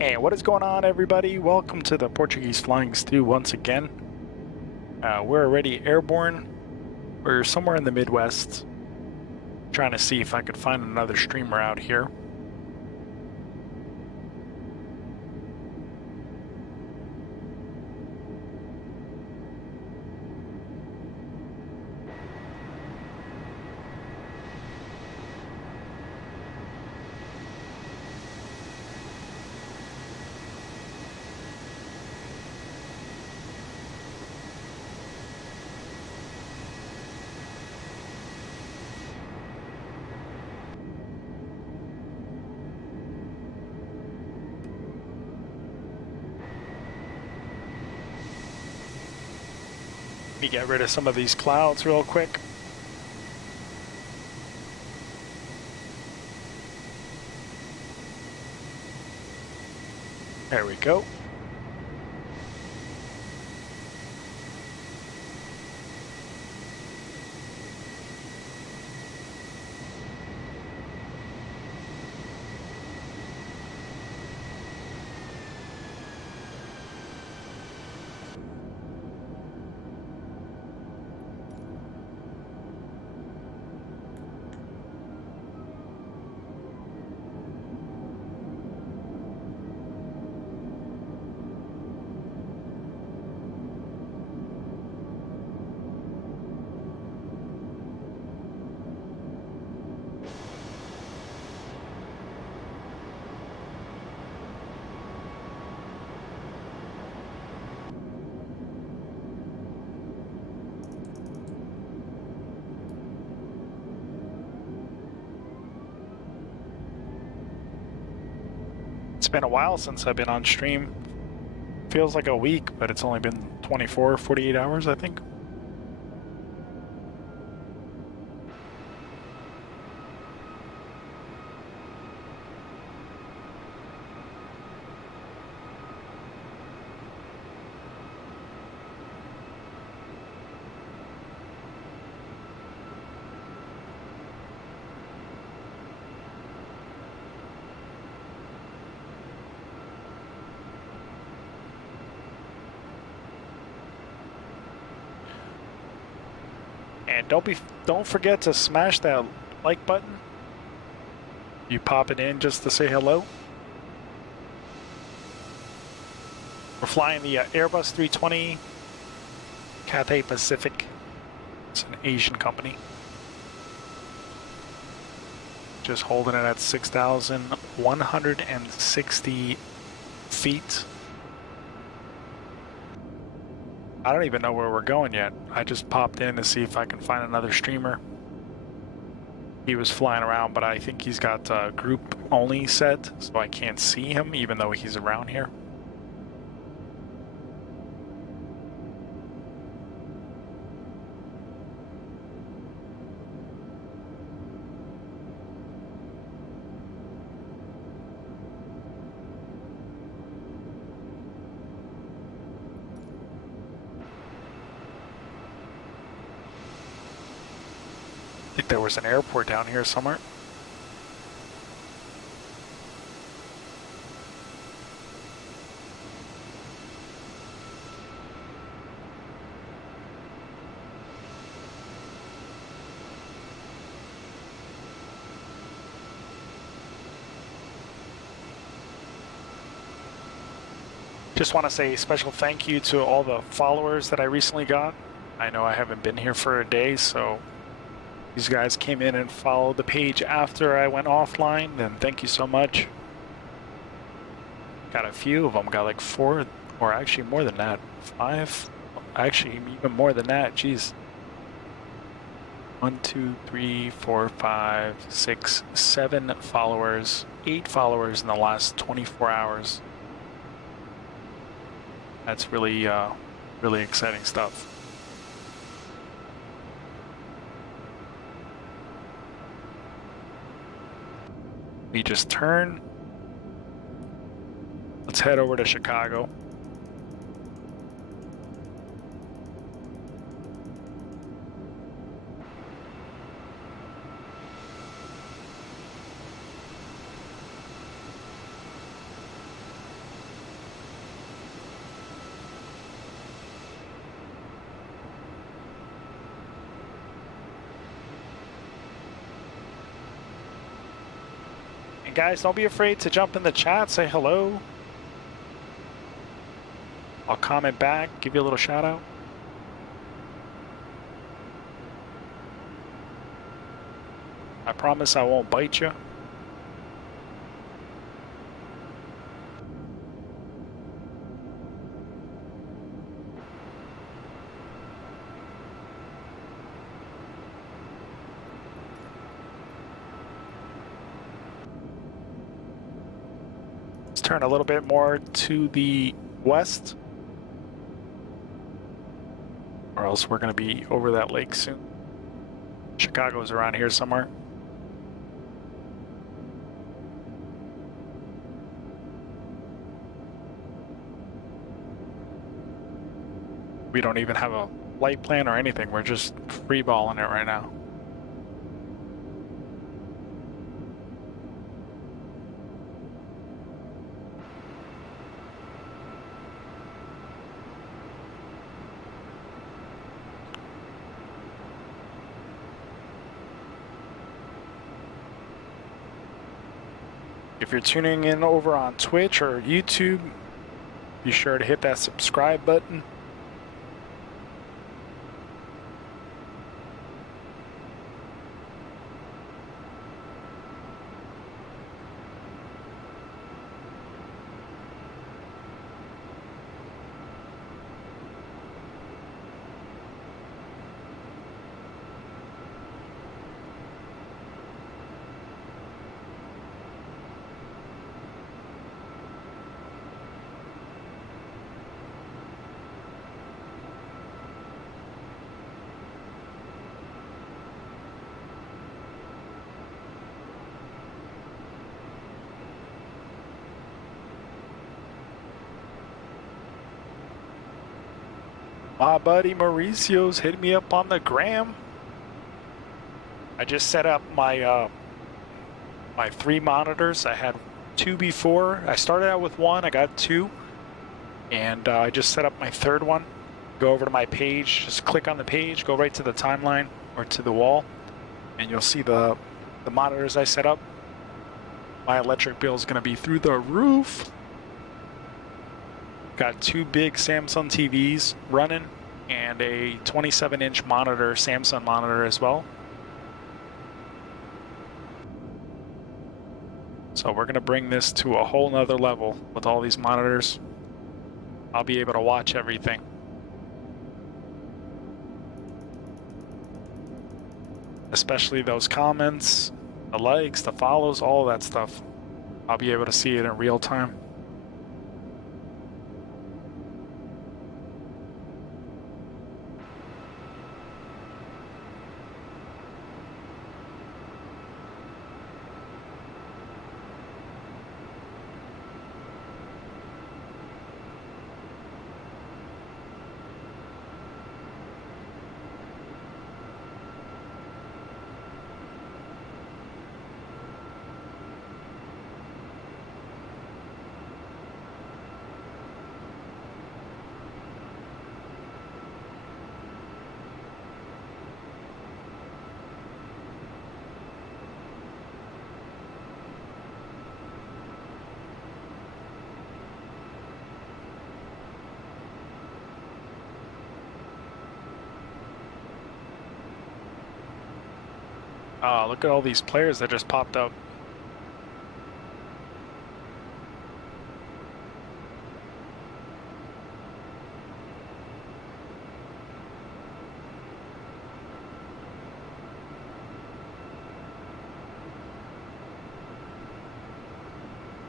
Hey, what is going on, everybody? Welcome to the Portuguese Flying Stew once again. We're already airborne. We're somewhere in the Midwest. Trying to see if I could find another streamer out here. Let me get rid of some of these clouds real quick. There we go. It's been a while since I've been on stream. Feels like a week, but it's only been 24, 48 hours, I think. And don't forget to smash that like button. You pop it in just to say hello. We're flying the Airbus 320 Cathay Pacific. It's an Asian company. Just holding it at 6,160 feet. I don't even know where we're going yet. I just popped in to see if I can find another streamer. He was flying around, but I think he's got group only set, so I can't see him even though he's around here. I think there was an airport down here somewhere. Just want to say a special thank you to all the followers that I recently got. I know I haven't been here for a day, so these guys came in and followed the page after I went offline, and thank you so much. Got a few of them, got like 4, or actually more than that, 5, actually even more than that, jeez. 1, 2, 3, 4, 5, 6, 7 followers, 8 followers in the last 24 hours. That's really, really exciting stuff. We just turn. Let's head over to Chicago. And guys, don't be afraid to jump in the chat, say hello. I'll comment back, give you a little shout out. I promise I won't bite you. Let's turn a little bit more to the west, or else we're going to be over that lake soon. Chicago's around here somewhere. We don't even have a flight plan or anything. We're just freeballing it right now. If you're tuning in over on Twitch or YouTube, be sure to hit that subscribe button. My buddy Mauricio's hit me up on the gram. I just set up my my 3 monitors. I had 2 before. I started out with 1, I got 2. And I just set up my 3rd one. Go over to my page, just click on the page, go right to the timeline or to the wall, and you'll see the monitors I set up. My electric bill is going to be through the roof. Got 2 big Samsung TVs running and a 27-inch monitor, Samsung monitor as well. So we're gonna bring this to a whole nother level with all these monitors. I'll be able to watch everything. Especially those comments, the likes, the follows, all that stuff. I'll be able to see it in real time. Look at all these players that just popped up.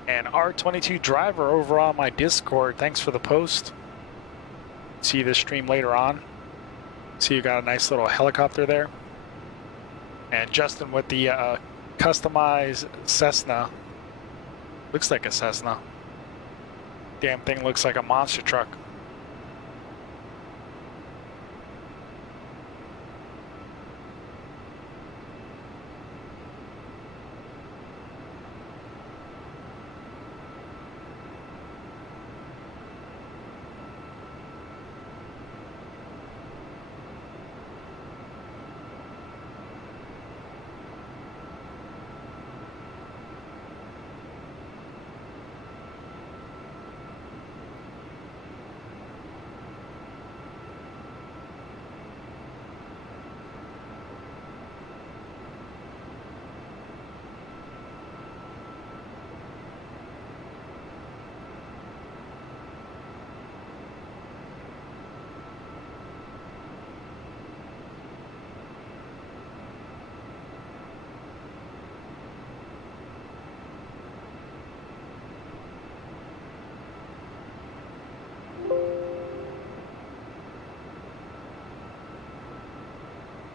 And R22 Driver over on my Discord, thanks for the post. See this stream later on. See, you got a nice little helicopter there. And Justin with the customized Cessna. Looks like a Cessna. Damn thing looks like a monster truck.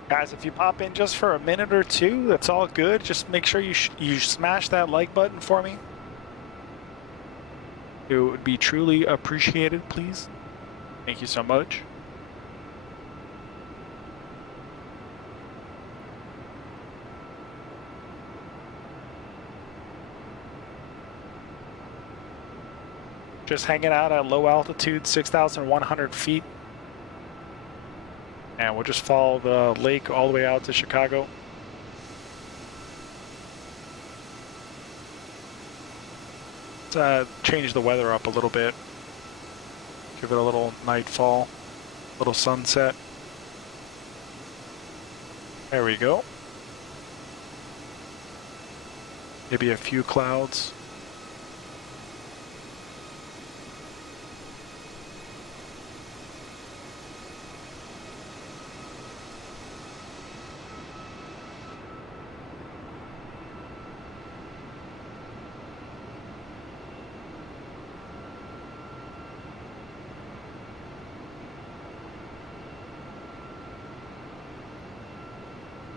Guys, if you pop in just for a minute or two, that's all good. Just make sure you smash that like button for me. It would be truly appreciated, please. Thank you so much. Just hanging out at low altitude, 6,100 feet. And we'll just follow the lake all the way out to Chicago. Let's change the weather up a little bit. Give it a little nightfall, little sunset. There we go. Maybe a few clouds.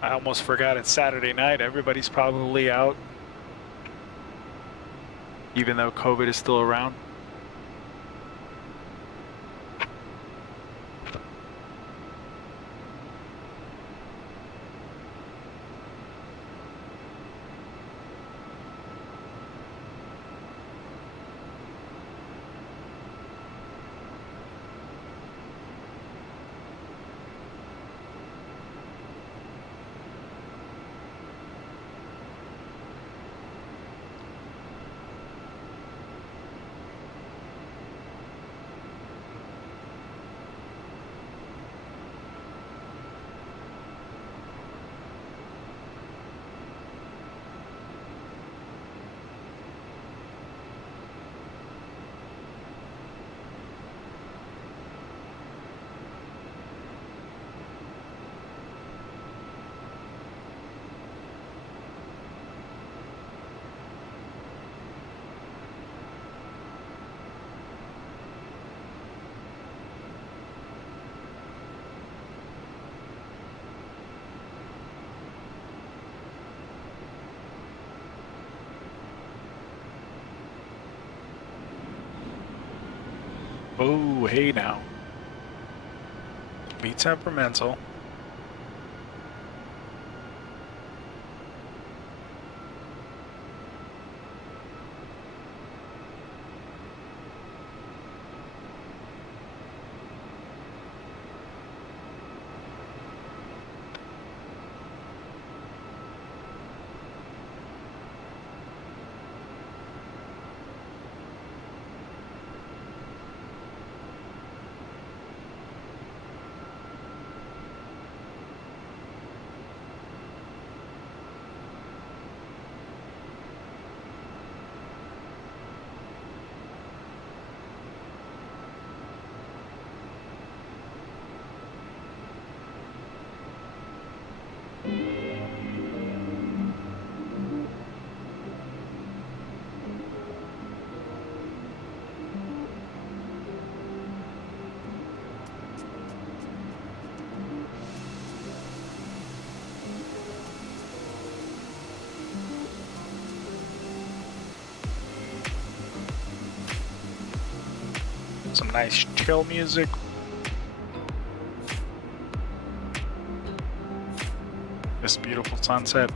I almost forgot it's Saturday night. Everybody's probably out, even though COVID is still around. Oh, hey now. Be temperamental. Some nice chill music. This beautiful sunset.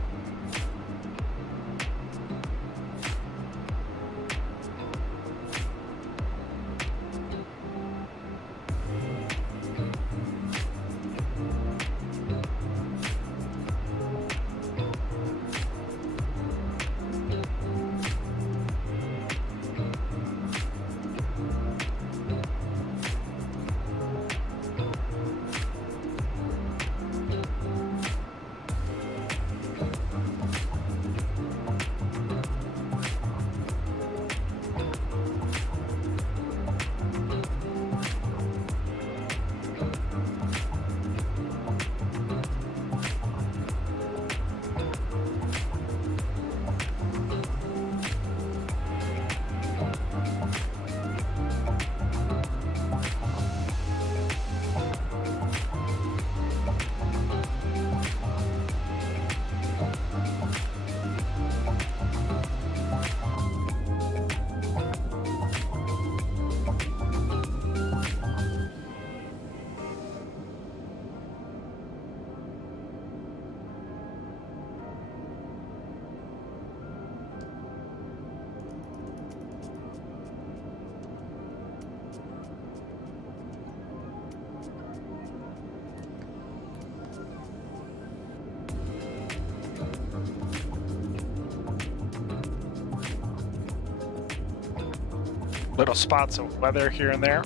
little spots of weather here and there.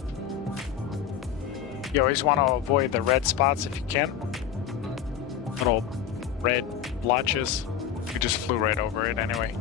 You always want to avoid the red spots if you can. Little red blotches. You just flew right over it anyway.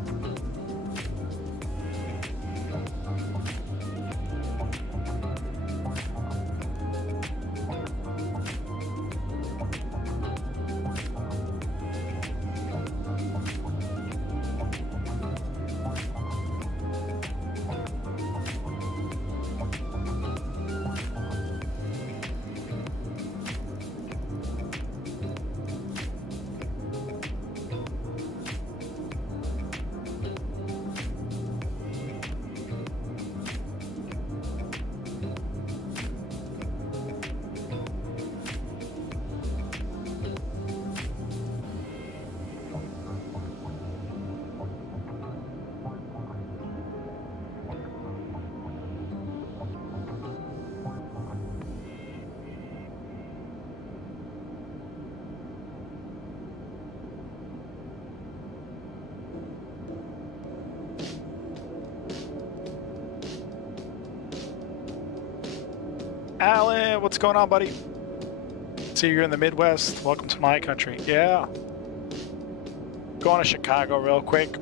Alan, what's going on, buddy? See, you're in the Midwest. Welcome to my country. Yeah. Going to Chicago real quick.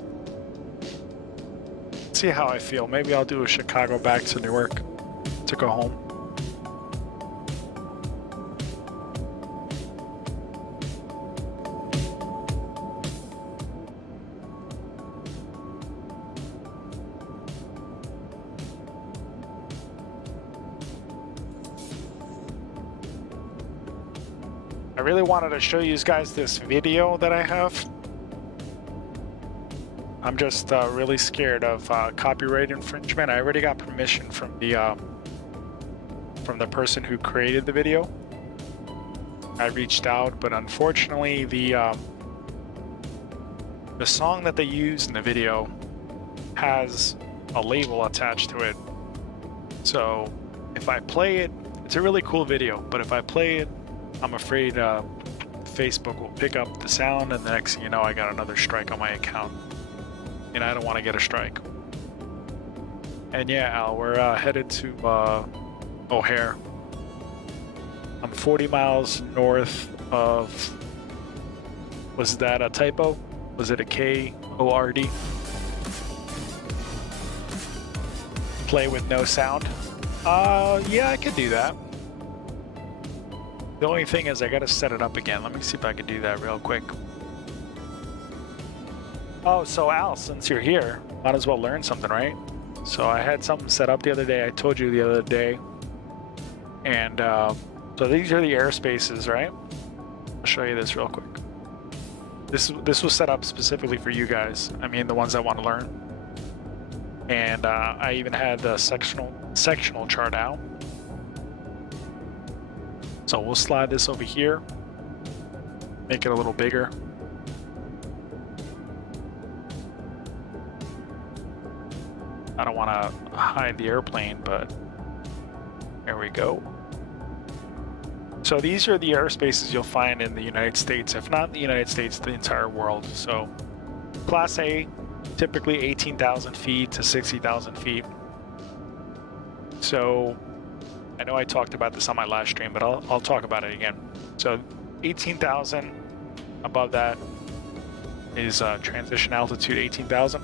See how I feel. Maybe I'll do a Chicago back to Newark to go home. I really wanted to show you guys this video that I have. I'm just really scared of copyright infringement. I already got permission from the person who created the video. I reached out, but unfortunately the song that they use in the video has a label attached to it. So if I play it, it's a really cool video, but if I play it, I'm afraid Facebook will pick up the sound, and the next thing you know, I got another strike on my account. And I don't want to get a strike. And yeah, Al, we're headed to O'Hare. I'm 40 miles north of... Was that a typo? Was it a K-O-R-D? Play with no sound? Yeah, I could do that. The only thing is I gotta set it up again. Let me see if I can do that real quick. Oh, so Al, since you're here, might as well learn something, right? So I had something set up the other day. I told you the other day. And so these are the airspaces, right? I'll show you this real quick. This was set up specifically for you guys. I mean, the ones that want to learn. And I even had the sectional chart out. So we'll slide this over here, make it a little bigger. I don't want to hide the airplane, but there we go. So these are the airspaces you'll find in the United States, if not the United States, the entire world. So Class A, typically 18,000 feet to 60,000 feet. So I know I talked about this on my last stream, but I'll talk about it again. So 18,000, above that is transition altitude 18,000.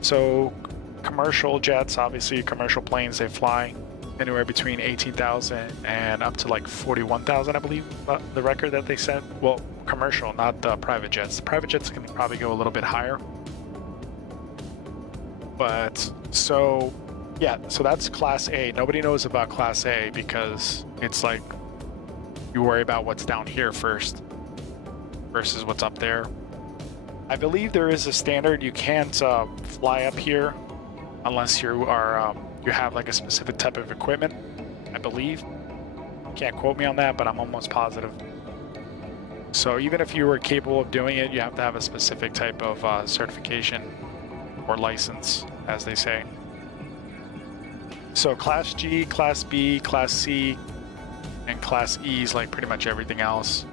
So commercial jets, obviously commercial planes, they fly anywhere between 18,000 and up to like 41,000, I believe, the record that they set. Well, commercial, not the private jets. The private jets can probably go a little bit higher. But so... yeah, so that's Class A. Nobody knows about Class A because it's like you worry about what's down here first versus what's up there. I believe there is a standard. You can't fly up here unless you are you have like a specific type of equipment, I believe. You can't quote me on that, but I'm almost positive. So even if you were capable of doing it, you have to have a specific type of certification or license, as they say. So Class G, Class B, Class C, and Class E is like pretty much everything else.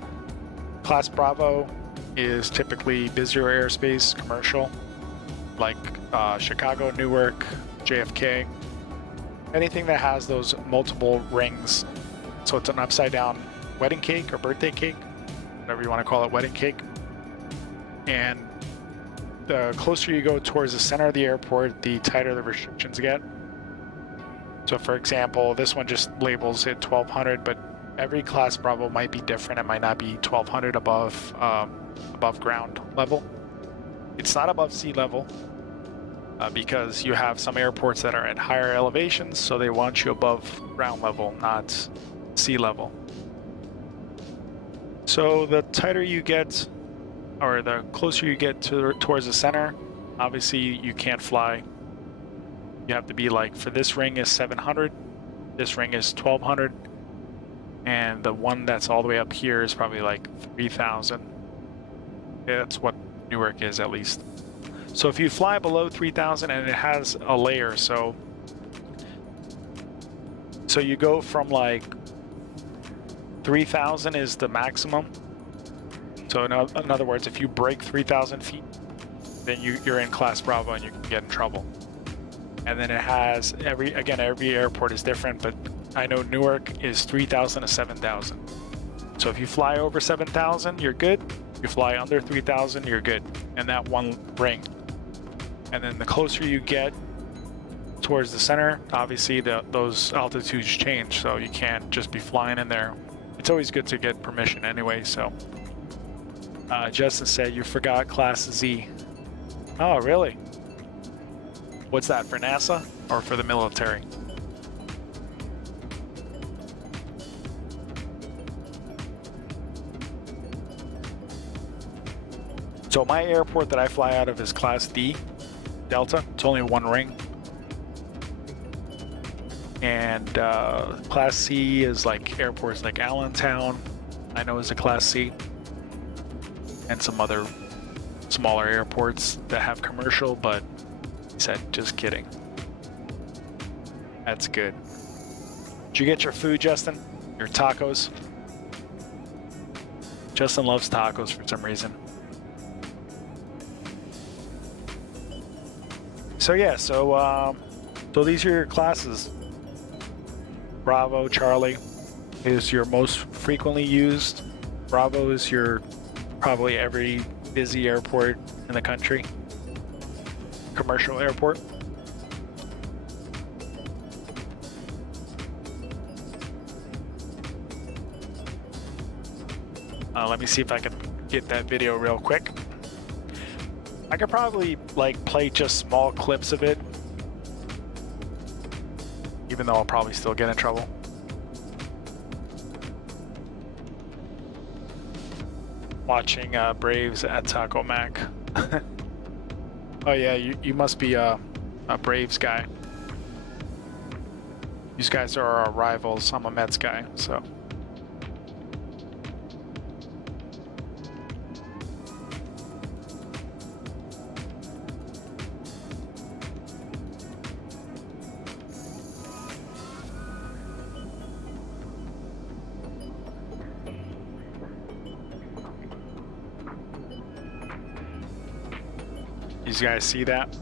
Class Bravo is typically busier airspace, commercial, like Chicago, Newark, JFK. Anything that has those multiple rings, so it's an upside down wedding cake or birthday cake, whatever you want to call it, wedding cake. And the closer you go towards the center of the airport, the tighter the restrictions get. So for example, this one just labels it 1200, but every class Bravo might be different. It might not be 1200 above ground level. It's not above sea level because you have some airports that are at higher elevations, so they want you above ground level, not sea level. So the tighter you get, or the closer you get towards the center, obviously you can't fly. You have to be like, for this ring is 700, this ring is 1200, and the one that's all the way up here is probably like 3000. Yeah, that's what Newark is, at least. So if you fly below 3000, and it has a layer, so you go from like 3000 is the maximum. So in other words, if you break 3000 feet, then you're in class Bravo and you can get in trouble. And then it has every airport is different, but I know Newark is 3000 to 7000. So if you fly over 7000, you're good. If you fly under 3000, you're good. And that one ring. And then the closer you get towards the center, obviously those altitudes change, so you can't just be flying in there. It's always good to get permission anyway. So Justin said you forgot Class Z. Oh, really? What's that, for NASA or for the military? So my airport that I fly out of is Class D, Delta. It's only one ring. And Class C is like airports like Allentown, I know is a Class C. And some other smaller airports that have commercial, but he said, just kidding. That's good. Did you get your food, Justin? Your tacos? Justin loves tacos for some reason. So yeah, so these are your classes. Bravo, Charlie is your most frequently used. Bravo is your probably every busy airport in the country. Commercial airport. Let me see if I can get that video real quick. I could probably like play just small clips of it, even though I'll probably still get in trouble. Watching Braves at Taco Mac. Oh yeah, you must be a Braves guy. These guys are our rivals. I'm a Mets guy, so. You guys see that?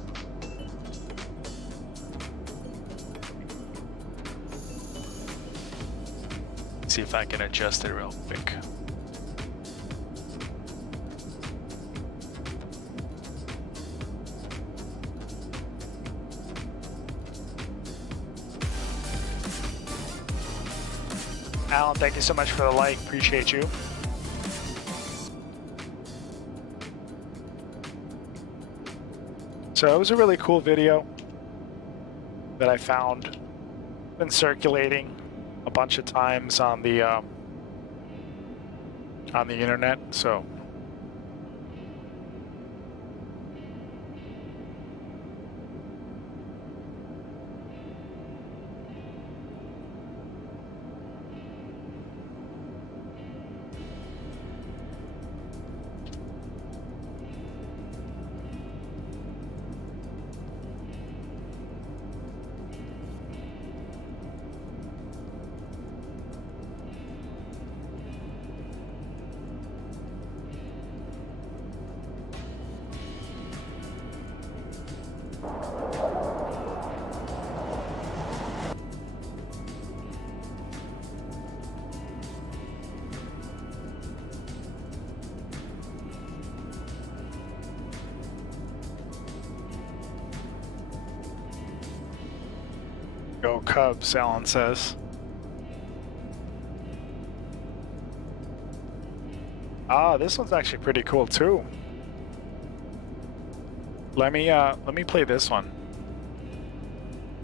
See if I can adjust it real quick. Alan, thank you so much for the like. Appreciate you. So it was a really cool video that I found. Been circulating a bunch of times on the internet. So Go Cubs, Alan says. Ah, this one's actually pretty cool too. Let me play this one.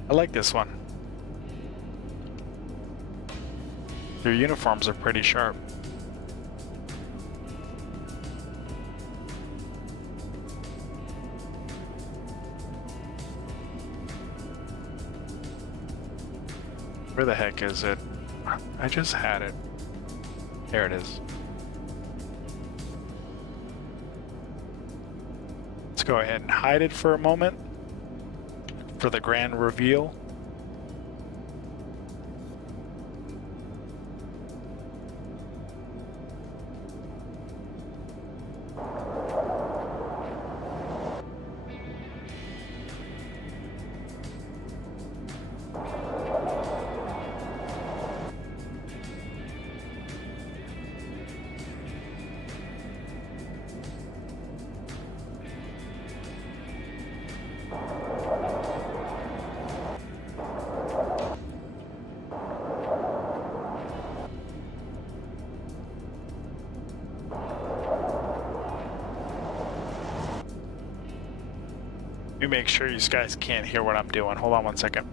I like this one. Their uniforms are pretty sharp. Where the heck is it? I just had it. There it is. Let's go ahead and hide it for a moment for the grand reveal. Let me make sure you guys can't hear what I'm doing. Hold on one second.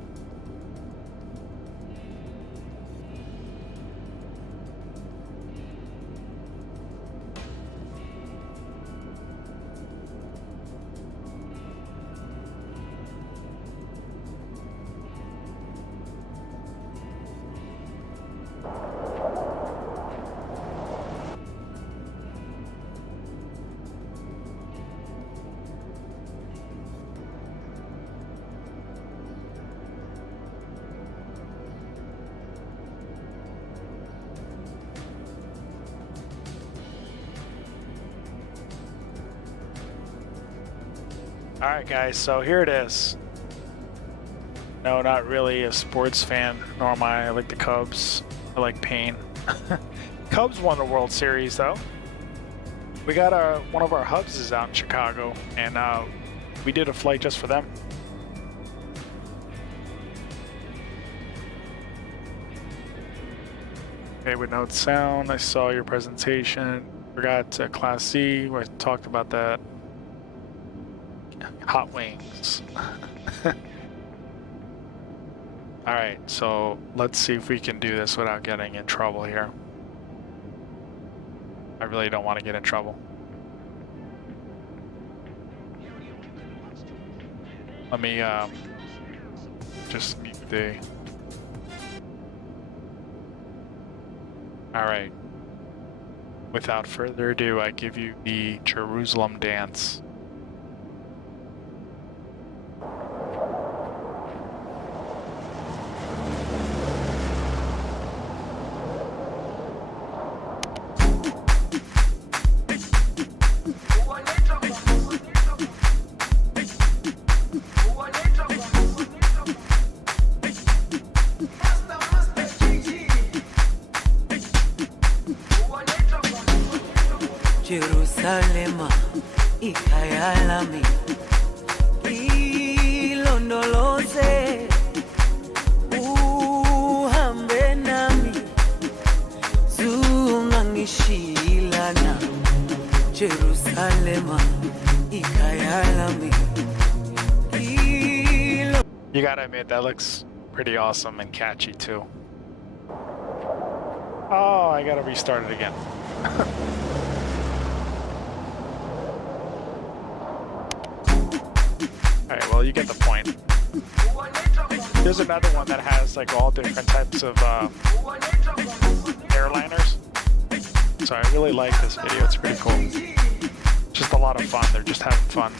Alright guys, so here it is. No, not really a sports fan, nor am I. I like the Cubs. I like pain. Cubs won the World Series though. We got one of our hubs is out in Chicago, and we did a flight just for them. Okay, with no sound, I saw your presentation. Forgot Class C, where I talked about that. Hot wings. Alright, so let's see if we can do this without getting in trouble here. I really don't want to get in trouble. Let me just mute the... Alright. Without further ado, I give you the Jerusalem dance. Jerusalema ikayalami ilondoloze uhambe nami zungangishilana Jerusalema ikayalami. You gotta admit, that looks pretty awesome and catchy too. Oh, I gotta restart it again. Alright, well, you get the point. There's another one that has like all different types of airliners. So I really like this video, it's pretty cool. Just a lot of fun, they're just having fun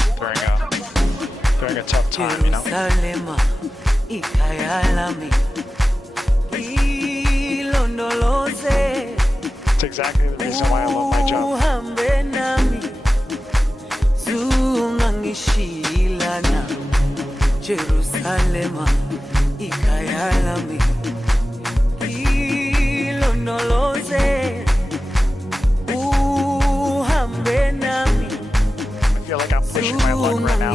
during a tough time, you know? It's exactly the reason why I love my job. Jerusalema ikayalami ilondoloze uhambe nami. I feel like I'm pushing my luck right now.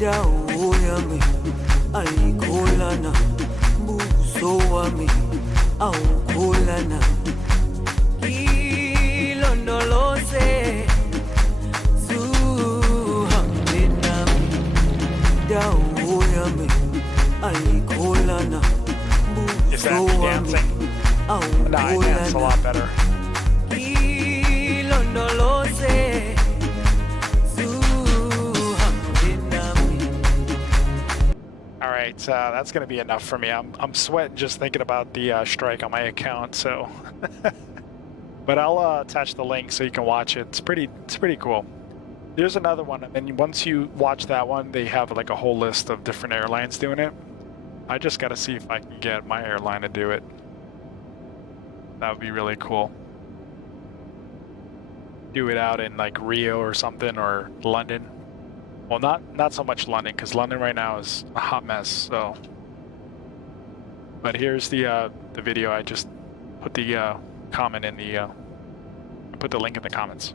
Dawo yami ayikholana buso wami awukholana ilondoloze zuhambe nami dawo yami ayikholana Is that buso me wami dancing? No, I dance a awukholana lot better. ilondoloze zuhambe nami. All right, that's going to be enough for me. I'm sweating just thinking about the strike on my account. So, but I'll attach the link so you can watch it. It's pretty cool. There's another one, and once you watch that one, they have like a whole list of different airlines doing it. I just got to see if I can get my airline to do it. That would be really cool. Do it out in like Rio or something, or London. Well, not so much London, because London right now is a hot mess. So, but here's the video. I just put the comment in the. I put the link in the comments.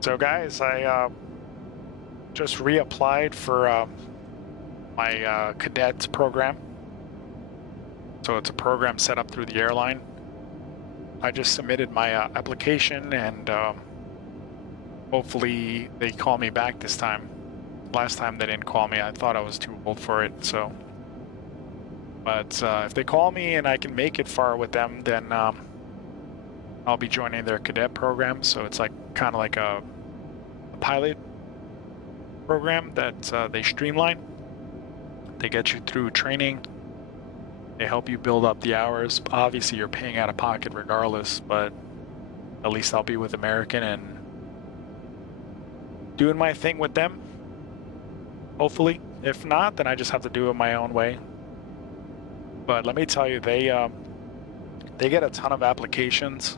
So, guys, I just reapplied for my cadet program. So it's a program set up through the airline. I just submitted my application, and hopefully they call me back this time. Last time they didn't call me. I thought I was too old for it. So, but if they call me and I can make it far with them, then I'll be joining their cadet program. So it's like kind of like a pilot program that they streamline. They get you through training. They help you build up the hours. Obviously, you're paying out of pocket regardless, but at least I'll be with American and doing my thing with them, hopefully. If not, then I just have to do it my own way. But let me tell you, they get a ton of applications,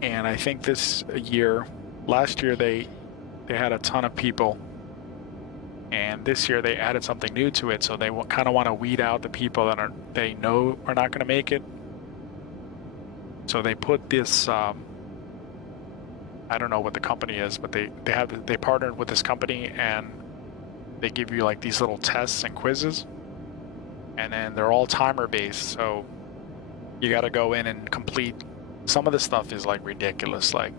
and I think last year they had a ton of people. And this year they added something new to it, so they kind of want to weed out the people that they know are not going to make it. So they put this, I don't know what the company is, but they partnered with this company, and they give you like these little tests and quizzes, and then they're all timer based. So you got to go in and complete. Some of the stuff is like ridiculous. Like,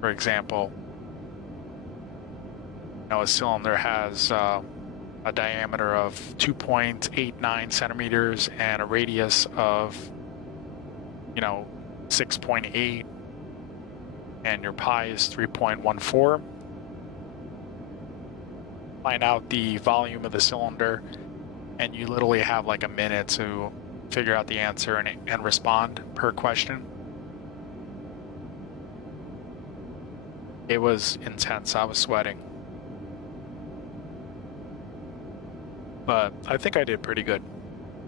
for example, a cylinder has a diameter of 2.89 centimeters and a radius of 6.8, and your pi is 3.14. Find out the volume of the cylinder, and you literally have like a minute to figure out the answer and respond per question. It was intense. I was sweating. But I think I did pretty good.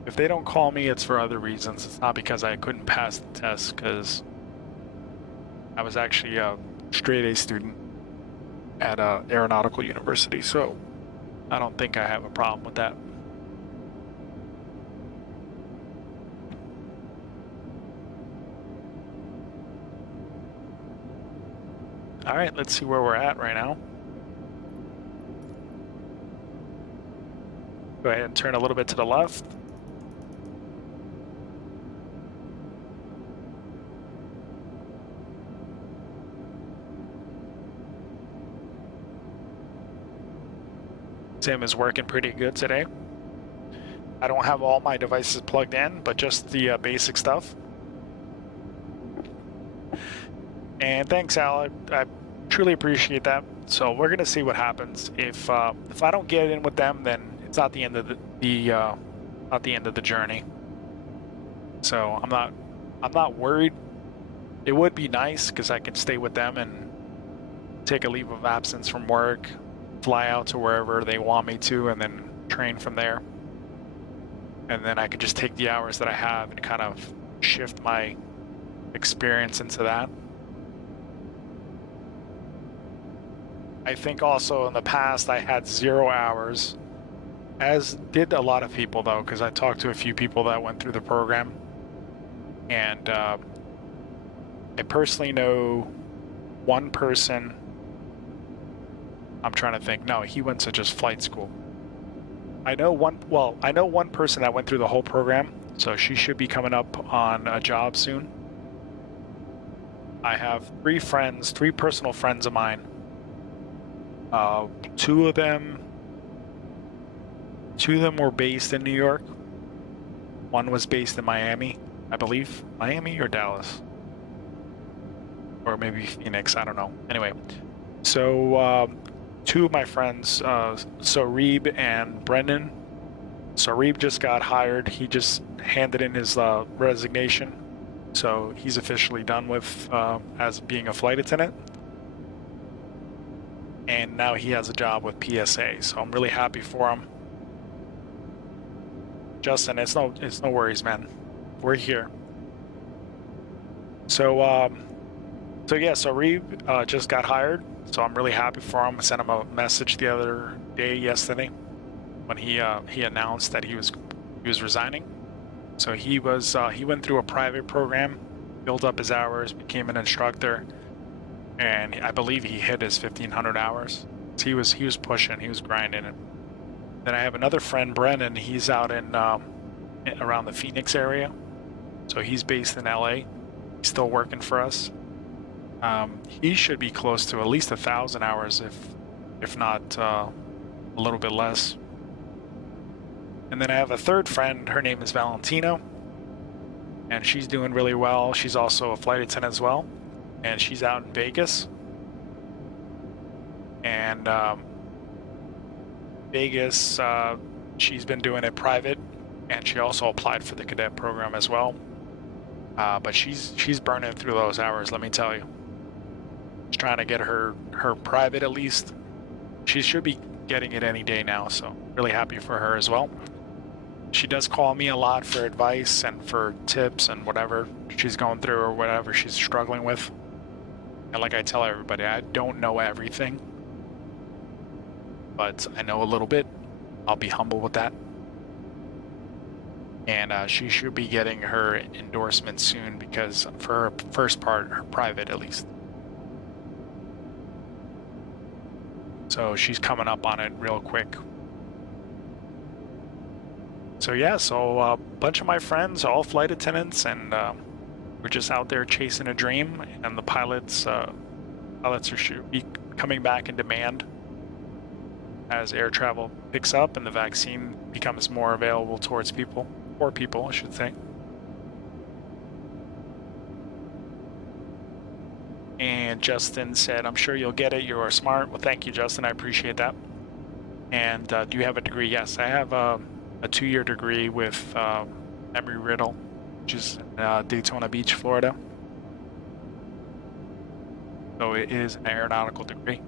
If they don't call me, it's for other reasons. It's not because I couldn't pass the test, because I was actually a straight A student at a aeronautical university, so I don't think I have a problem with that. All right, let's see where we're at right now. Go ahead and turn a little bit to the left. Sim is working pretty good today. I don't have all my devices plugged in, but just the basic stuff. And thanks, Al. I truly appreciate that. So we're gonna see what happens. If I don't get in with them, then it's not the end of the journey. So I'm not worried. It would be nice because I can stay with them and take a leave of absence from work, fly out to wherever they want me to, and then train from there. And then I could just take the hours that I have and kind of shift my experience into that. I think also in the past I had 0 hours, as did a lot of people though, because I talked to a few people that went through the program, and I personally know one person. I'm trying to think. No, he went to just flight school. I know one person that went through the whole program, so she should be coming up on a job soon. I have three personal friends of mine. Two of them were based in New York. One was based in Miami, I believe. Miami or Dallas? Or maybe Phoenix, I don't know. Anyway, so two of my friends, Sarib and Brendan. Sarib just got hired. He just handed in his resignation. So he's officially done with as being a flight attendant. And now he has a job with PSA. So I'm really happy for him. Justin, it's no worries, man. We're here. So yeah, Sarib just got hired. So I'm really happy for him. I sent him a message the other day, yesterday, when he announced that he was resigning. So he went through a private program, built up his hours, became an instructor, and I believe he hit his 1,500 hours. So he was pushing, he was grinding. And then I have another friend, Brennan. He's out in around the Phoenix area, so he's based in LA. He's still working for us. He should be close to at least 1,000 hours, if not a little bit less. And then I have a third friend. Her name is Valentino, and she's doing really well. She's also a flight attendant as well, and she's out in Vegas. And Vegas, she's been doing it private, and she also applied for the cadet program as well. But she's burning through those hours, let me tell you. She's trying to get her private at least. She should be getting it any day now, so really happy for her as well. She does call me a lot for advice and for tips and whatever she's going through or whatever she's struggling with. And like I tell everybody, I don't know everything, but I know a little bit. I'll be humble with that. And she should be getting her endorsement soon, because for her first part, her private at least. So she's coming up on it real quick. So yeah, so a bunch of my friends, all flight attendants, and we're just out there chasing a dream. And the pilots should be coming back in demand as air travel picks up and the vaccine becomes more available towards people, for people, I should say. And Justin said, "I'm sure you'll get it. You are smart." Well, thank you, Justin. I appreciate that. And do you have a degree? Yes, I have a 2-year degree with Embry-Riddle, which is Daytona Beach, Florida. So it is an aeronautical degree.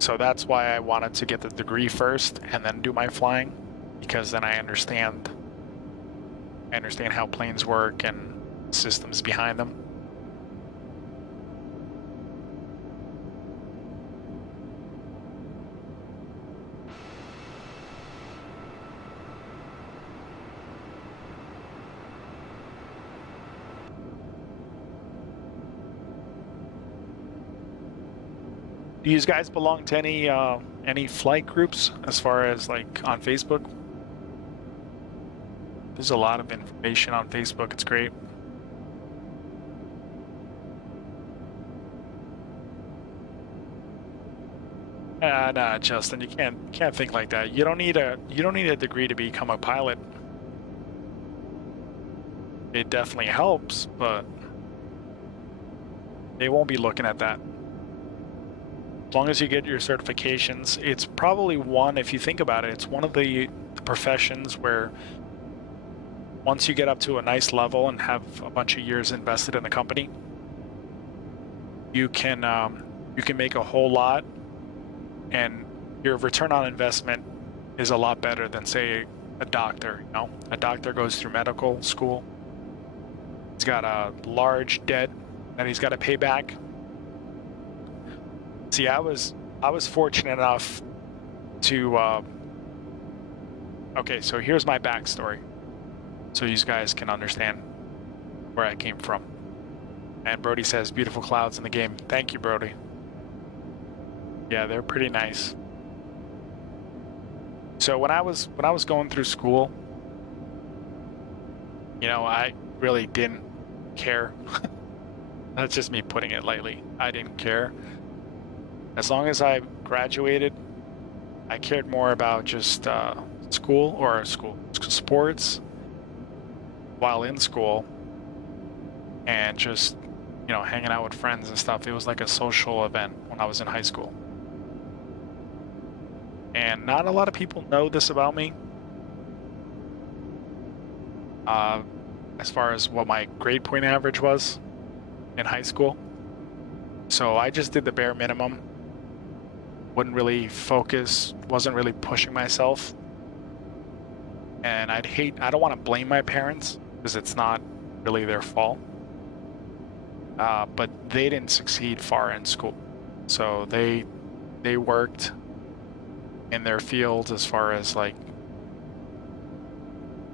So that's why I wanted to get the degree first and then do my flying, because then I understand how planes work and systems behind them. Do you guys belong to any flight groups as far as like on Facebook? There's a lot of information on Facebook. It's great. Nah, Justin, you can't think like that. You don't need a degree to become a pilot. It definitely helps, but they won't be looking at that. As long as you get your certifications, it's probably if you think about it, it's one of the professions where once you get up to a nice level and have a bunch of years invested in the company, you can make a whole lot, and your return on investment is a lot better than, say, a doctor. You know, a doctor goes through medical school. He's got a large debt that he's got to pay back. See, I was fortunate enough to. Okay, so here's my backstory. so you guys can understand where I came from. And Brody says, beautiful clouds in the game. Thank you, Brody. Yeah, they're pretty nice. So when I was going through school, you know, I really didn't care. That's just me putting it lightly. I didn't care. As long as I graduated, I cared more about just sports while in school, and just, you know, hanging out with friends and stuff. It was like a social event when I was in high school. And not a lot of people know this about me. As far as what my grade point average was in high school. So I just did the bare minimum. Wouldn't really focus, wasn't really pushing myself. And I don't want to blame my parents, because it's not really their fault. But they didn't succeed far in school. So they worked in their fields, as far as, like,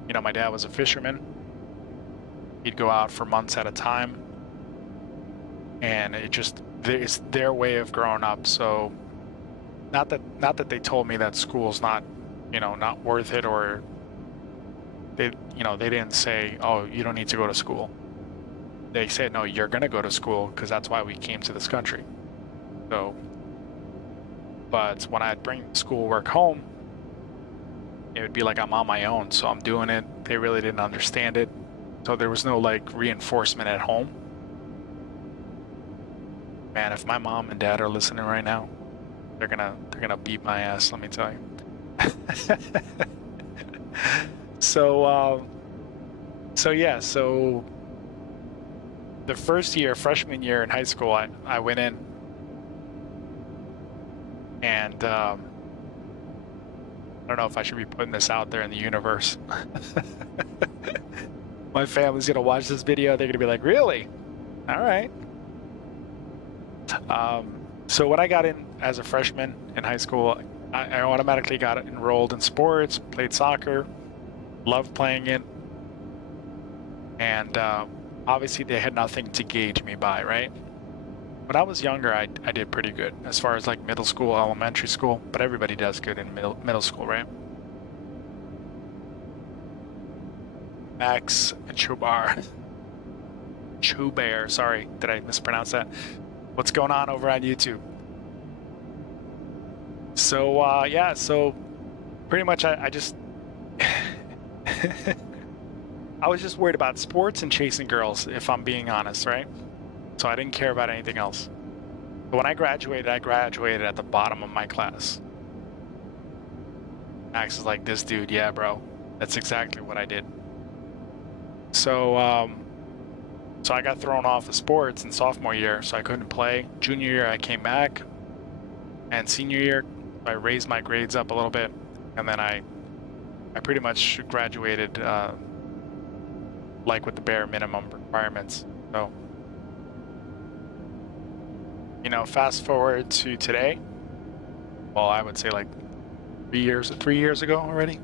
you know, my dad was a fisherman. He'd go out for months at a time, and it's their way of growing up. So not that they told me that school's not, you know, not worth it, or they didn't say, oh, you don't need to go to school. They said, no, you're gonna go to school, because that's why we came to this country. So, but when I'd bring schoolwork home, it would be like I'm on my own, so I'm doing it. They really didn't understand it, so there was no, like, reinforcement at home. Man, if my mom and dad are listening right now, they're gonna beat my ass, let me tell you. So yeah, so the first year, freshman year in high school, I went in, and I don't know if I should be putting this out there in the universe. My family's gonna watch this video. They're gonna be like, really? All right. So when I got in as a freshman in high school, I automatically got enrolled in sports, played soccer, loved playing it. And obviously they had nothing to gauge me by, right? When I was younger, I did pretty good as far as, like, middle school, elementary school, but everybody does good in middle school, right? Max and Chubar, sorry, did I mispronounce that? What's going on over on YouTube? So yeah, so pretty much I just I was just worried about sports and chasing girls, if I'm being honest, right? So I didn't care about anything else. But when I graduated at the bottom of my class. Max is like, this dude, yeah, bro. That's exactly what I did. So, so I got thrown off of sports in sophomore year, so I couldn't play. Junior year, I came back. And senior year, I raised my grades up a little bit. And then I pretty much graduated, like, with the bare minimum requirements. So, you know, fast forward to today. Well, I would say like 3 years ago already.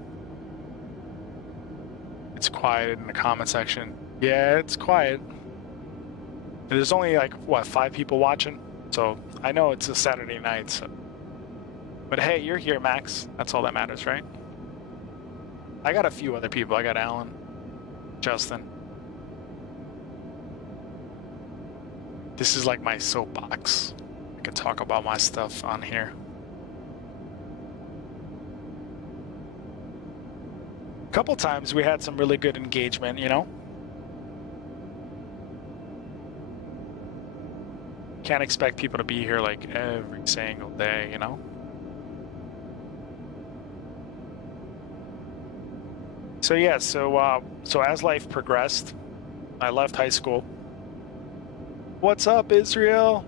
It's quiet in the comment section. Yeah, it's quiet. There's only, like, what, 5 people watching? So I know it's a Saturday night. So. But hey, you're here, Max. That's all that matters, right? I got a few other people. I got Alan, Justin. This is like my soapbox. I can talk about my stuff on here. A couple times we had some really good engagement, you know? Can't expect people to be here like every single day, you know? So yeah, so as life progressed, I left high school. What's up, Israel?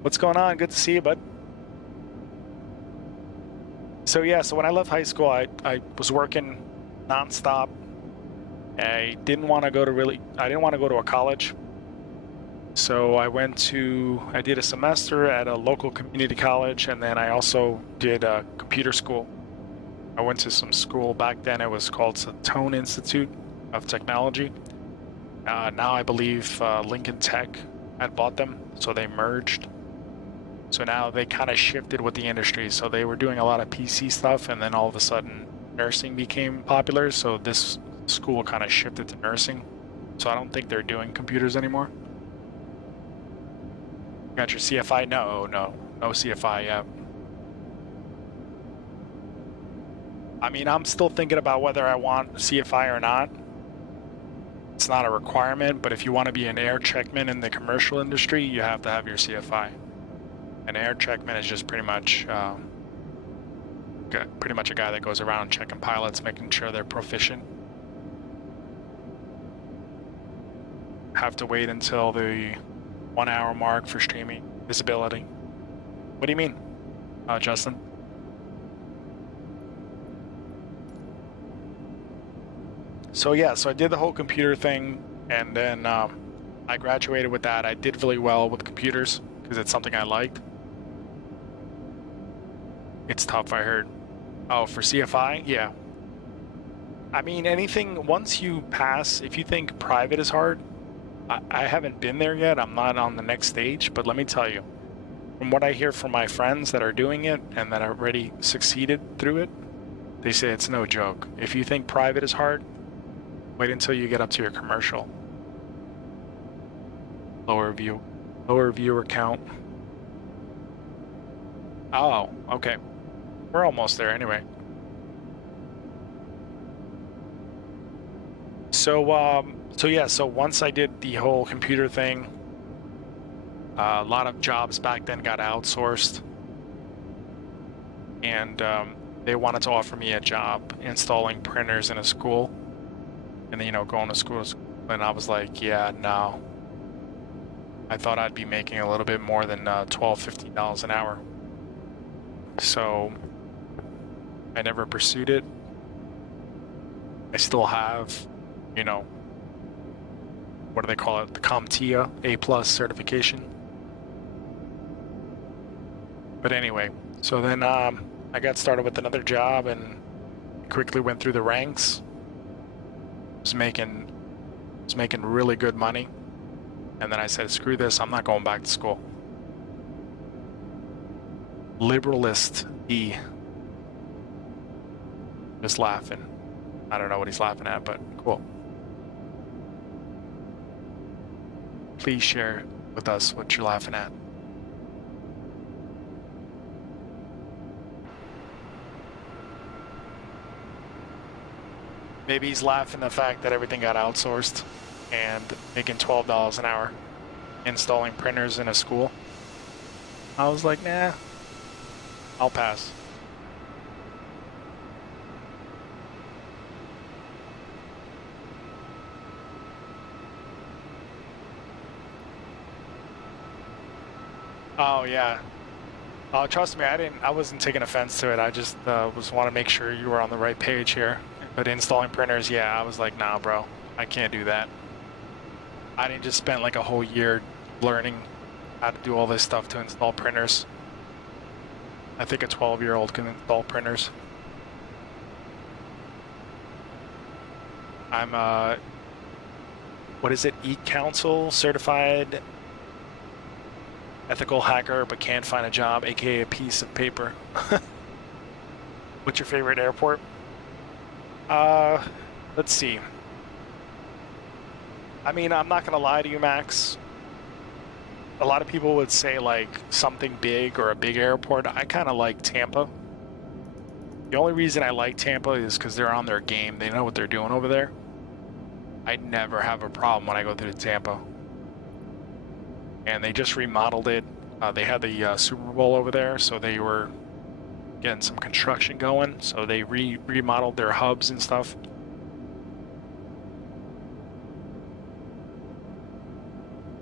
What's going on? Good to see you, bud. So yeah, so when I left high school, I was working nonstop. I didn't want to go to a college. So I did a semester at a local community college, and then I also did a computer school. I went to some school back then. It was called the Tone Institute of Technology. Now I believe Lincoln Tech had bought them, so they merged. So now they kind of shifted with the industry. So they were doing a lot of PC stuff, and then all of a sudden nursing became popular. So this school kind of shifted to nursing. So I don't think they're doing computers anymore. Got your CFI? No CFI yet. I mean, I'm still thinking about whether I want CFI or not. It's not a requirement, but if you want to be an air checkman in the commercial industry, you have to have your CFI. An air checkman is just pretty much a guy that goes around checking pilots, making sure they're proficient. Have to wait until the 1 hour mark for streaming visibility. What do you mean, Justin? So yeah, so I did the whole computer thing, and then I graduated with that. I did really well with computers because it's something I liked. It's tough, I heard. Oh, for CFI? Yeah. I mean, anything, once you pass, if you think private is hard, I haven't been there yet. I'm not on the next stage, but let me tell you, from what I hear from my friends that are doing it and that already succeeded through it, they say it's no joke. If you think private is hard, wait until you get up to your commercial. Lower viewer count. Oh, okay. We're almost there anyway. So once I did the whole computer thing, a lot of jobs back then got outsourced, and they wanted to offer me a job installing printers in a school, and then, going to school, and I was like, yeah, no. I thought I'd be making a little bit more than $12-15 an hour. So I never pursued it. I still have, what do they call it? The CompTIA A+ certification. But anyway, so then I got started with another job and quickly went through the ranks. Was making really good money. And then I said, screw this, I'm not going back to school. Liberalist E. Just laughing. I don't know what he's laughing at, but cool. Please share with us what you're laughing at. Maybe he's laughing the fact that everything got outsourced and making $12 an hour installing printers in a school. I was like, nah, I'll pass. Oh yeah. Trust me, I wasn't taking offense to it. I just want to make sure you were on the right page here. But installing printers, yeah, I was like, nah, bro, I can't do that. I didn't just spend like a whole year learning how to do all this stuff to install printers. I think a 12-year-old can install printers. I'm what is it? E-Council certified ethical hacker, but can't find a job, aka a piece of paper. What's your favorite airport? Let's see. I mean, I'm not gonna lie to you, Max. A lot of people would say like something big or a big airport. I kind of like Tampa. The only reason I like Tampa is because they're on their game. They know what they're doing over there. I never have a problem when I go through Tampa. And they just remodeled it. They had the Super Bowl over there, so they were getting some construction going. So they remodeled their hubs and stuff.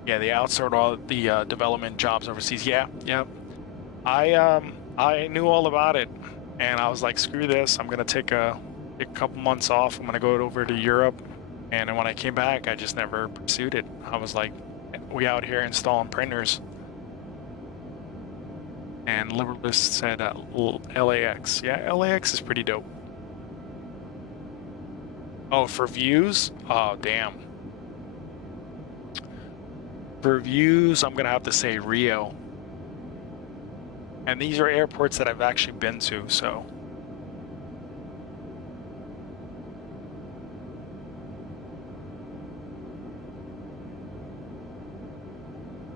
Yeah, they outsourced all the development jobs overseas. Yeah. I knew all about it, and I was like, screw this. I'm gonna take a couple months off. I'm gonna go over to Europe, and then when I came back, I just never pursued it. I was like, we out here installing printers. And Liberalist said LAX. Yeah, LAX is pretty dope. Oh, for views? Oh, damn. For views, I'm gonna have to say Rio. And these are airports that I've actually been to, so.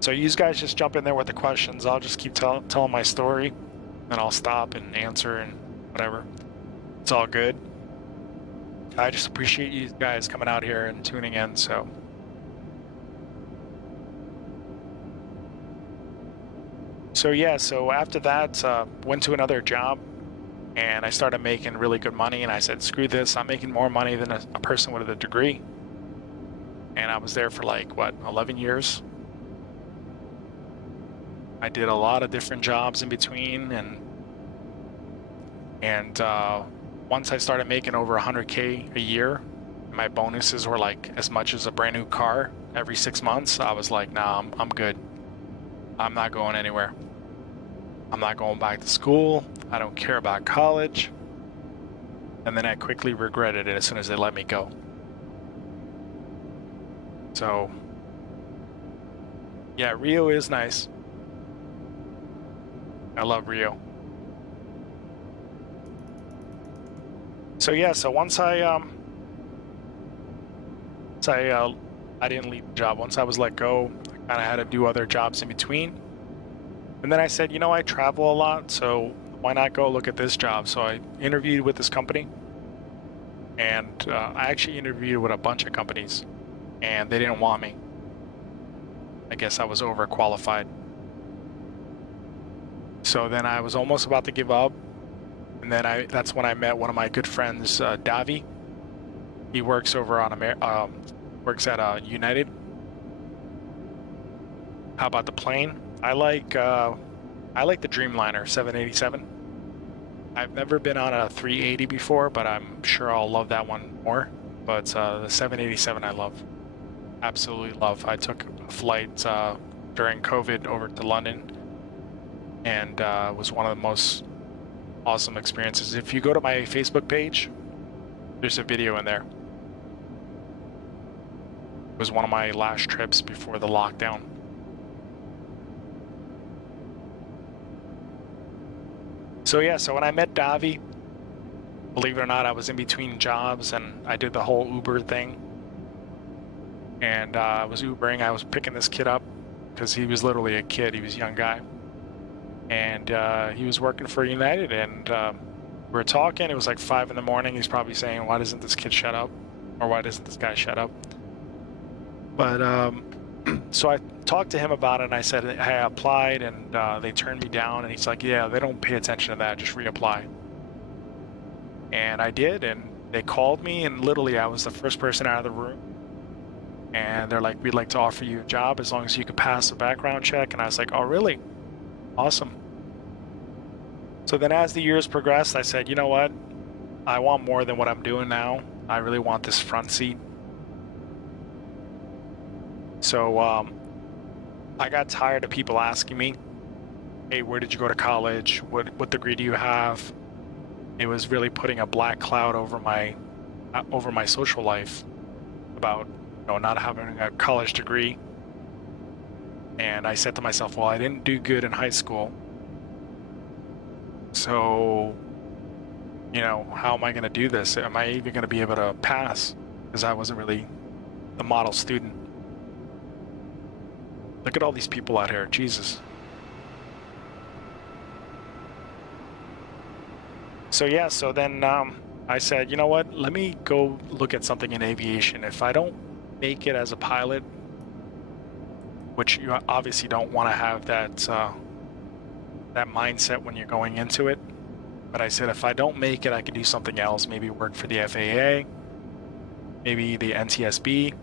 So you guys just jump in there with the questions. I'll just keep telling my story, and I'll stop and answer and whatever. It's all good. I just appreciate you guys coming out here and tuning in, so. So yeah, so after that, went to another job, and I started making really good money, and I said, screw this, I'm making more money than a person with a degree. And I was there for like, what, 11 years? I did a lot of different jobs in between, and once I started making over 100K a year, my bonuses were like as much as a brand new car every 6 months, I was like, nah, I'm good. I'm not going anywhere. I'm not going back to school. I don't care about college. And then I quickly regretted it as soon as they let me go. So, yeah, Rio is nice. I love Rio. So yeah, so once I didn't leave the job. Once I was let go, I kind of had to do other jobs in between. And then I said, you know, I travel a lot, so why not go look at this job? So I interviewed with this company, and I actually interviewed with a bunch of companies, and they didn't want me. I guess I was overqualified. So then I was almost about to give up, and then that's when I met one of my good friends, Davi. He works over on works at United. How about the plane? I like the Dreamliner 787. I've never been on a 380 before, but I'm sure I'll love that one more. But the 787 I love, absolutely love. I took a flight during COVID over to London, and it was one of the most awesome experiences. If you go to my Facebook page, there's a video in there. It was one of my last trips before the lockdown. So yeah, so when I met Davi, believe it or not, I was in between jobs, and I did the whole Uber thing. And I was Ubering, I was picking this kid up, because he was literally a kid, he was a young guy. And he was working for United, and we were talking, it was like 5 in the morning, he's probably saying, why doesn't this kid shut up? Or why doesn't this guy shut up? But, so I talked to him about it, and I said, hey, I applied, and they turned me down, and he's like, yeah, they don't pay attention to that, just reapply. And I did, and they called me, and literally I was the first person out of the room. And they're like, we'd like to offer you a job as long as you could pass a background check. And I was like, oh, really? Awesome. So then as the years progressed, I said, you know what? I want more than what I'm doing now. I really want this front seat. So I got tired of people asking me, hey, where did you go to college? What degree do you have? It was really putting a black cloud over my social life about, you know, not having a college degree. And I said to myself, well, I didn't do good in high school. So, you know, how am I going to do this? Am I even going to be able to pass? Because I wasn't really the model student. Look at all these people out here, Jesus. So yeah, so then I said, you know what, let me go look at something in aviation. If I don't make it as a pilot, which you obviously don't want to have that mindset when you're going into it. But I said, if I don't make it, I can do something else. Maybe work for the FAA, maybe the NTSB.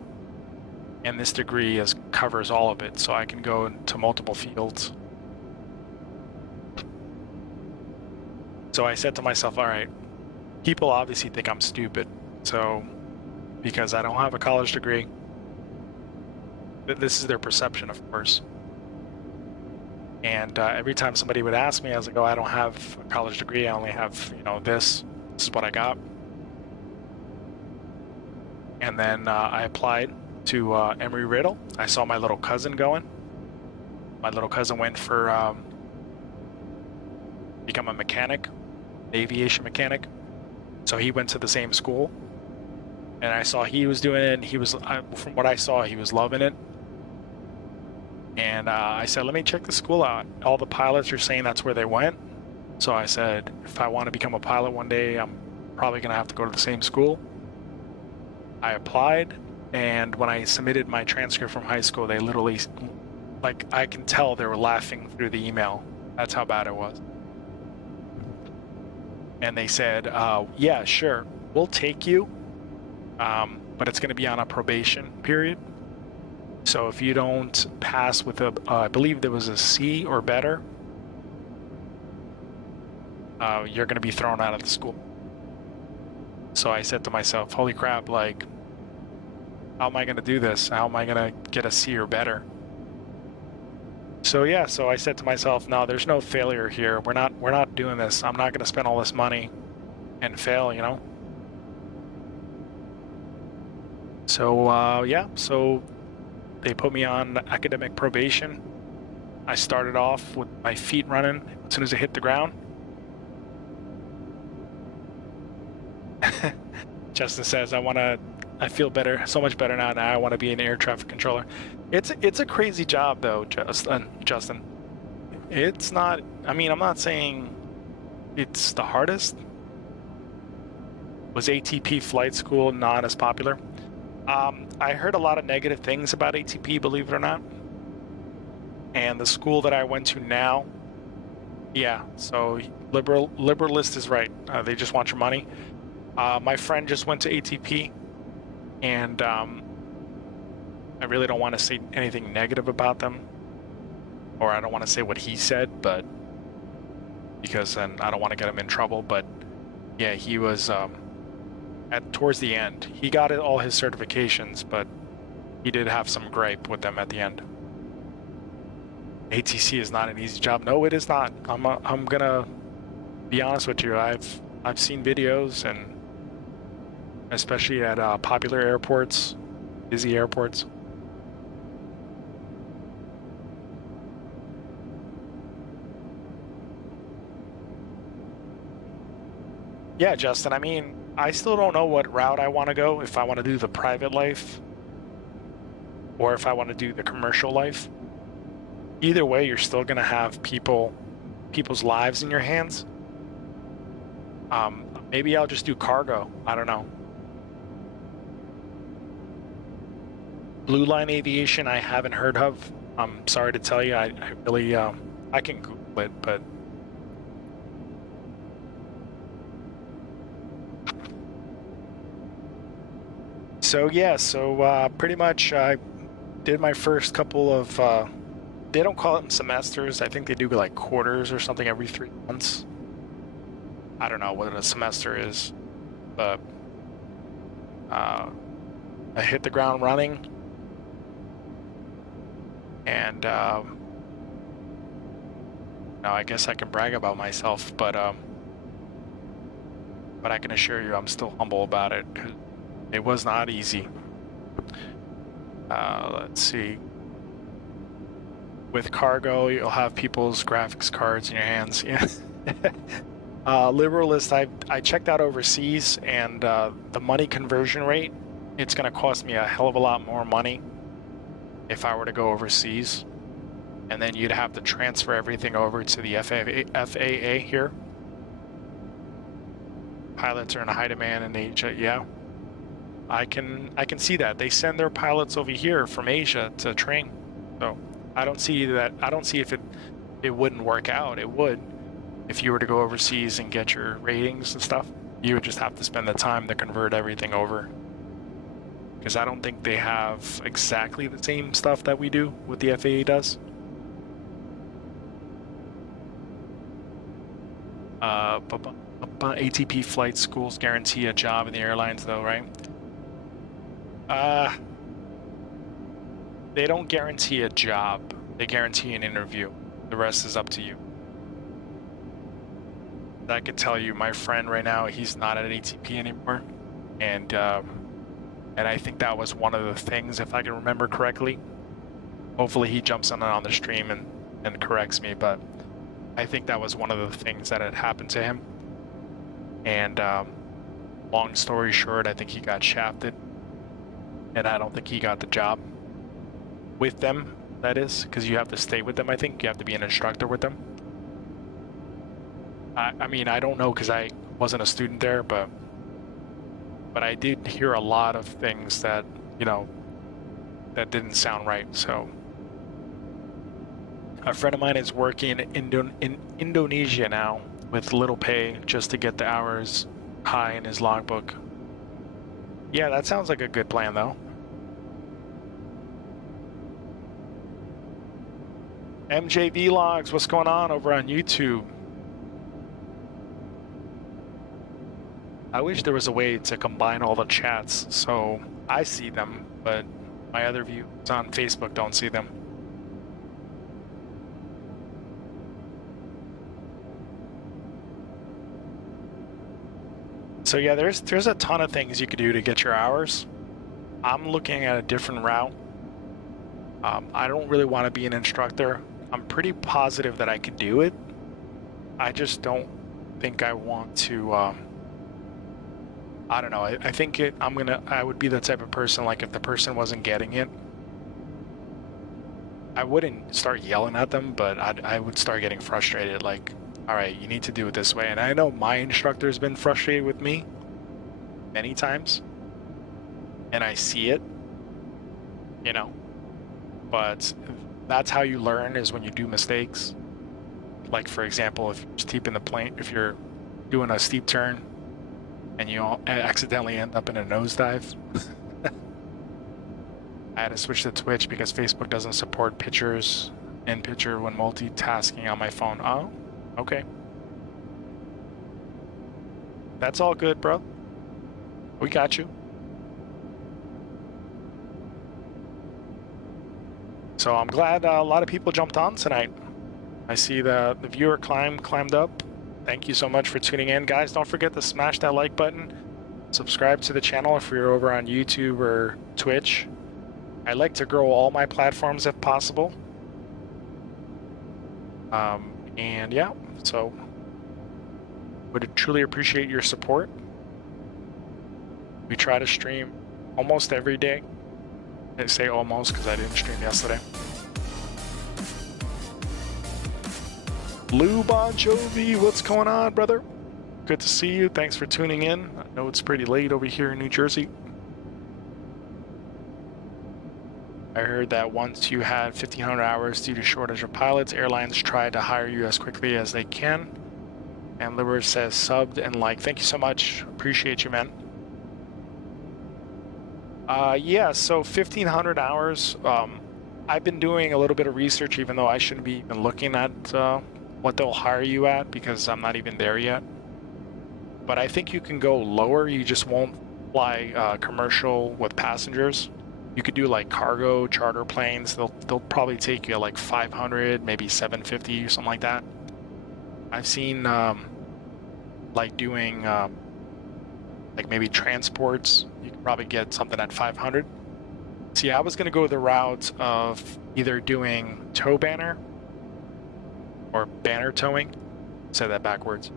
And this degree covers all of it, so I can go into multiple fields. So I said to myself, all right, people obviously think I'm stupid. So, because I don't have a college degree, this is their perception, of course. And every time somebody would ask me, I was like, oh, I don't have a college degree. I only have, you know, this is what I got. And then I applied to Embry-Riddle. I saw my little cousin going. My little cousin went for become a mechanic, aviation mechanic. So he went to the same school, and I saw he was doing it. And he was, from what I saw, he was loving it. And I said, let me check the school out. All the pilots are saying that's where they went. So I said, if I want to become a pilot one day, I'm probably going to have to go to the same school. I applied, and when I submitted my transcript from high school, they literally, like, I can tell they were laughing through the email. That's how bad it was. And they said, yeah, sure, we'll take you, but it's going to be on a probation period. So if you don't pass with a, I believe there was a C or better, you're going to be thrown out of the school. So I said to myself, holy crap, like, how am I going to do this? How am I going to get a C or better? So yeah, so I said to myself, no, there's no failure here. We're not doing this. I'm not going to spend all this money and fail, you know? So yeah, so they put me on academic probation. I started off with my feet running as soon as I hit the ground. Justin says, I feel better, so much better now. I want to be an air traffic controller. It's a crazy job though, Justin. It's not, I mean, I'm not saying it's the hardest. Was ATP flight school not as popular? I heard a lot of negative things about ATP, believe it or not. And the school that I went to now, yeah, so liberalist is right. They just want your money. My friend just went to ATP, and I really don't want to say anything negative about them, or I don't want to say what he said, but because then I don't want to get him in trouble. But yeah, he was towards the end. He got all his certifications, but he did have some gripe with them at the end. ATC is not an easy job. No, it is not. I'm gonna be honest with you. I've seen videos, and especially at popular airports, busy airports. Yeah, Justin, I mean, I still don't know what route I want to go, if I want to do the private life or if I want to do the commercial life. Either way, you're still going to have people's lives in your hands. Maybe I'll just do cargo. I don't know. Blue Line Aviation, I haven't heard of. I'm sorry to tell you. I really, I can Google it, but so yeah, so pretty much I did my first couple of, they don't call it semesters. I think they do like quarters or something every 3 months. I don't know what a semester is, but I hit the ground running, and now I guess I can brag about myself, but I can assure you I'm still humble about it, because it was not easy. Let's see. With cargo, you'll have people's graphics cards in your hands. Yeah. Liberalist, I checked out overseas, and the money conversion rate, it's going to cost me a hell of a lot more money if I were to go overseas. And then you'd have to transfer everything over to the FAA here. Pilots are in high demand in Asia. Yeah, I can see that. They send their pilots over here from Asia to train. So I don't see that. I don't see if it wouldn't work out. It would. If you were to go overseas and get your ratings and stuff, you would just have to spend the time to convert everything over. Because I don't think they have exactly the same stuff that we do, what the FAA does. ATP flight schools guarantee a job in the airlines, though, right? They don't guarantee a job. They guarantee an interview. The rest is up to you. I could tell you, my friend right now, he's not at ATP anymore, and And I think that was one of the things, if I can remember correctly. Hopefully he jumps on the stream and corrects me, but I think that was one of the things that had happened to him. And long story short, I think he got shafted. And I don't think he got the job with them, that is, because you have to stay with them, I think. You have to be an instructor with them. I mean, I don't know because I wasn't a student there, but I did hear a lot of things that, you know, that didn't sound right. So a friend of mine is working in Indonesia now with little pay just to get the hours high in his logbook. Yeah, that sounds like a good plan, though. MJ Vlogs, what's going on over on YouTube? I wish there was a way to combine all the chats so I see them, but my other viewers on Facebook don't see them. So yeah, there's a ton of things you could do to get your hours. I'm looking at a different route. I don't really want to be an instructor. I'm pretty positive that I could do it. I just don't think I want to. I don't know. I think I would be the type of person, like if the person wasn't getting it, I wouldn't start yelling at them, but I would start getting frustrated. Like, all right, you need to do it this way. And I know my instructor's been frustrated with me many times, and I see it, you know, but that's how you learn, is when you do mistakes. Like, for example, if you're steeping the plane, if you're doing a steep turn and you accidentally end up in a nosedive. I had to switch to Twitch because Facebook doesn't support pictures in picture when multitasking on my phone. Oh, okay. That's all good, bro. We got you. So I'm glad a lot of people jumped on tonight. I see the viewer climbed up. Thank you so much for tuning in. Guys, don't forget to smash that like button. Subscribe to the channel if you're over on YouTube or Twitch. I like to grow all my platforms if possible. And yeah, so would truly appreciate your support. We try to stream almost every day. I say almost because I didn't stream yesterday. Lou Bon Jovi, what's going on, brother? Good to see you. Thanks for tuning in. I know it's pretty late over here in New Jersey. I heard that once you had 1,500 hours due to shortage of pilots, airlines try to hire you as quickly as they can. And Liver says subbed and like. Thank you so much. Appreciate you, man. Yeah, so 1,500 hours. I've been doing a little bit of research, even though I shouldn't be even looking at what they'll hire you at because I'm not even there yet. But I think you can go lower. You just won't fly commercial with passengers. You could do like cargo charter planes. They'll probably take you at like 500, maybe 750 or something like that. I've seen like doing like maybe transports. You can probably get something at 500. See, I was going to go the route of either doing tow banner or banner towing. Say that backwards.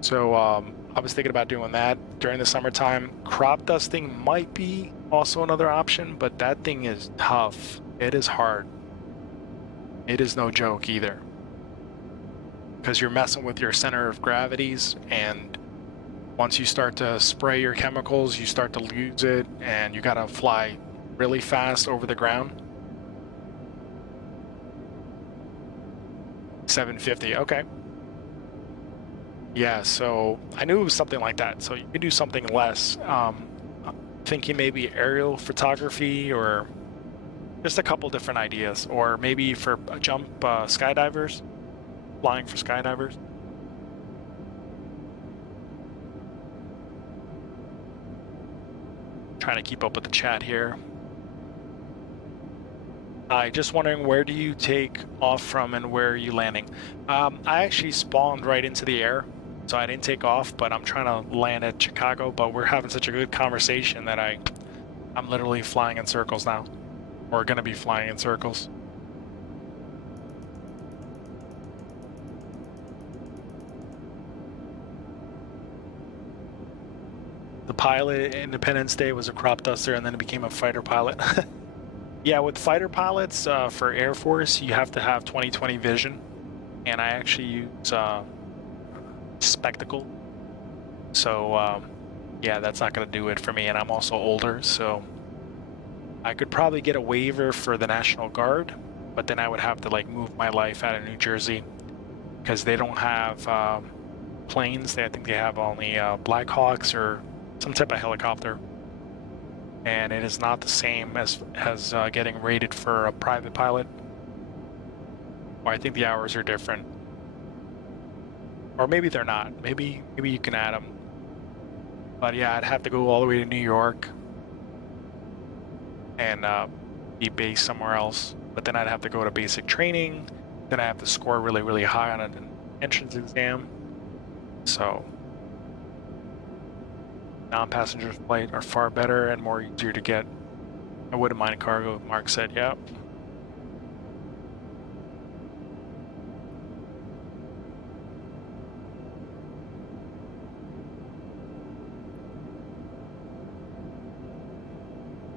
So I was thinking about doing that during the summertime. Crop dusting might be also another option, but that thing is tough. It is hard. It is no joke either. Because you're messing with your center of gravities, and once you start to spray your chemicals, you start to lose it, and you gotta fly really fast over the ground. 750, okay. Yeah, so I knew it was something like that. So you could do something less. Thinking maybe aerial photography or just a couple different ideas. Or maybe for jump skydivers, flying for skydivers. Trying to keep up with the chat here. Just wondering, where do you take off from and where are you landing? I actually spawned right into the air. So I didn't take off, but I'm trying to land at Chicago, but we're having such a good conversation that I'm literally flying in circles now. Or gonna be flying in circles. The pilot Independence Day was a crop duster and then it became a fighter pilot. Yeah, with fighter pilots for Air Force, you have to have 20/20 vision. And I actually use spectacle. So yeah, that's not going to do it for me. And I'm also older, so I could probably get a waiver for the National Guard, but then I would have to like move my life out of New Jersey because they don't have planes. I think they have only Black Hawks or some type of helicopter, and it is not the same as getting rated for a private pilot. Or I think the hours are different, or maybe they're not. Maybe you can add them. But yeah, I'd have to go all the way to New York and be based somewhere else. But then I'd have to go to basic training. Then I have to score really, really high on an entrance exam. So non-passenger flight are far better and more easier to get. I wouldn't mind cargo, Mark said. Yeah.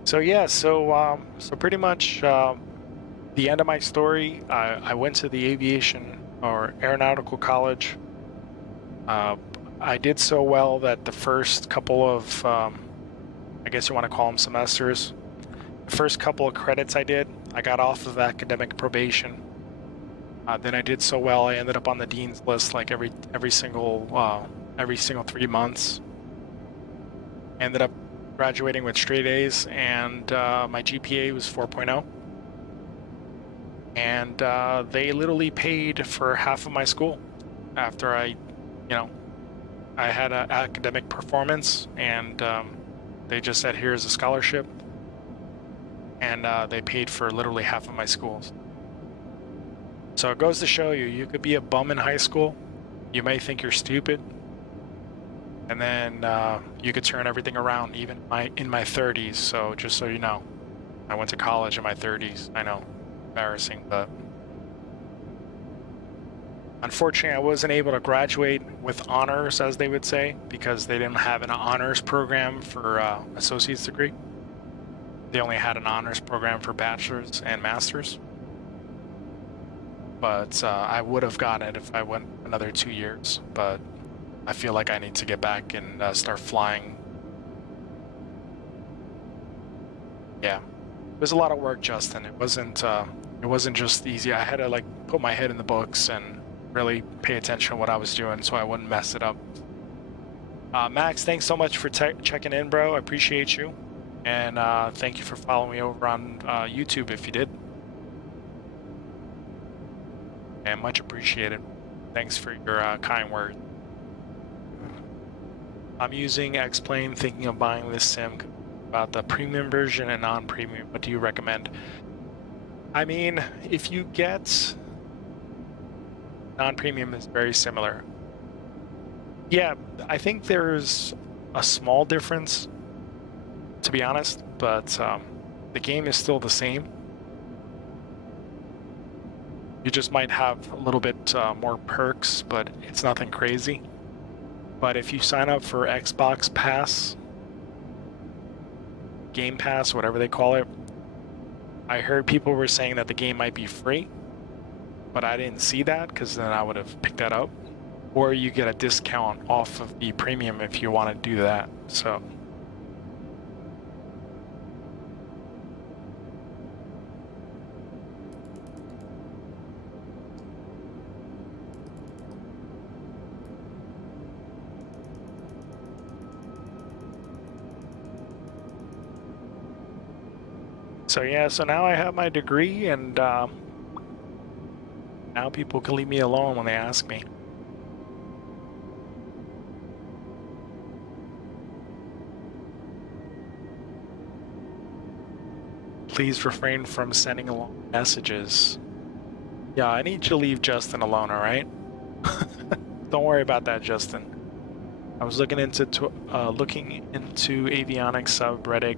So yeah, so pretty much the end of my story. I went to the aviation or aeronautical college. I did so well that the first couple of, I guess you want to call them semesters, the first couple of credits I did, I got off of academic probation. Then I did so well, I ended up on the dean's list like every single 3 months. Ended up graduating with straight A's, and my GPA was 4.0. And they literally paid for half of my school after I had an academic performance, and they just said, here's a scholarship. And they paid for literally half of my schools. So it goes to show you, you could be a bum in high school. You may think you're stupid. And then you could turn everything around even in my 30s. So just so you know, I went to college in my 30s. I know, embarrassing, but unfortunately I wasn't able to graduate with honors, as they would say, because they didn't have an honors program for associate's degree. They only had an honors program for bachelor's and master's. But I would have gotten it if I went another 2 years, but I feel like I need to get back and start flying. Yeah, it was a lot of work, Justin. It wasn't just easy. I had to like put my head in the books and really pay attention to what I was doing so I wouldn't mess it up. Max, thanks so much for checking in, bro. I appreciate you, and thank you for following me over on YouTube if you did. And much appreciated. Thanks for your kind words. I'm using X-Plane, thinking of buying this sim. About the premium version and non-premium, what do you recommend? I mean, if you get non-premium, is very similar. Yeah, I think there's a small difference, to be honest, but the game is still the same. You just might have a little bit more perks, but it's nothing crazy. But if you sign up for Xbox Pass, Game Pass, whatever they call it, I heard people were saying that the game might be free, but I didn't see that because then I would have picked that up. Or you get a discount off of the premium if you want to do that. So yeah, so now I have my degree, and now people can leave me alone when they ask me. Please refrain from sending long messages. Yeah, I need you to leave Justin alone, all right? Don't worry about that, Justin. I was looking into avionics subreddit.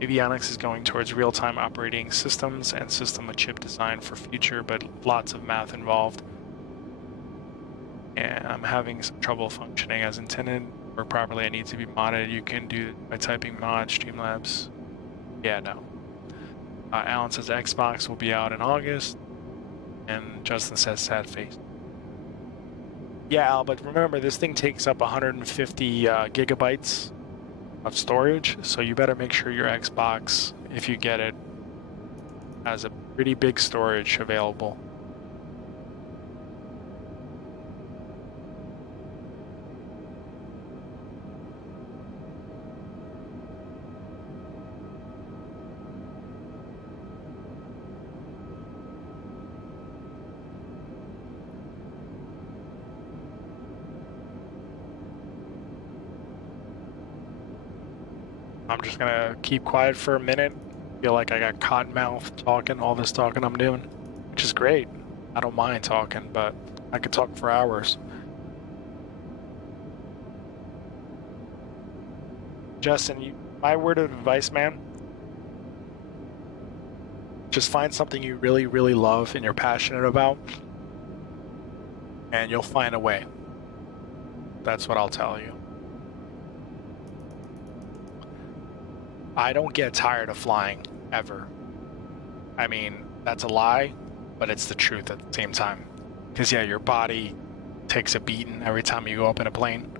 Avionics is going towards real-time operating systems and system-of-chip design for future, but lots of math involved. And I'm having some trouble functioning as intended or properly. I need to be modded. You can do it by typing mod Streamlabs. Yeah, no. Alan says Xbox will be out in August, and Justin says sad face. Yeah, Al, but remember, this thing takes up 150 gigabytes of storage, so you better make sure your Xbox, if you get it, has a pretty big storage available. I'm just gonna keep quiet for a minute. Feel like I got cotton mouth talking, all this talking I'm doing, which is great. I don't mind talking, but I could talk for hours. Justin, my word of advice, man, just find something you really, really love and you're passionate about, and you'll find a way. That's what I'll tell you. I don't get tired of flying, ever. I mean, that's a lie, but it's the truth at the same time. Because yeah, your body takes a beating every time you go up in a plane.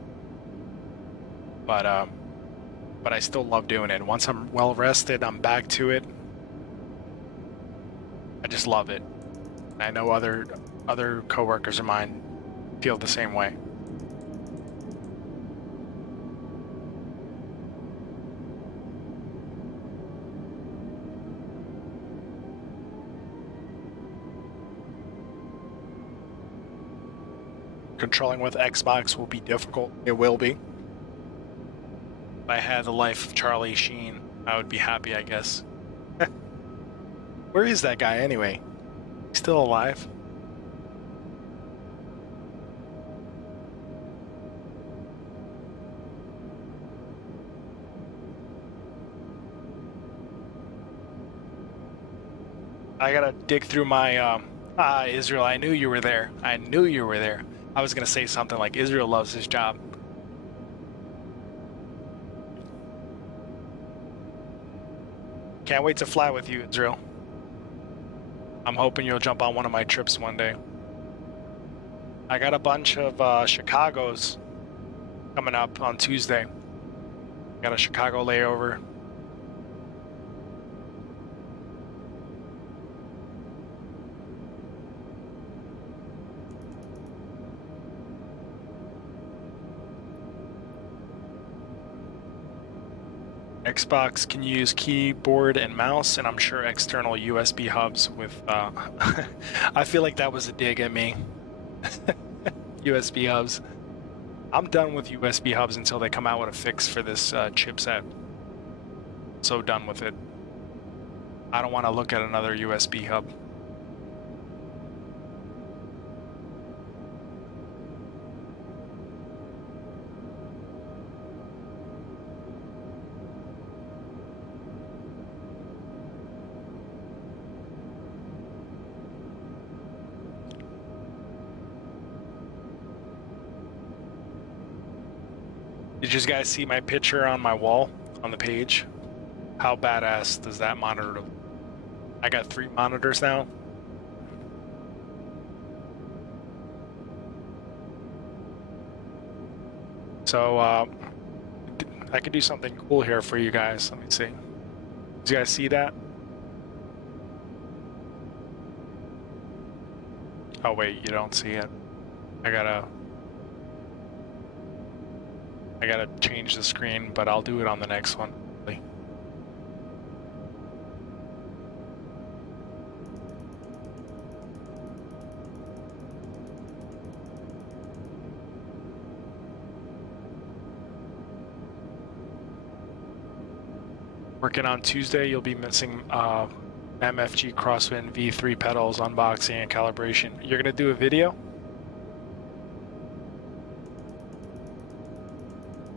But I still love doing it. Once I'm well rested, I'm back to it. I just love it. I know other coworkers of mine feel the same way. Controlling with Xbox will be difficult. It will be. If I had the life of Charlie Sheen, I would be happy, I guess. Where is that guy anyway? He's still alive? I gotta dig through my, Israel, I knew you were there. I knew you were there. I was gonna say something like Israel loves his job. Can't wait to fly with you, Israel. I'm hoping you'll jump on one of my trips one day. I got a bunch of Chicago's coming up on Tuesday. Got a Chicago layover. Xbox can use keyboard and mouse, and I'm sure external USB hubs with, I feel like that was a dig at me. USB hubs. I'm done with USB hubs until they come out with a fix for this chipset. So done with it. I don't want to look at another USB hub. Did you guys see my picture on my wall on the page? How badass does that monitor look? I got 3 monitors now. So I could do something cool here for you guys. Let me see. Did you guys see that? Oh wait, you don't see it. I gotta change the screen, but I'll do it on the next one. Working on Tuesday, you'll be missing MFG Crosswind V3 pedals, unboxing and calibration. You're gonna do a video?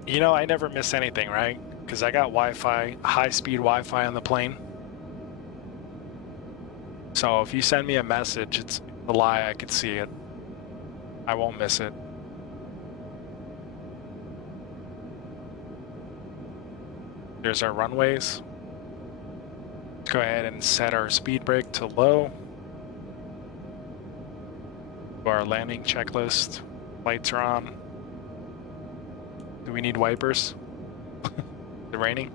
You know, I never miss anything, right? Because I got Wi-Fi, high-speed Wi-Fi on the plane. So if you send me a message, it's a lie, I could see it. I won't miss it. There's our runways. Let's go ahead and set our speed brake to low. To our landing checklist. Lights are on. Do we need wipers? Is it raining?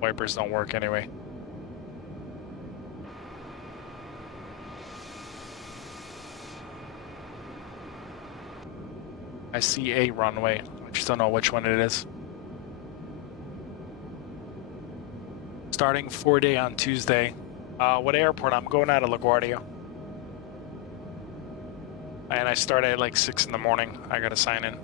Wipers don't work anyway. I see a runway. I just don't know which one it is. Starting 4-day on Tuesday. What airport? I'm going out of LaGuardia. And I start at like 6 in the morning. I gotta sign in.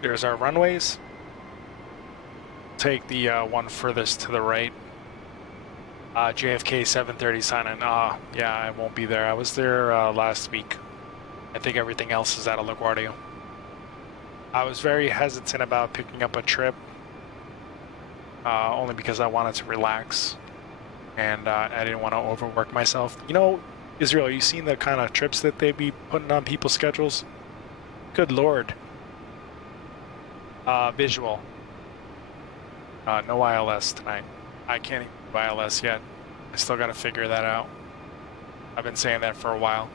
There's our runways. Take the one furthest to the right. JFK 7:30 sign-in. Yeah, I won't be there. I was there last week. I think everything else is out of LaGuardia. I was very hesitant about picking up a trip, only because I wanted to relax, and I didn't want to overwork myself. You know, Israel, you seen the kind of trips that they be putting on people's schedules? Good Lord. Visual. No ILS tonight. I can't even do ILS yet. I still got to figure that out. I've been saying that for a while.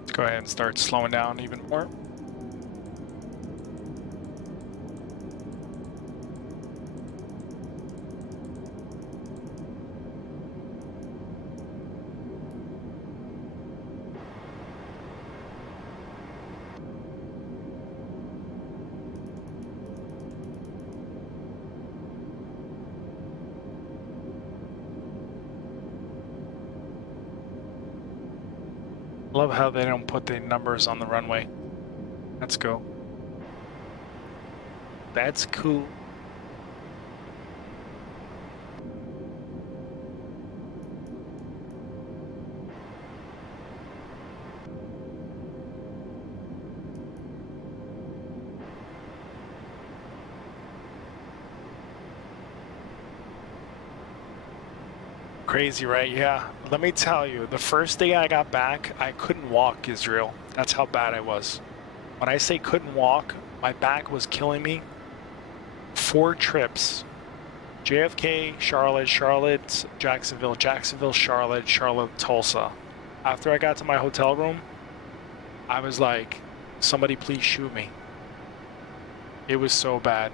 Let's go ahead and start slowing down even more. Love how they don't put the numbers on the runway. Let's go. That's cool. Crazy, right? Yeah. Let me tell you, the first day I got back, I couldn't walk, Israel. That's how bad I was. When I say couldn't walk, my back was killing me. 4 trips. JFK, Charlotte, Charlotte, Jacksonville, Jacksonville, Charlotte, Charlotte, Tulsa. After I got to my hotel room, I was like, somebody please shoot me. It was so bad.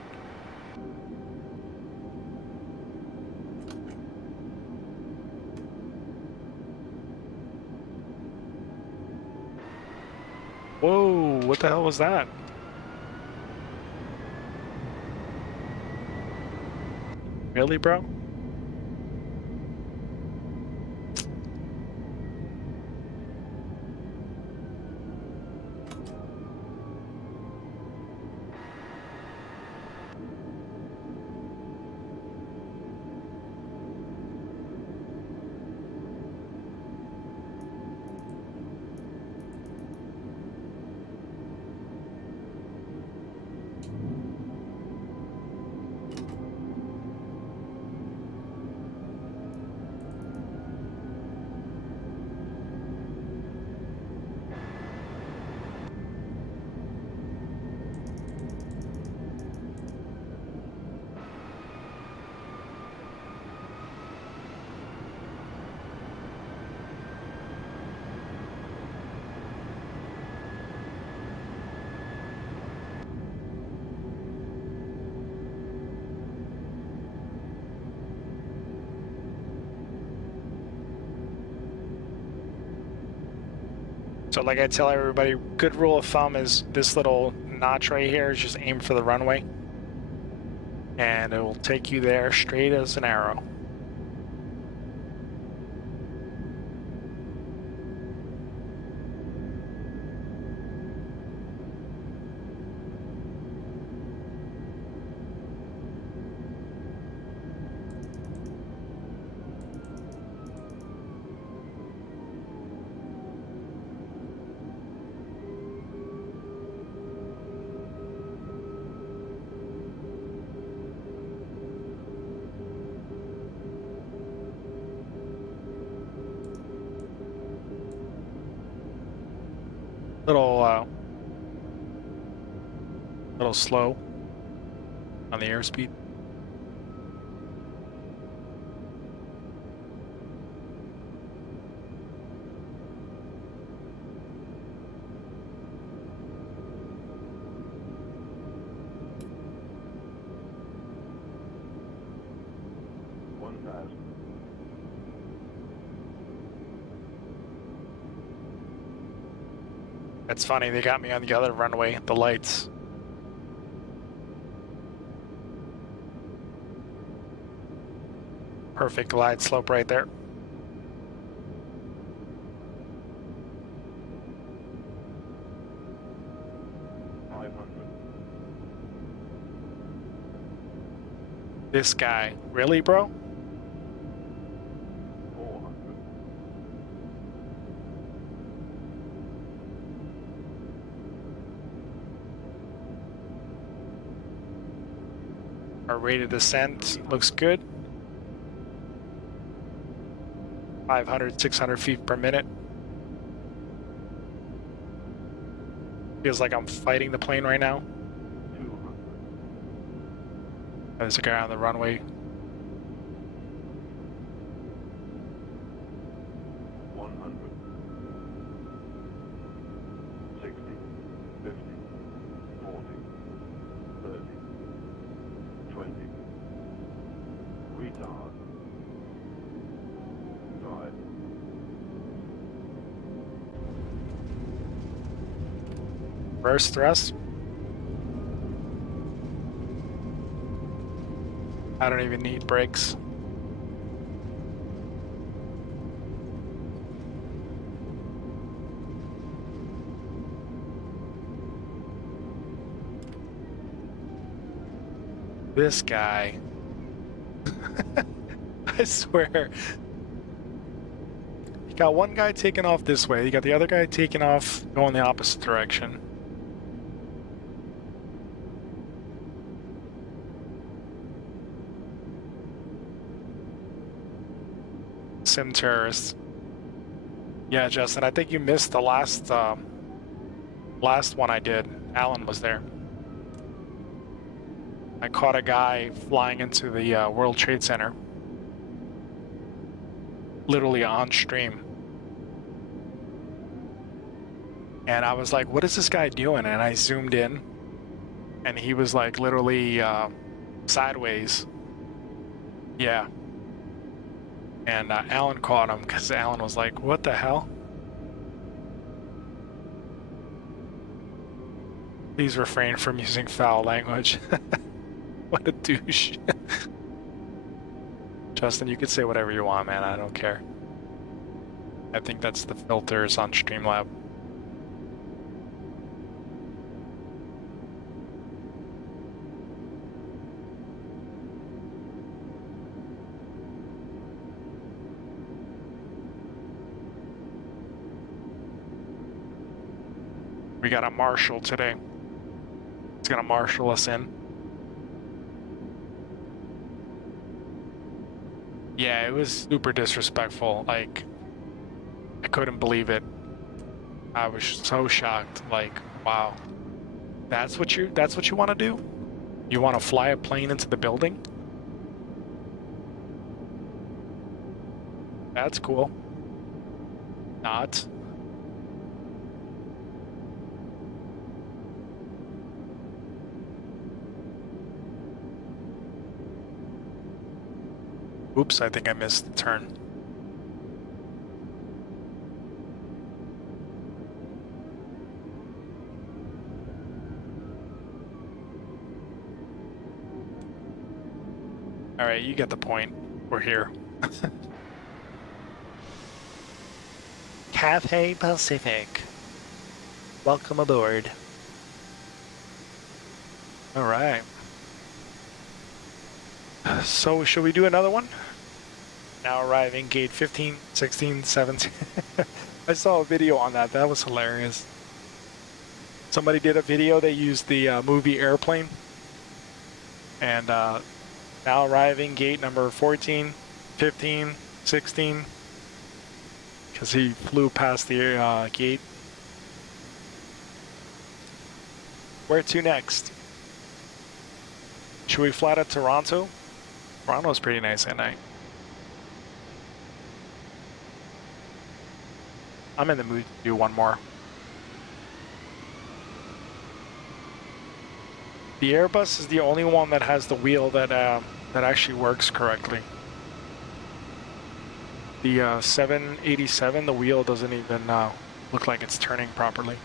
Whoa, what the hell was that? Really, bro? So like I tell everybody, good rule of thumb is this little notch right here is just aim for the runway. And it will take you there straight as an arrow. Little slow on the airspeed. That's funny, they got me on the other runway, the lights. Perfect glide slope right there. This guy, really, bro? Our rate of descent looks good. 500, 600 feet per minute. Feels like I'm fighting the plane right now. There's a guy on the runway. 100, 60, 50, 40, 30, 20. Retard. 5. Reverse thrust. I don't even need brakes. This guy. I swear. You got one guy taking off this way, you got the other guy taking off going the opposite direction. Sim terrorists. Yeah, Justin, I think you missed the last one I did. Alan was there. I caught a guy flying into the World Trade Center. Literally on stream. And I was like, what is this guy doing? And I zoomed in. And he was like literally sideways. Yeah. And Alan caught him because Alan was like, what the hell? Please refrain from using foul language. What a douche. Justin, you could say whatever you want, man. I don't care. I think that's the filters on Streamlab. We got a marshal today. He's gonna marshal us in. Yeah, it was super disrespectful. Like, I couldn't believe it. I was so shocked. Like, wow. That's what you want to do? You want to fly a plane into the building? That's cool. Not. Oops, I think I missed the turn. All right, you get the point. We're here. Cathay Pacific. Welcome aboard. All right. So should we do another one? Now arriving gate 15, 16, 17. I saw a video on that. That was hilarious. Somebody did a video. They used the movie Airplane. And now arriving gate number 14, 15, 16. Because he flew past the gate. Where to next? Should we fly to Toronto? Toronto's pretty nice at night. I'm in the mood to do one more. The Airbus is the only one that has the wheel that actually works correctly. The 787, the wheel doesn't even look like it's turning properly.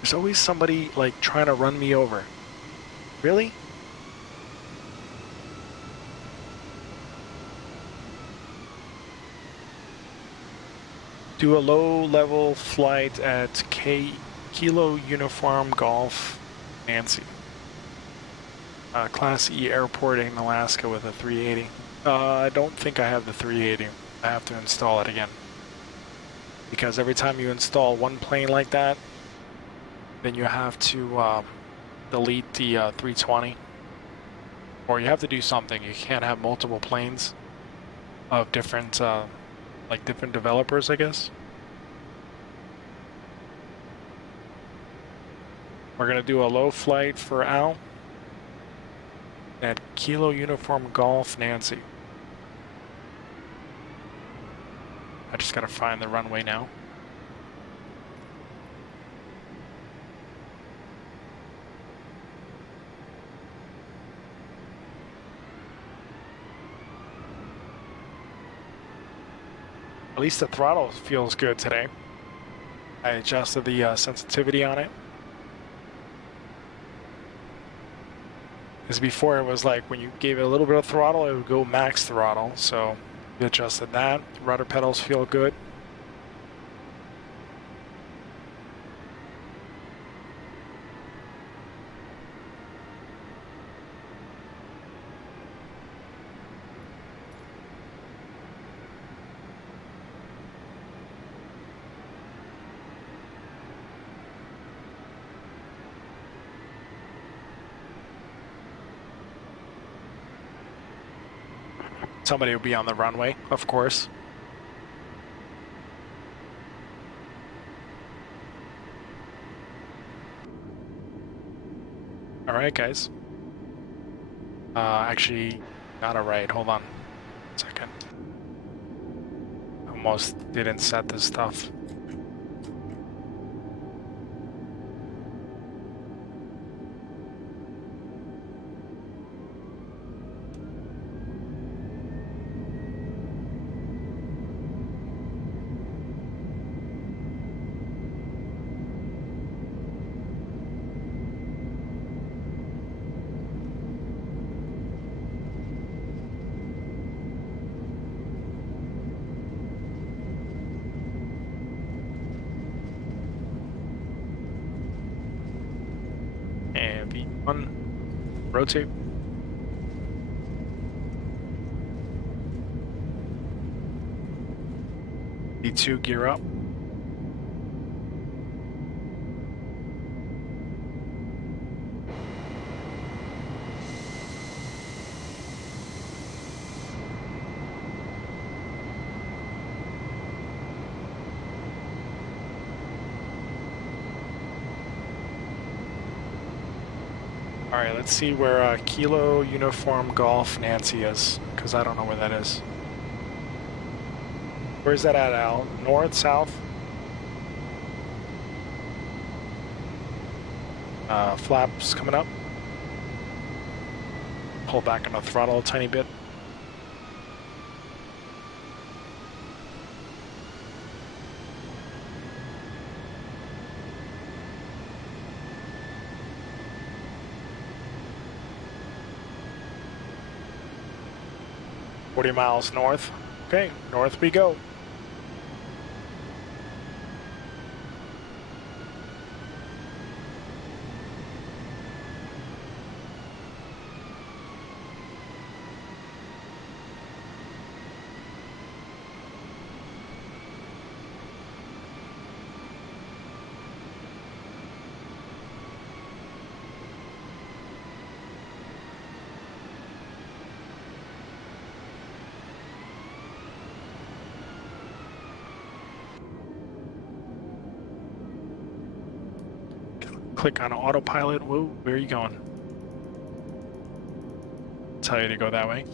There's always somebody like trying to run me over. Really? Do a low-level flight at Kilo Uniform Golf Nancy. Class E airport in Alaska with a 380. I don't think I have the 380. I have to install it again. Because every time you install one plane like that, then you have to delete the 320. Or you have to do something. You can't have multiple planes of different like different developers, I guess. We're gonna do a low flight for Al at Kilo Uniform Golf Nancy. I just gotta find the runway now. At least the throttle feels good today. I adjusted the sensitivity on it. Because before it was like when you gave it a little bit of throttle, it would go max throttle. So we adjusted that. Rudder pedals feel good. Somebody will be on the runway, of course. All right, guys. Actually, not a right. Hold on a second. Almost didn't set this stuff. And V1, rotate. V2, gear up. All right, let's see where Kilo Uniform Golf Nancy is, because I don't know where that is. Where's that at, Al? North, south? Flaps coming up. Pull back on the throttle a tiny bit. 40 miles north. Okay, north we go. Click on autopilot. Whoa, where are you going? Tell you to go that way.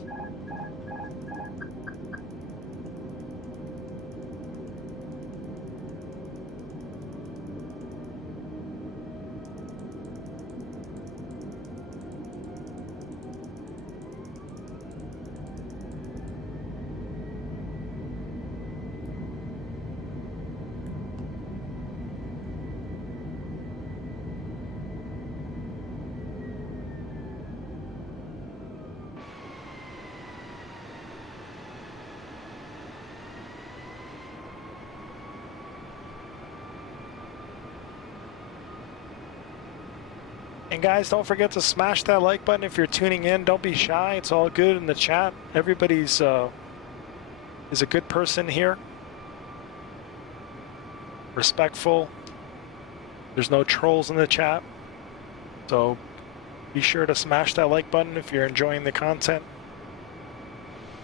And guys, don't forget to smash that like button if you're tuning in. Don't be shy. It's all good in the chat. Everybody's is a good person here. Respectful. There's no trolls in the chat. So be sure to smash that like button if you're enjoying the content.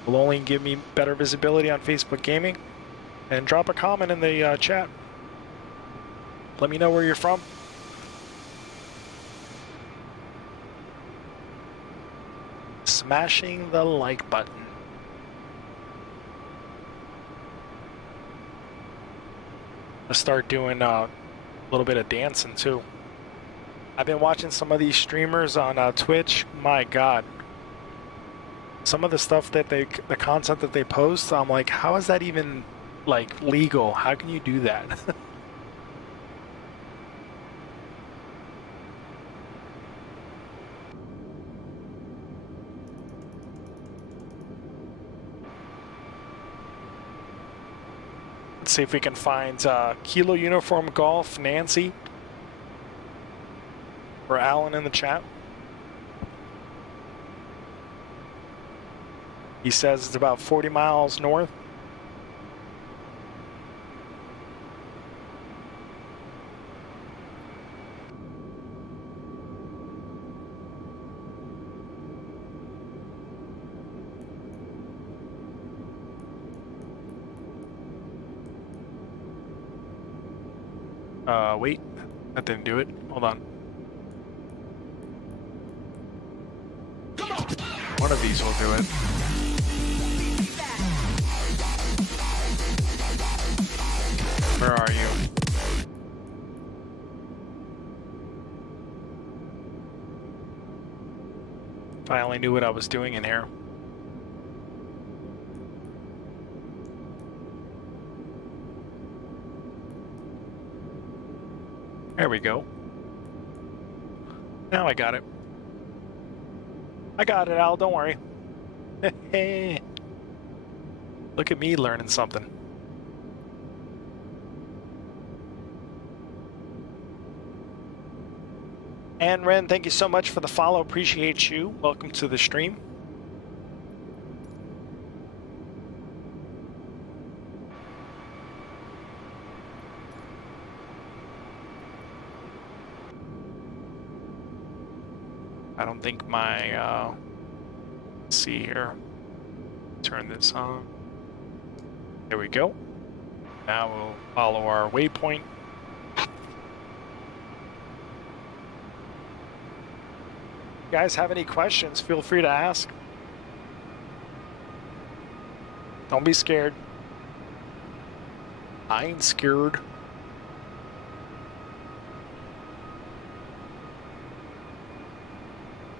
It will only give me better visibility on Facebook Gaming. And drop a comment in the chat. Let me know where you're from. Smashing the like button. Let's start doing a little bit of dancing too. I've been watching some of these streamers on Twitch. My God. Some of the stuff that the content that they post, I'm like, how is that even like legal? How can you do that? Let's see if we can find Kilo Uniform Golf, Nancy, or Alan in the chat. He says it's about 40 miles north. Wait, that didn't do it. Hold on. One of these will do it. Where are you? If I only knew what I was doing in here. There we go. Now I got it. I got it, Al. Don't worry. Hey. Look at me learning something. And Ren, thank you so much for the follow. Appreciate you. Welcome to the stream. I don't think my, let's see here. Turn this on. There we go. Now we'll follow our waypoint. You guys have any questions, feel free to ask. Don't be scared. I ain't scared.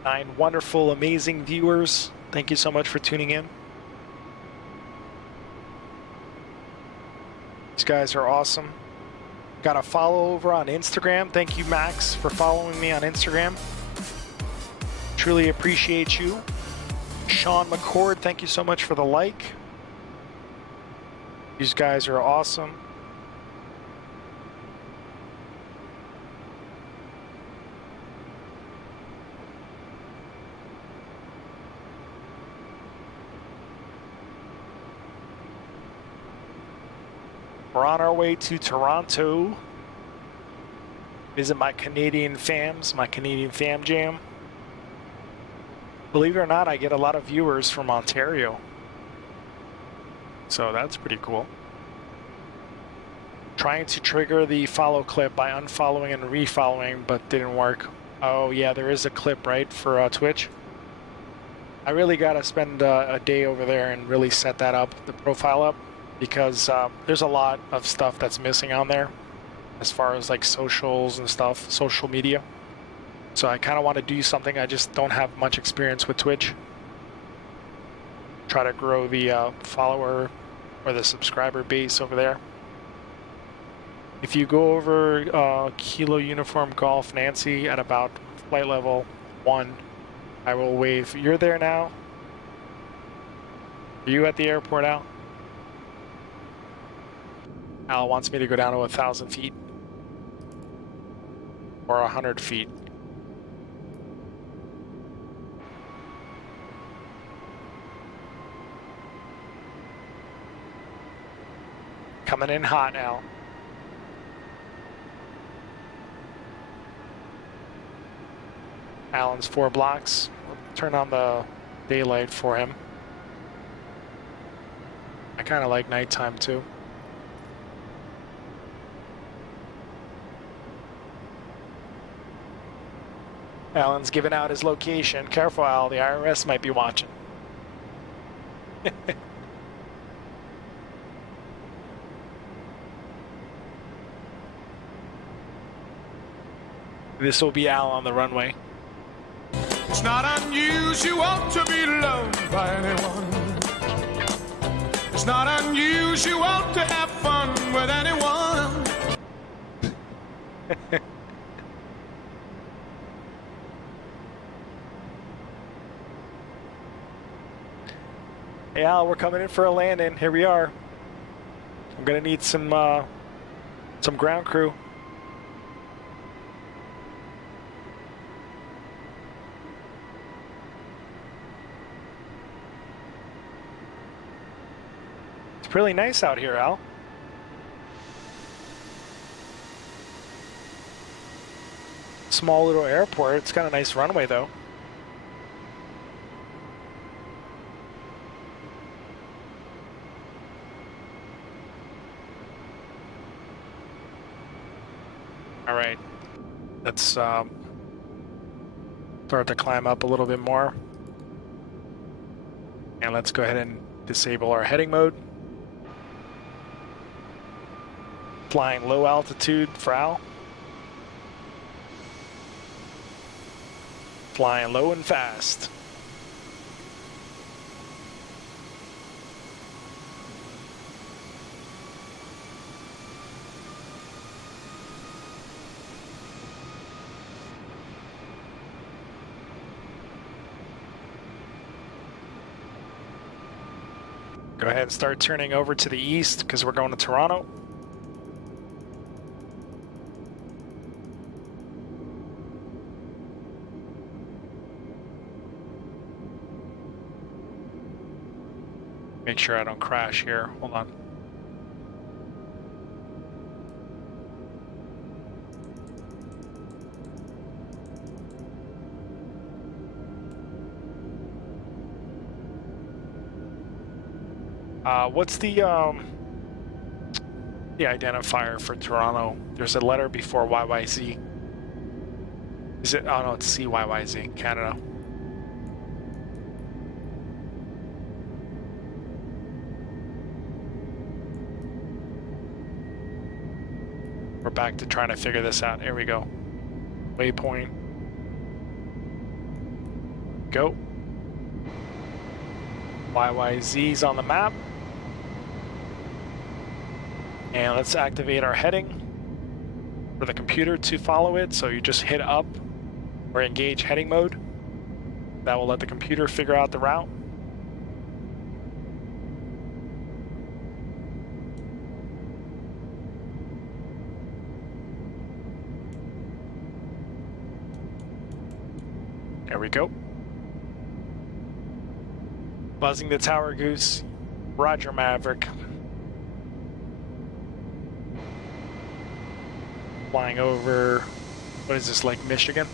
Nine wonderful, amazing viewers. Thank you so much for tuning in. These guys are awesome. Got a follow over on Instagram. Thank you, Max, for following me on Instagram. Truly appreciate you. Sean McCord, thank you so much for the like. These guys are awesome. We're on our way to Toronto. Visit my Canadian fams, my Canadian fam jam. Believe it or not, I get a lot of viewers from Ontario. So that's pretty cool. Trying to trigger the follow clip by unfollowing and refollowing, but didn't work. Oh yeah, there is a clip, right, for Twitch. I really gotta spend a day over there and really set that up, the profile up, because there's a lot of stuff that's missing on there as far as like socials and stuff, social media. So I kind of want to do something. I just don't have much experience with Twitch. Try to grow the follower or the subscriber base over there. If you go over Kilo Uniform Golf Nancy at about flight level 1, I will wave. You're there now? Are you at the airport, Al? Al wants me to go down to 1,000 feet. Or 100 feet. Coming in hot, Al. Alan's 4 blocks. We'll turn on the daylight for him. I kind of like nighttime too. Alan's giving out his location. Careful, Al, the IRS might be watching. This will be Al on the runway. It's not unusual to be loved by anyone. It's not unusual to have fun with anyone. Hey Al, we're coming in for a landing. Here we are. I'm gonna need some ground crew. It's really nice out here, Al. Small little airport. It's got a nice runway though. All right, let's start to climb up a little bit more. And let's go ahead and disable our heading mode. Flying low altitude for Al. Flying low and fast. Go ahead and start turning over to the east because we're going to Toronto. Make sure I don't crash here. Hold on. What's the identifier for Toronto? There's a letter before YYZ. Is it? Oh no, it's CYYZ, Canada. We're back to trying to figure this out. Here we go. Waypoint. Go. YYZ's on the map. And let's activate our heading for the computer to follow it. So you just hit up or engage heading mode. That will let the computer figure out the route. There we go. Buzzing the tower goose. Roger, Maverick. Flying over, what is this, Lake Michigan?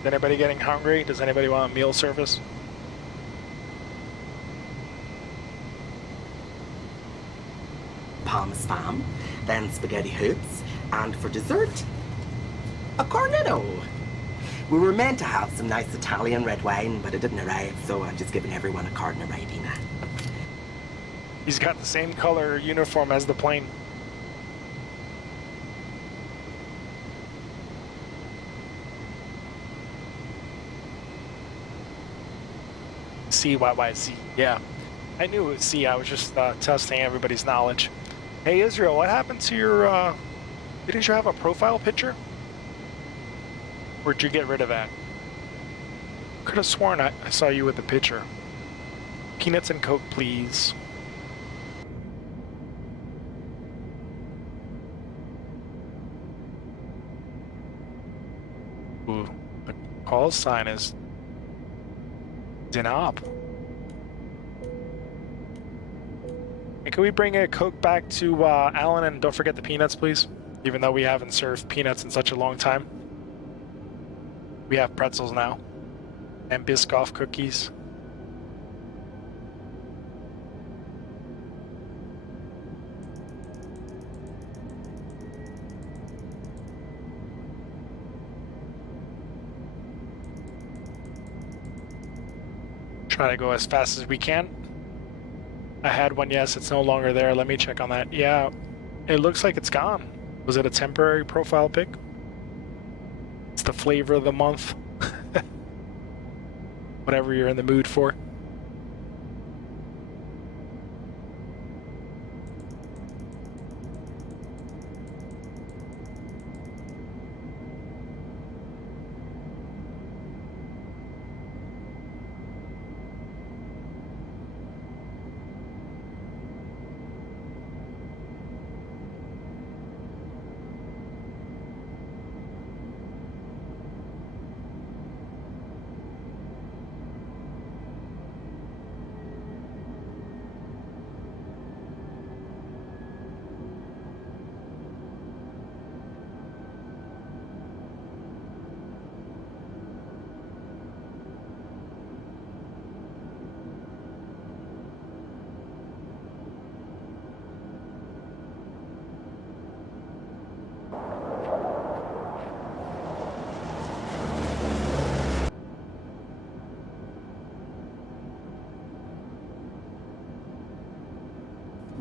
Is anybody getting hungry? Does anybody want meal service? Palm spam, then spaghetti hoops, and for dessert, a cornetto. We were meant to have some nice Italian red wine, but it didn't arrive, so I'm just giving everyone a carton of Ribena. He's got the same color uniform as the plane. CYYZ, yeah. I knew it was C, I was just testing everybody's knowledge. Hey Israel, what happened to your, didn't you have a profile picture? Where'd you get rid of that? Could have sworn I saw you with the picture. Peanuts and Coke, please. Ooh, the call sign is Dinop. Hey, can we bring a Coke back to Alan, and don't forget the peanuts, please? Even though we haven't served peanuts in such a long time. We have pretzels now. And Biscoff cookies. Try to go as fast as we can. I had one, yes, it's no longer there. Let me check on that. Yeah, it looks like it's gone. Was it a temporary profile pic? It's the flavor of the month. Whatever you're in the mood for.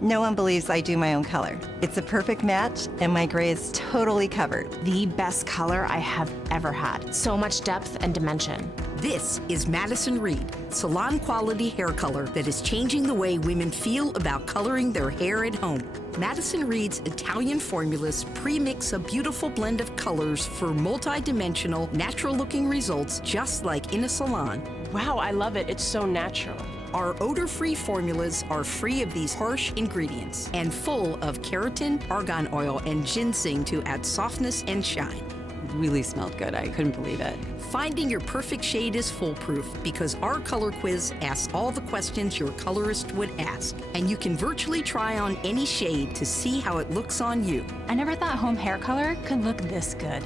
No one believes I do my own color. It's a perfect match, and my gray is totally covered. The best color I have ever had. So much depth and dimension. This is Madison Reed, salon quality hair color that is changing the way women feel about coloring their hair at home. Madison Reed's Italian formulas pre-mix a beautiful blend of colors for multi-dimensional, natural-looking results just like in a salon. Wow, I love it. It's so natural. Our odor-free formulas are free of these harsh ingredients and full of keratin, argan oil, and ginseng to add softness and shine. It really smelled good. I couldn't believe it. Finding your perfect shade is foolproof because our color quiz asks all the questions your colorist would ask, and you can virtually try on any shade to see how it looks on you. I never thought home hair color could look this good.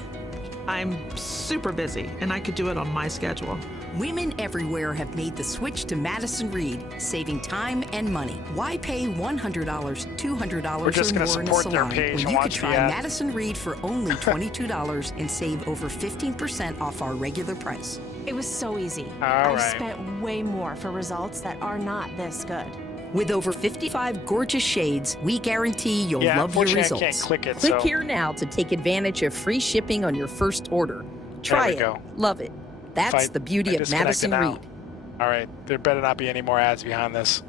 I'm super busy, and I could do it on my schedule. Women everywhere have made the switch to Madison Reed, saving time and money. Why pay $100, $200 We're just or gonna more in a support their salon page when and you could watch the try ad. Madison Reed for only $22 and save over 15% off our regular price? It was so easy. All I've right. spent way more for results that are not this good. With over 55 gorgeous shades, we guarantee you'll Yeah, love your unfortunately, I results. can't click it, Click so- here now to take advantage of free shipping on your first order. Try we it. go. Love it. That's the beauty of Madison now. Reed. All right, there better not be any more ads behind this,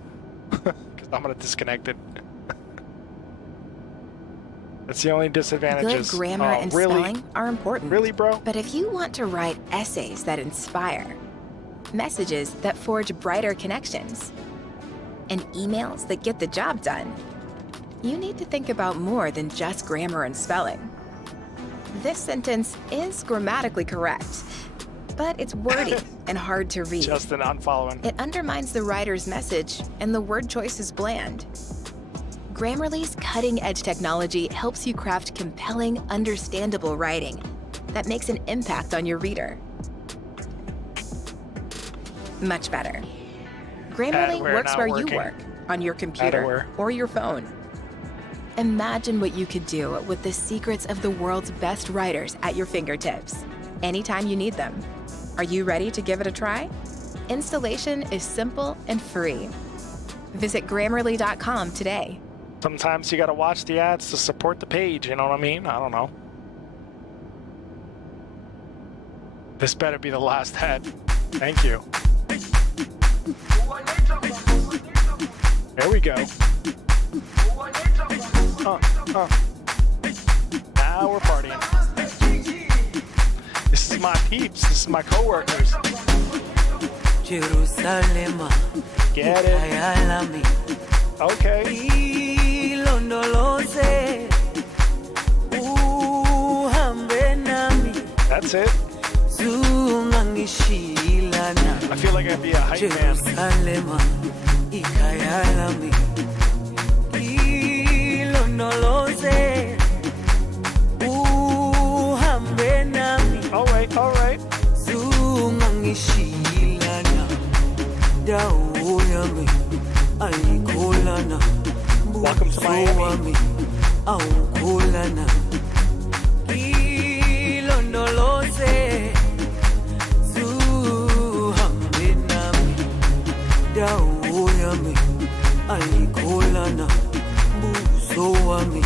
because I'm gonna disconnect it. That's the only Good disadvantages. grammar Oh, and really? spelling are important. Really, bro? But if you want to write essays that inspire, messages that forge brighter connections, and emails that get the job done, you need to think about more than just grammar and spelling. This sentence is grammatically correct, but it's wordy and hard to read. Justin unfollowing. It undermines the writer's message, and the word choice is bland. Grammarly's cutting-edge technology helps you craft compelling, understandable writing that makes an impact on your reader. Much better. Grammarly Adware works not where working. you work, on your computer Adware. or your phone. Imagine what you could do with the secrets of the world's best writers at your fingertips, anytime you need them. Are you ready to give it a try? Installation is simple and free. Visit Grammarly.com today. Sometimes you gotta watch the ads to support the page, you know what I mean? I don't know. This better be the last ad. Thank you. There we go. Now we're partying. This is my peeps. This is my coworkers. Jerusalem, Get it? Ayalami, Okay. ilondoloze, uhambe nami, That's it. zungangishilana. I feel like I'd be a hype man. Jerusalem, ikayalami, ilondoloze, uhambe nami, All right, all right. zungangishilana. Dawo yami, ayikholana. Welcome to Miami. Buso wami, awukholana. Ilondoloze, zuhambe nami. Dawo yami, ayikholana. Buso wami,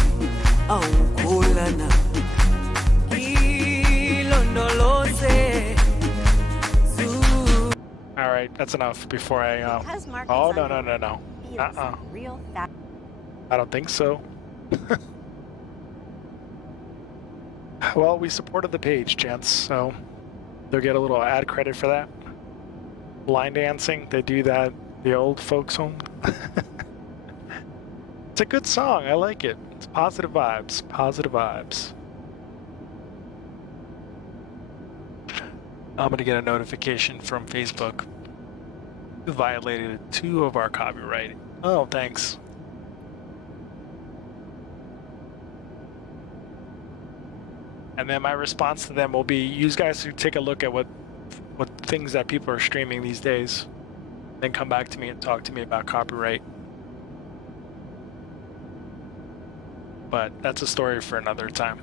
awukholana. Ilondoloze, All right, that's enough before I. Oh no no no no. Real I don't think so. Well, we supported the page, gents, so they'll get a little ad credit for that. Line dancing, they do that the old folks home. It's a good song. I like it. It's positive vibes. Positive vibes. I'm gonna get a notification from Facebook. You violated 2 of our copyright. Oh, thanks. And then my response to them will be, you guys should take a look at what things that people are streaming these days. Then come back to me and talk to me about copyright. But that's a story for another time.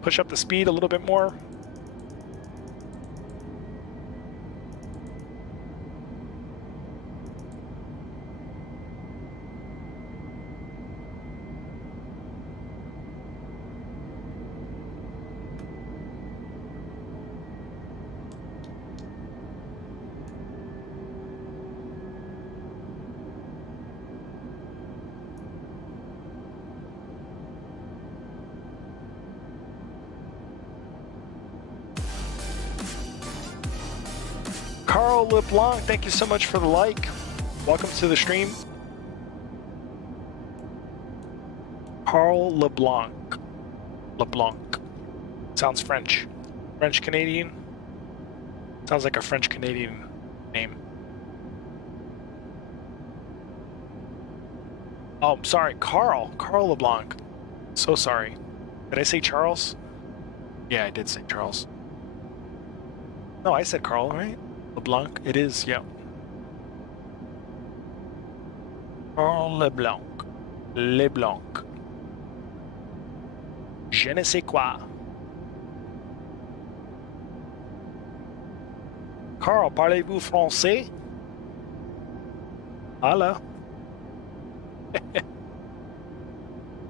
Push up the speed a little bit more. Carl LeBlanc, thank you so much for the like. Welcome to the stream. Carl LeBlanc. LeBlanc. Sounds French. French Canadian. Sounds like a French Canadian name. Oh, I'm sorry, Carl. Carl LeBlanc. So sorry. Did I say Charles? Yeah, I did say Charles. No, I said Carl, right? LeBlanc, it is, yeah. Carl LeBlanc. LeBlanc. Je ne sais quoi. Carl, parlez-vous français? Hello.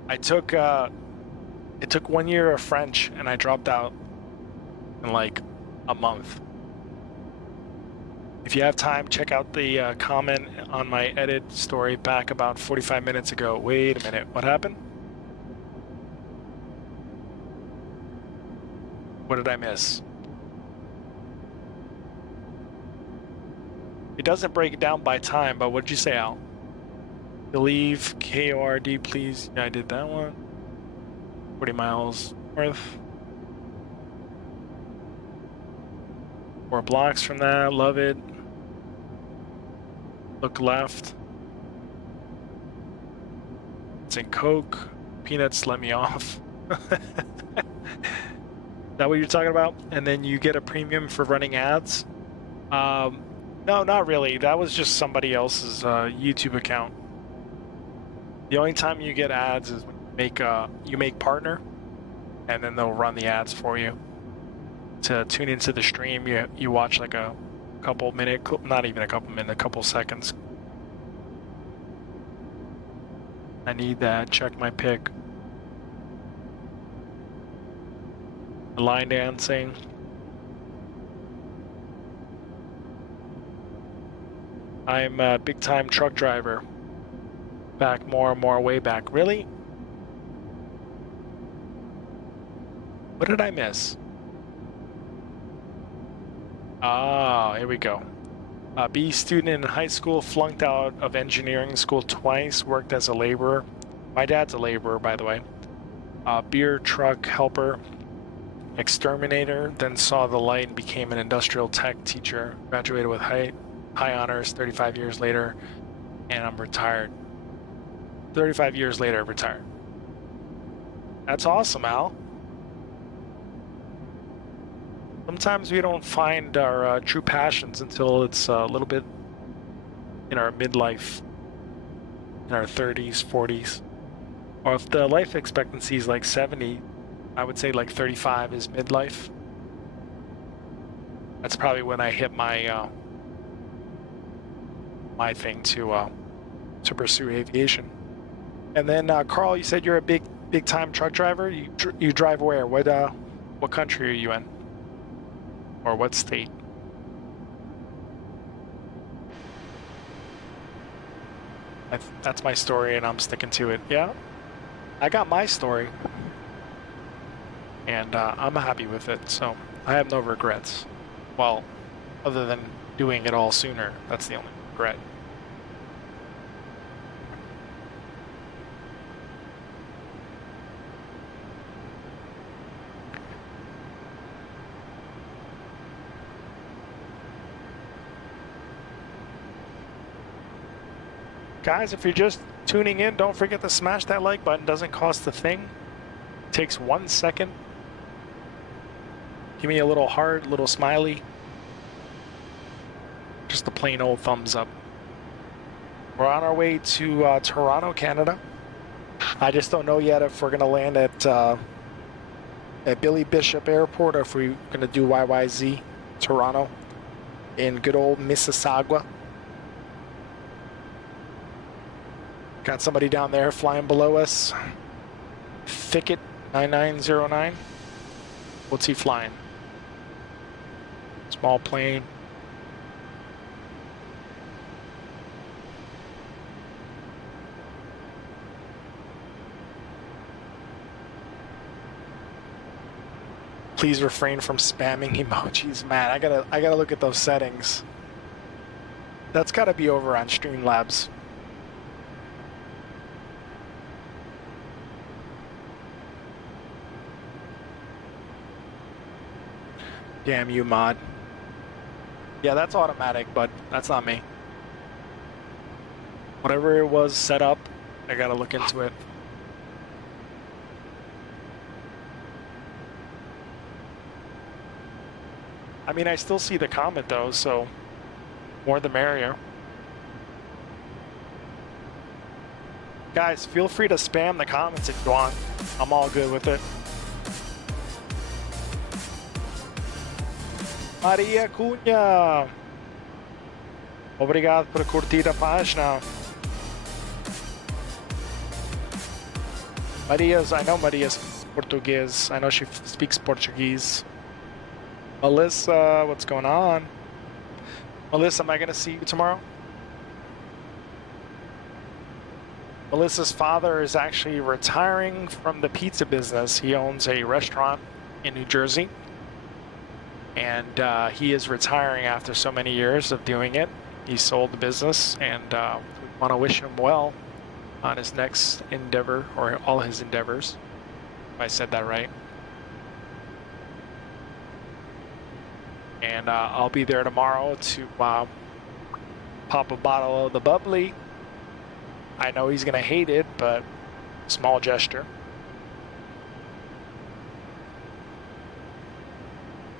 It took 1 year of French and I dropped out in like a month. If you have time, check out the comment on my edit story back about 45 minutes ago. Wait a minute, what happened? What did I miss? It doesn't break it down by time, but what did you say, Al? Believe KORD, please. Yeah, I did that one. 40 miles north. 4 blocks from that. Love it. Look left. It's in Coke. Peanuts let me off. Is that what you're talking about? And then you get a premium for running ads? No, not really. That was just somebody else's YouTube account. The only time you get ads is when you make partner, and then they'll run the ads for you. To tune into the stream, you watch like a couple minute, not even a couple minutes, a couple seconds. I need that. Check my pick. Line dancing. I'm a big time truck driver. Back more and more way back. Really? What did I miss? Ah, here we go. B student in high school, flunked out of engineering school twice, worked as a laborer. My dad's a laborer, by the way. Beer truck helper, exterminator, then saw the light and became an industrial tech teacher. Graduated with high honors 35 years later, and I'm retired. 35 years later, retired. That's awesome, Al. Sometimes we don't find our true passions until it's a little bit in our midlife, in our 30s, 40s. Or if the life expectancy is like 70, I would say like 35 is midlife. That's probably when I hit my my thing to pursue aviation. And then Carl, you said you're a big time truck driver. You drive where? What country are you in? Or what state? That's my story, and I'm sticking to it. Yeah, I got my story, and I'm happy with it. So I have no regrets. Well, other than doing it all sooner, that's the only regret. Guys, if you're just tuning in, don't forget to smash that like button. Doesn't cost a thing. It takes 1 second. Give me a little heart, little smiley. Just a plain old thumbs up. We're on our way to Toronto, Canada. I just don't know yet if we're going to land at Billy Bishop Airport or if we're going to do YYZ Toronto in good old Mississauga. Got somebody down there flying below us. Thicket 9909. What's he flying? Small plane. Please refrain from spamming emojis, man. I gotta look at those settings. That's gotta be over on Streamlabs. Damn you, mod. Yeah, that's automatic, but that's not me. Whatever it was set up, I gotta look into it. I mean, I still see the comment though, so more the merrier. Guys, feel free to spam the comments if you want. I'm all good with it. Maria Cunha. Obrigado por curtir a página. I know Maria's Portuguese. I know she speaks Portuguese. Melissa, what's going on? Melissa, am I going to see you tomorrow? Melissa's father is actually retiring from the pizza business. He owns a restaurant in New Jersey. And he is retiring after so many years of doing it. he sold the business, and we want to wish him well on his next endeavor, or all his endeavors, if I said that right. And I'll be there tomorrow to pop a bottle of the bubbly. I know he's gonna hate it, but small gesture.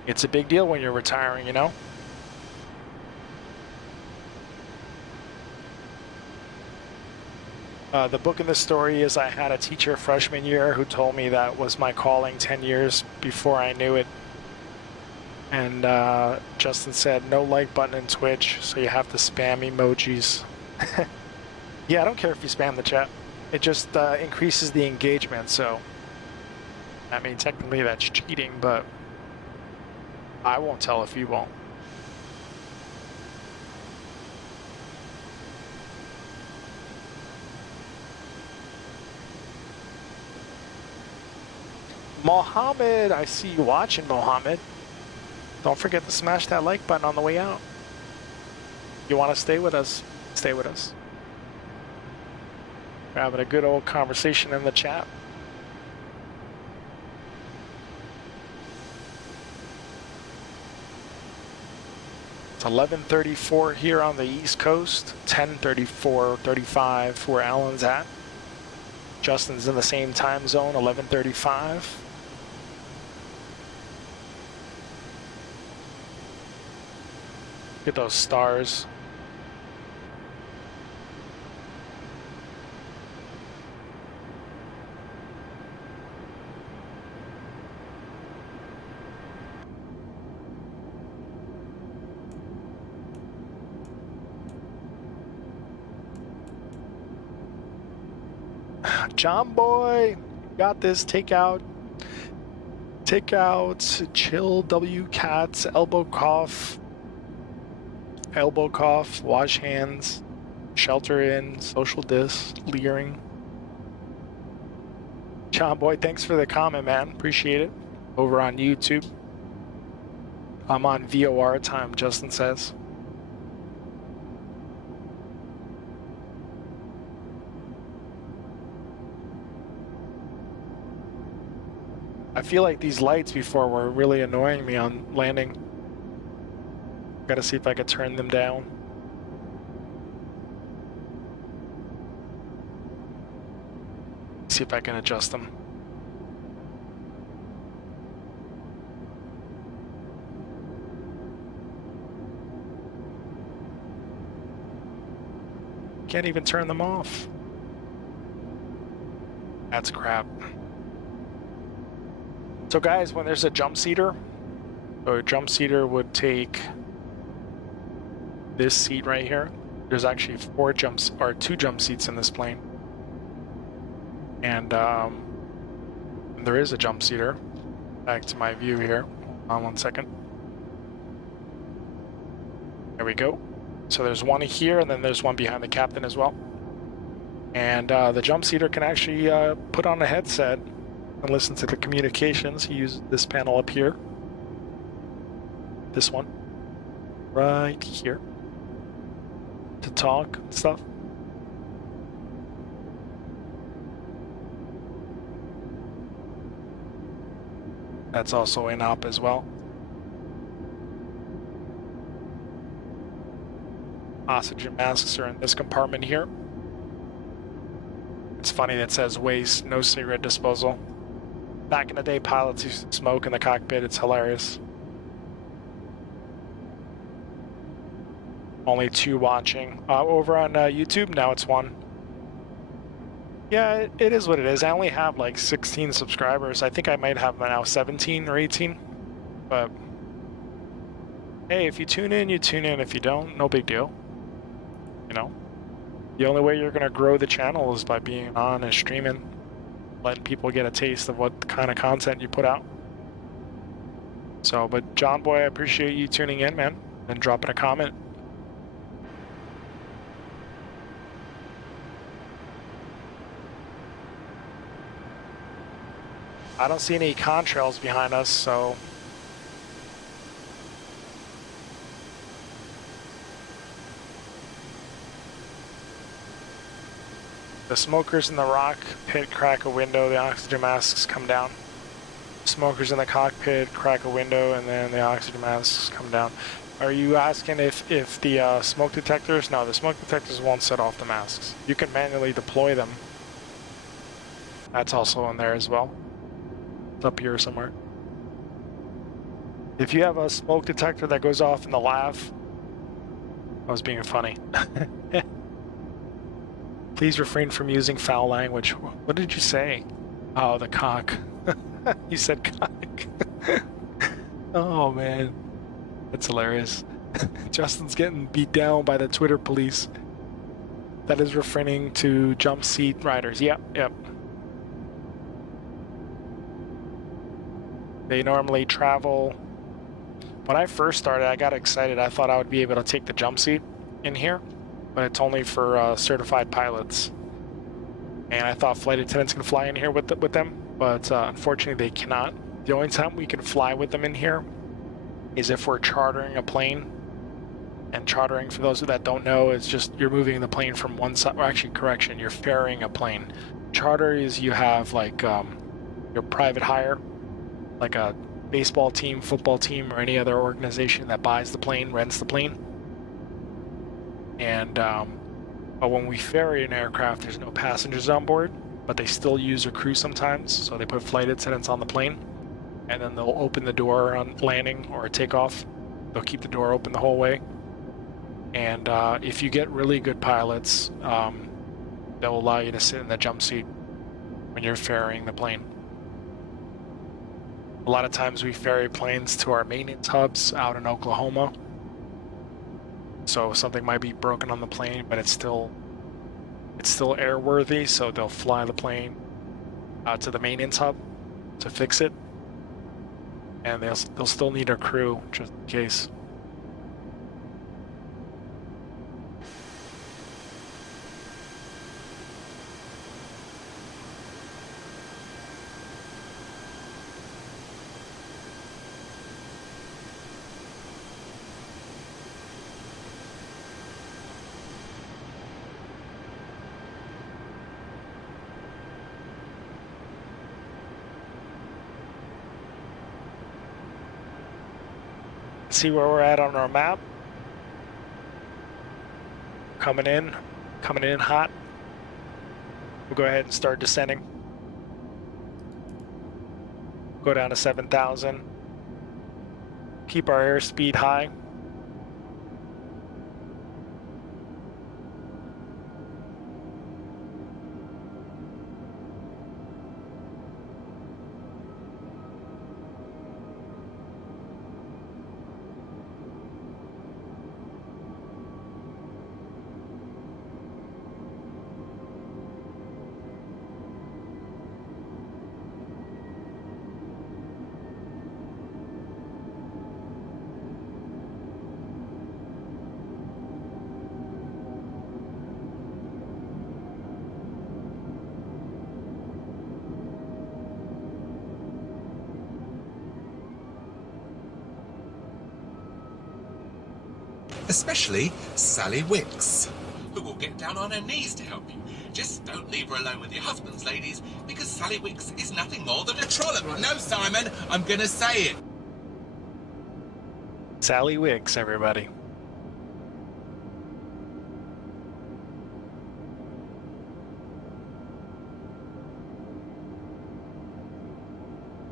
It's a big deal when you're retiring, you know? The book in the story is I had a teacher freshman year who told me that was my calling 10 years before I knew it. And Justin said, no like button in Twitch, so you have to spam emojis. Yeah, I don't care if you spam the chat. It just increases the engagement, so... I mean, technically that's cheating, but... I won't tell if you won't. Mohammed, I see you watching, Mohammed. Don't forget to smash that like button on the way out. You want to stay with us? Stay with us. We're having a good old conversation in the chat. It's 11:34 here on the East Coast. 10:34:35 where Alan's at. Justin's in the same time zone, 11:35. Look at those stars. John Boy, got this. Takeout, chill, W cats, elbow cough, wash hands, shelter in, social dis, leering. John Boy, thanks for the comment, man. Appreciate it. Over on YouTube. I'm on VOR time, Justin says. I feel like these lights before were really annoying me on landing. Gotta see if I could turn them down. See if I can adjust them. Can't even turn them off. That's crap. So guys, when there's a jump seater, so a jump seater would take this seat right here. There's actually two jump seats in this plane. And there is a jump seater. Back to my view here. On 1 second. There we go. So there's one here, and then there's one behind the captain as well. And the jump seater can actually put on a headset and listen to the communications. He uses this panel up here. This one. Right here. To talk and stuff. That's also in op as well. Oxygen masks are in this compartment here. It's funny that it says waste, no cigarette disposal. Back in the day, pilots used to smoke in the cockpit. It's hilarious. Only 2 watching. Over on YouTube, now it's 1. Yeah, it is what it is. I only have like 16 subscribers. I think I might have now 17 or 18. But hey, if you tune in, you tune in. If you don't, no big deal. You know, the only way you're going to grow the channel is by being on and streaming, letting people get a taste of what kind of content you put out. So, but John Boy, I appreciate you tuning in, man, and dropping a comment. I don't see any contrails behind us, so The smokers in the rock pit crack a window, the oxygen masks come down. Smokers in the cockpit crack a window, and then the oxygen masks come down. Are you asking if the smoke detectors? No, the smoke detectors won't set off the masks. You can manually deploy them. That's also in there as well. It's up here somewhere. If you have a smoke detector that goes off in the lav, I was being funny. Please refrain from using foul language. What did you say? Oh, the cock. You said cock. Oh, man. That's hilarious. Justin's getting beat down by the Twitter police. That is refraining to jump seat riders. Yep. They normally travel. When I first started, I got excited. I thought I would be able to take the jump seat in here, but it's only for certified pilots. And I thought flight attendants can fly in here with them, but unfortunately they cannot. The only time we can fly with them in here is if we're chartering a plane. And chartering, for those that don't know, is just you're moving the plane from one side, or actually, correction, you're ferrying a plane. Charter is you have like your private hire, like a baseball team, football team, or any other organization that buys the plane, rents the plane. And but when we ferry an aircraft, there's no passengers on board, but they still use a crew sometimes. So they put flight attendants on the plane, and then they'll open the door on landing or takeoff. They'll keep the door open the whole way. And if you get really good pilots, they'll allow you to sit in the jump seat when you're ferrying the plane. A lot of times we ferry planes to our maintenance hubs out in Oklahoma. So something might be broken on the plane, but it's still airworthy, so they'll fly the plane to the maintenance hub to fix it. And they'll still need a crew just in case. See where we're at on our map. Coming in hot. We'll go ahead and start descending. Go down to 7,000. Keep our airspeed high. Especially Sally Wicks, who will get down on her knees to help you. Just don't leave her alone with your husbands, ladies, because Sally Wicks is nothing more than a trollop. No, Simon, I'm gonna say it. Sally Wicks, everybody.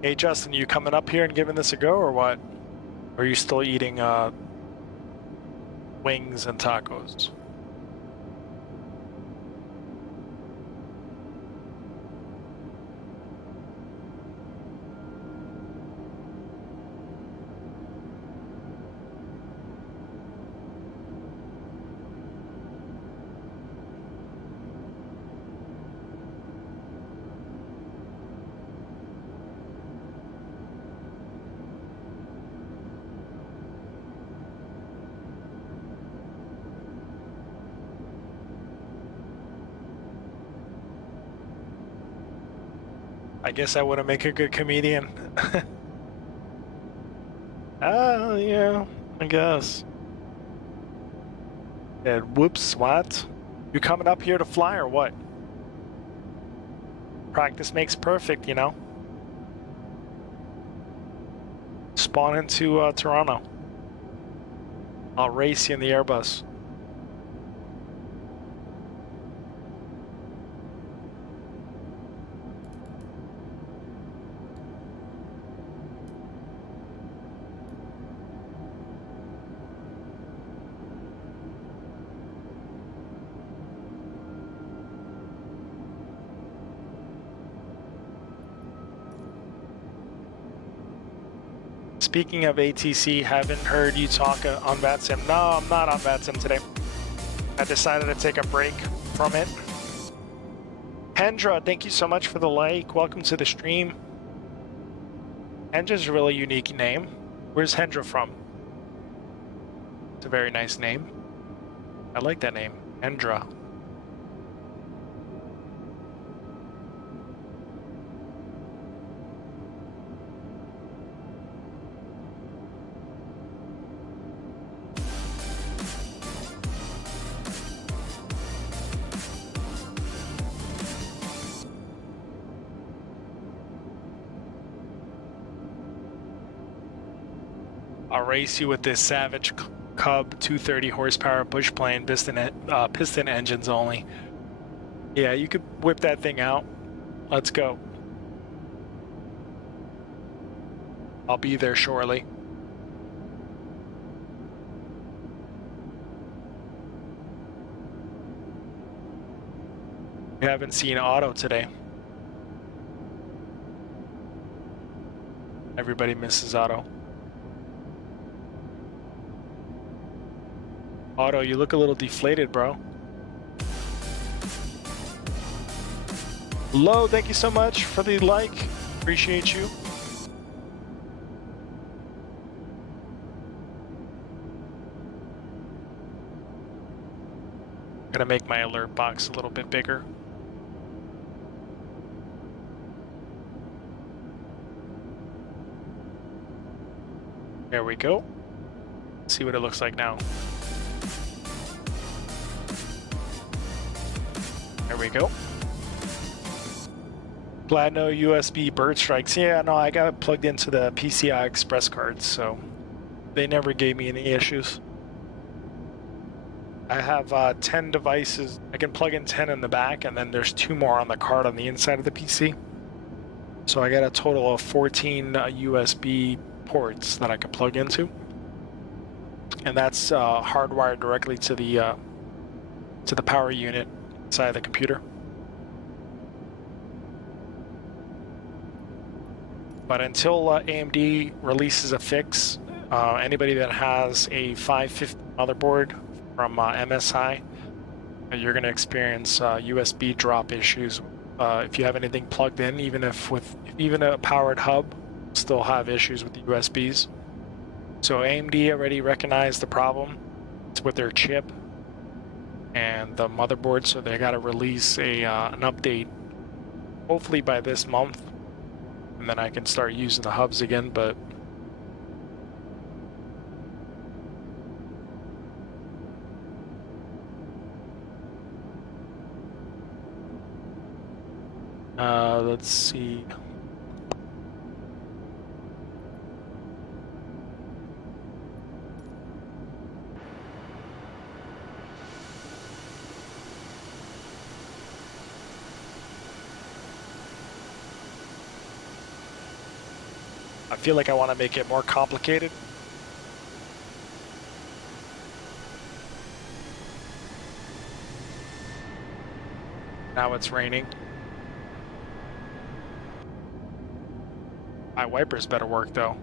Hey, Justin, you coming up here and giving this a go, or what? Or are you still eating wings and tacos? I guess I wouldn't make a good comedian. Oh, yeah, I guess. And whoops, what? You coming up here to fly or what? Practice makes perfect, you know. Spawn into Toronto. I'll race you in the Airbus. Speaking of ATC, haven't heard you talk on VATSIM. No, I'm not on VATSIM today. I decided to take a break from it. Hendra, thank you so much for the like. Welcome to the stream. Hendra's a really unique name. Where's Hendra from? It's a very nice name. I like that name, Hendra. I'll race you with this Savage Cub 230 horsepower push plane, piston engines only. Yeah, you could whip that thing out. Let's go. I'll be there shortly. We haven't seen Otto today. Everybody misses Otto. Otto, you look a little deflated, bro. Lo, thank you so much for the like. Appreciate you. Gonna make my alert box a little bit bigger. There we go. Let's see what it looks like now. There we go. Glad no USB bird strikes. Yeah, no, I got it plugged into the PCI Express cards, so they never gave me any issues. I have 10 devices. I can plug in 10 in the back, and then there's 2 more on the card on the inside of the PC. So I got a total of 14 USB ports that I can plug into. And that's hardwired directly to the power unit inside the computer. But until AMD releases a fix, anybody that has a 550 motherboard from MSI, you're going to experience USB drop issues. If you have anything plugged in, even a powered hub, still have issues with the USBs. So AMD already recognized the problem. It's with their chip and the motherboard, so they got to release an update hopefully by this month, and then I can start using the hubs again. But let's see. I feel like I want to make it more complicated. Now it's raining. My wipers better work though.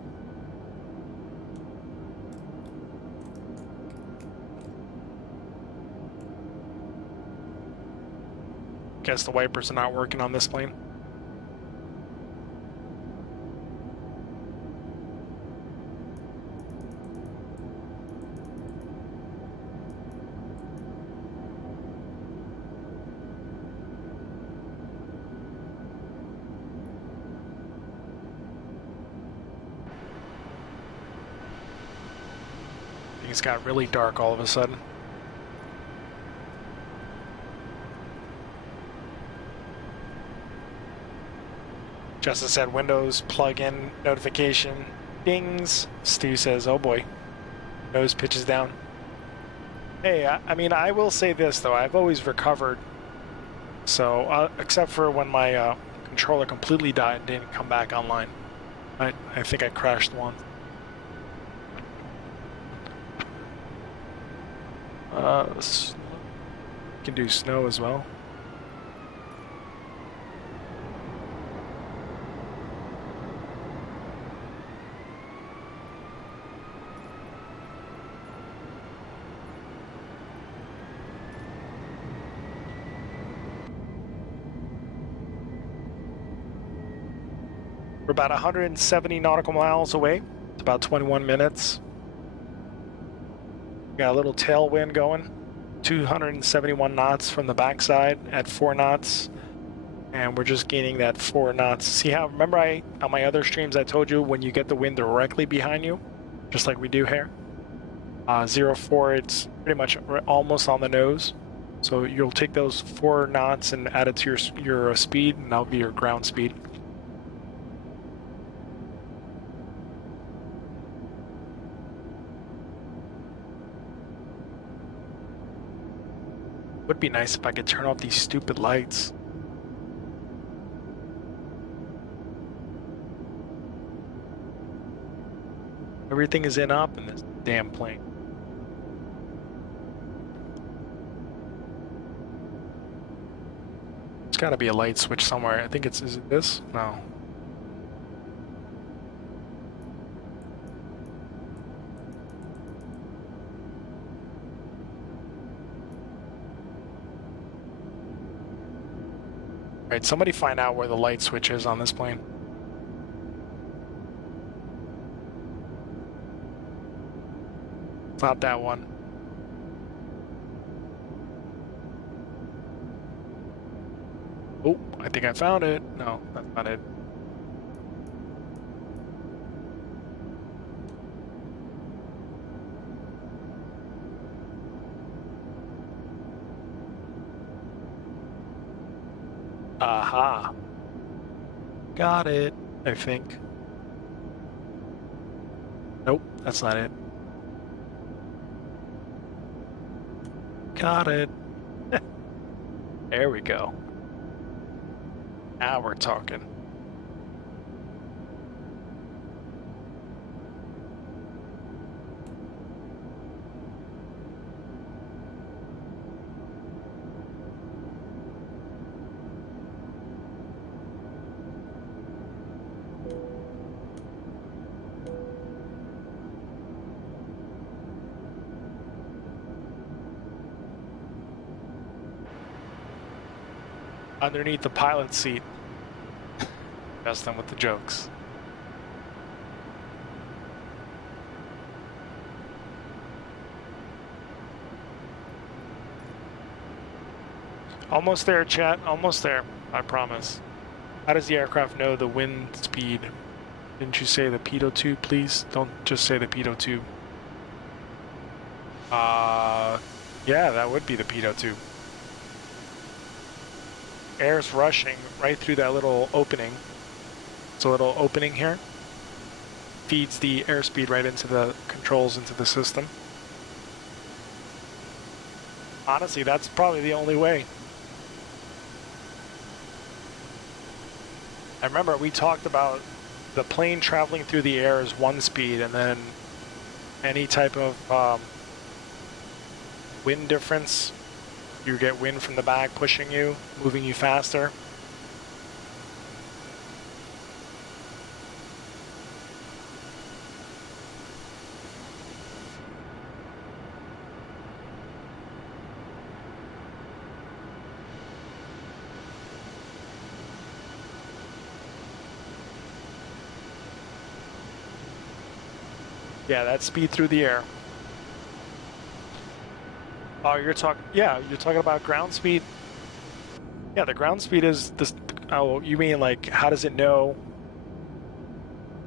Guess the wipers are not working on this plane. It's got really dark all of a sudden. Justin said Windows plug-in notification dings. Steve says, oh boy, nose pitches down. Hey, I mean, I will say this though, I've always recovered. So, except for when my controller completely died and didn't come back online. I think I crashed once. Can do snow as well. We're about 170 nautical miles away. It's about 21 minutes. Got a little tailwind going. 271 knots from the backside at 4 knots. And we're just gaining that 4 knots. See how, remember on my other streams I told you when you get the wind directly behind you, just like we do here? 04, it's pretty much almost on the nose. So you'll take those 4 knots and add it to your speed, and that'll be your ground speed. Would be nice if I could turn off these stupid lights. Everything is up in this damn plane. There's gotta be a light switch somewhere. I think is it this? No. Alright, somebody find out where the light switch is on this plane. It's not that one. Oh, I think I found it. No, that's not it. Aha. Got it, I think. Nope, that's not it. Got it. There we go. Now we're talking. Underneath the pilot seat. Just them with the jokes. Almost there, chat. Almost there. I promise. How does the aircraft know the wind speed? Didn't you say the pitot tube, please? Don't just say the pitot tube. Yeah, that would be the pitot tube. Air's rushing right through that little opening. It's a little opening here. Feeds the airspeed right into the controls into the system. Honestly, that's probably the only way. I remember we talked about the plane traveling through the air is one speed, and then any type of wind difference, you get wind from the back pushing you, moving you faster. Yeah, that's speed through the air. Oh, you're talking about ground speed? Yeah, the ground speed is this. Oh, you mean like, how does it know?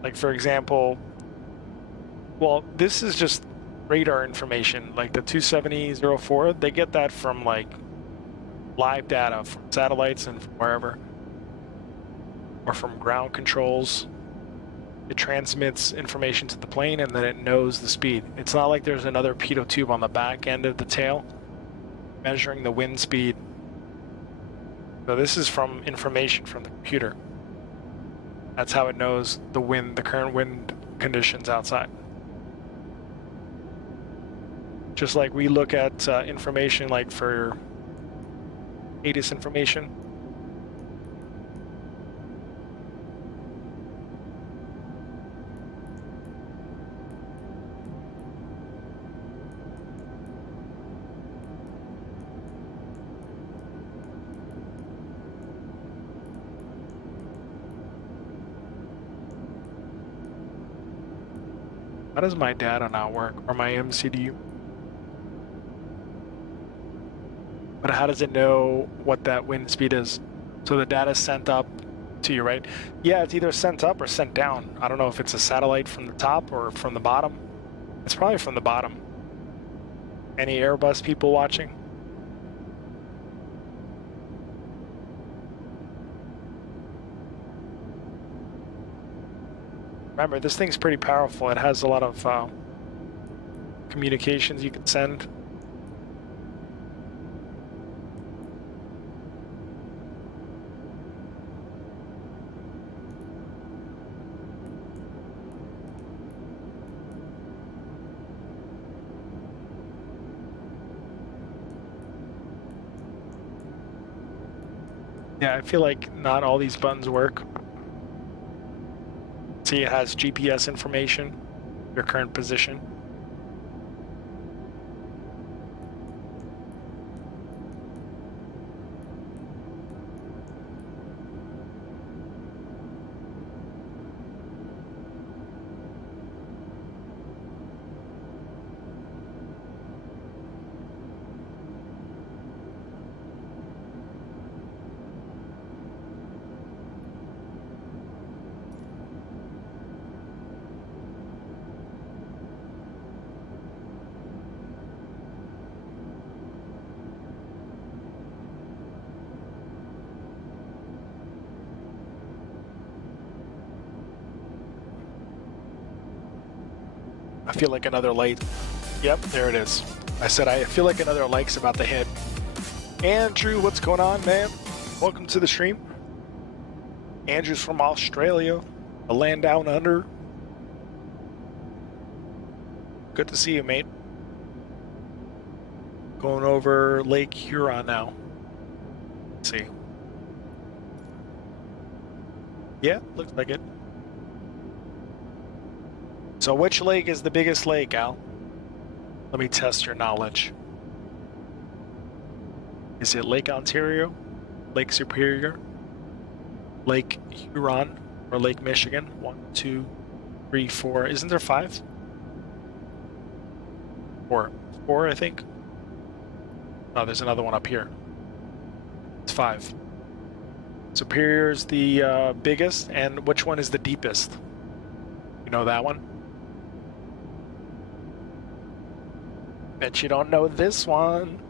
Like, for example, well, this is just radar information. Like the 270-04, they get that from like live data from satellites and from wherever. or from ground controls. It transmits information to the plane and then it knows the speed. It's not like there's another pitot tube on the back end of the tail measuring the wind speed. So this is from information from the computer. That's how it knows the wind, the current wind conditions outside. Just like we look at information like for ATIS information. How does my data not work, or my MCDU? But how does it know what that wind speed is? So the data is sent up to you, right? Yeah, it's either sent up or sent down. I don't know if it's a satellite from the top or from the bottom. It's probably from the bottom. Any Airbus people watching? Remember, this thing's pretty powerful. It has a lot of communications you can send. Yeah, I feel like not all these buttons work. See, it has GPS information, your current position. I feel like another light. Yep, there it is. I said I feel like another light's about to hit. Andrew, what's going on, man? Welcome to the stream. Andrew's from Australia, the land down under. Good to see you, mate. Going over Lake Huron now. Let's see. Yeah, looks like it. So which lake is the biggest lake, Al? Let me test your knowledge. Is it Lake Ontario, Lake Superior, Lake Huron, or Lake Michigan? 1, 2, 3, 4. Isn't there 5? 4. 4, I think. Oh, there's another one up here. It's 5. Superior is the biggest, and which one is the deepest? You know that one? Bet you don't know this one.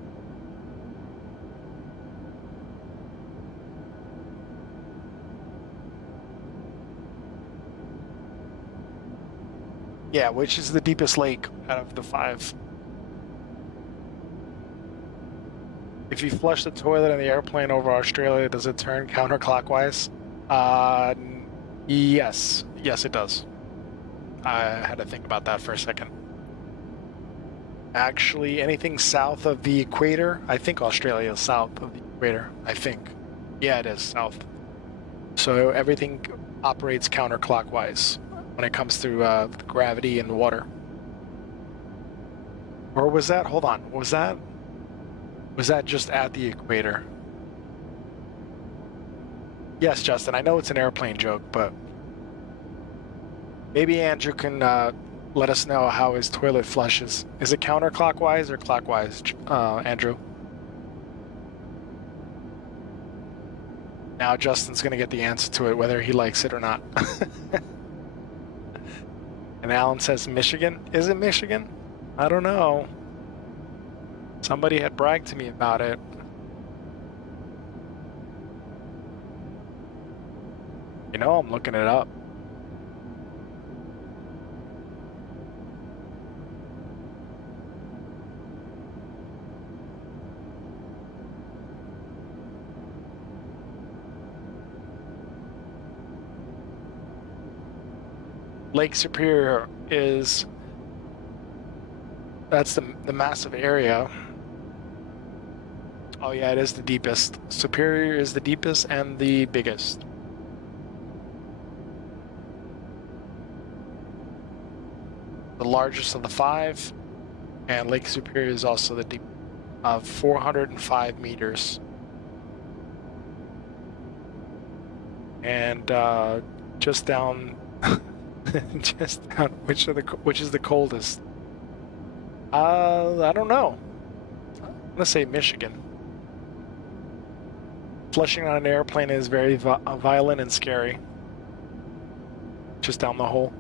Yeah, which is the deepest lake out of the 5? If you flush the toilet in the airplane over Australia, does it turn counterclockwise? Yes. Yes, it does. I had to think about that for a second. Actually, anything south of the equator, I think Australia is south of the equator, I think. Yeah, it is south. So everything operates counterclockwise when it comes to gravity and water. Or was that, hold on, was that just at the equator? Yes, Justin, I know it's an airplane joke, but maybe Andrew can let us know how his toilet flushes. Is it counterclockwise or clockwise, Andrew? Now Justin's going to get the answer to it, whether he likes it or not. And Alan says Michigan. Is it Michigan? I don't know. Somebody had bragged to me about it. You know, I'm looking it up. Lake Superior is, that's the massive area. Oh yeah, it is the deepest. Superior is the deepest and the biggest. The largest of the 5, and Lake Superior is also the deep, 405 meters. And just down, just down, which is the coldest? I don't know. I'm gonna say Michigan. Flushing on an airplane is very violent and scary. Just down the hole.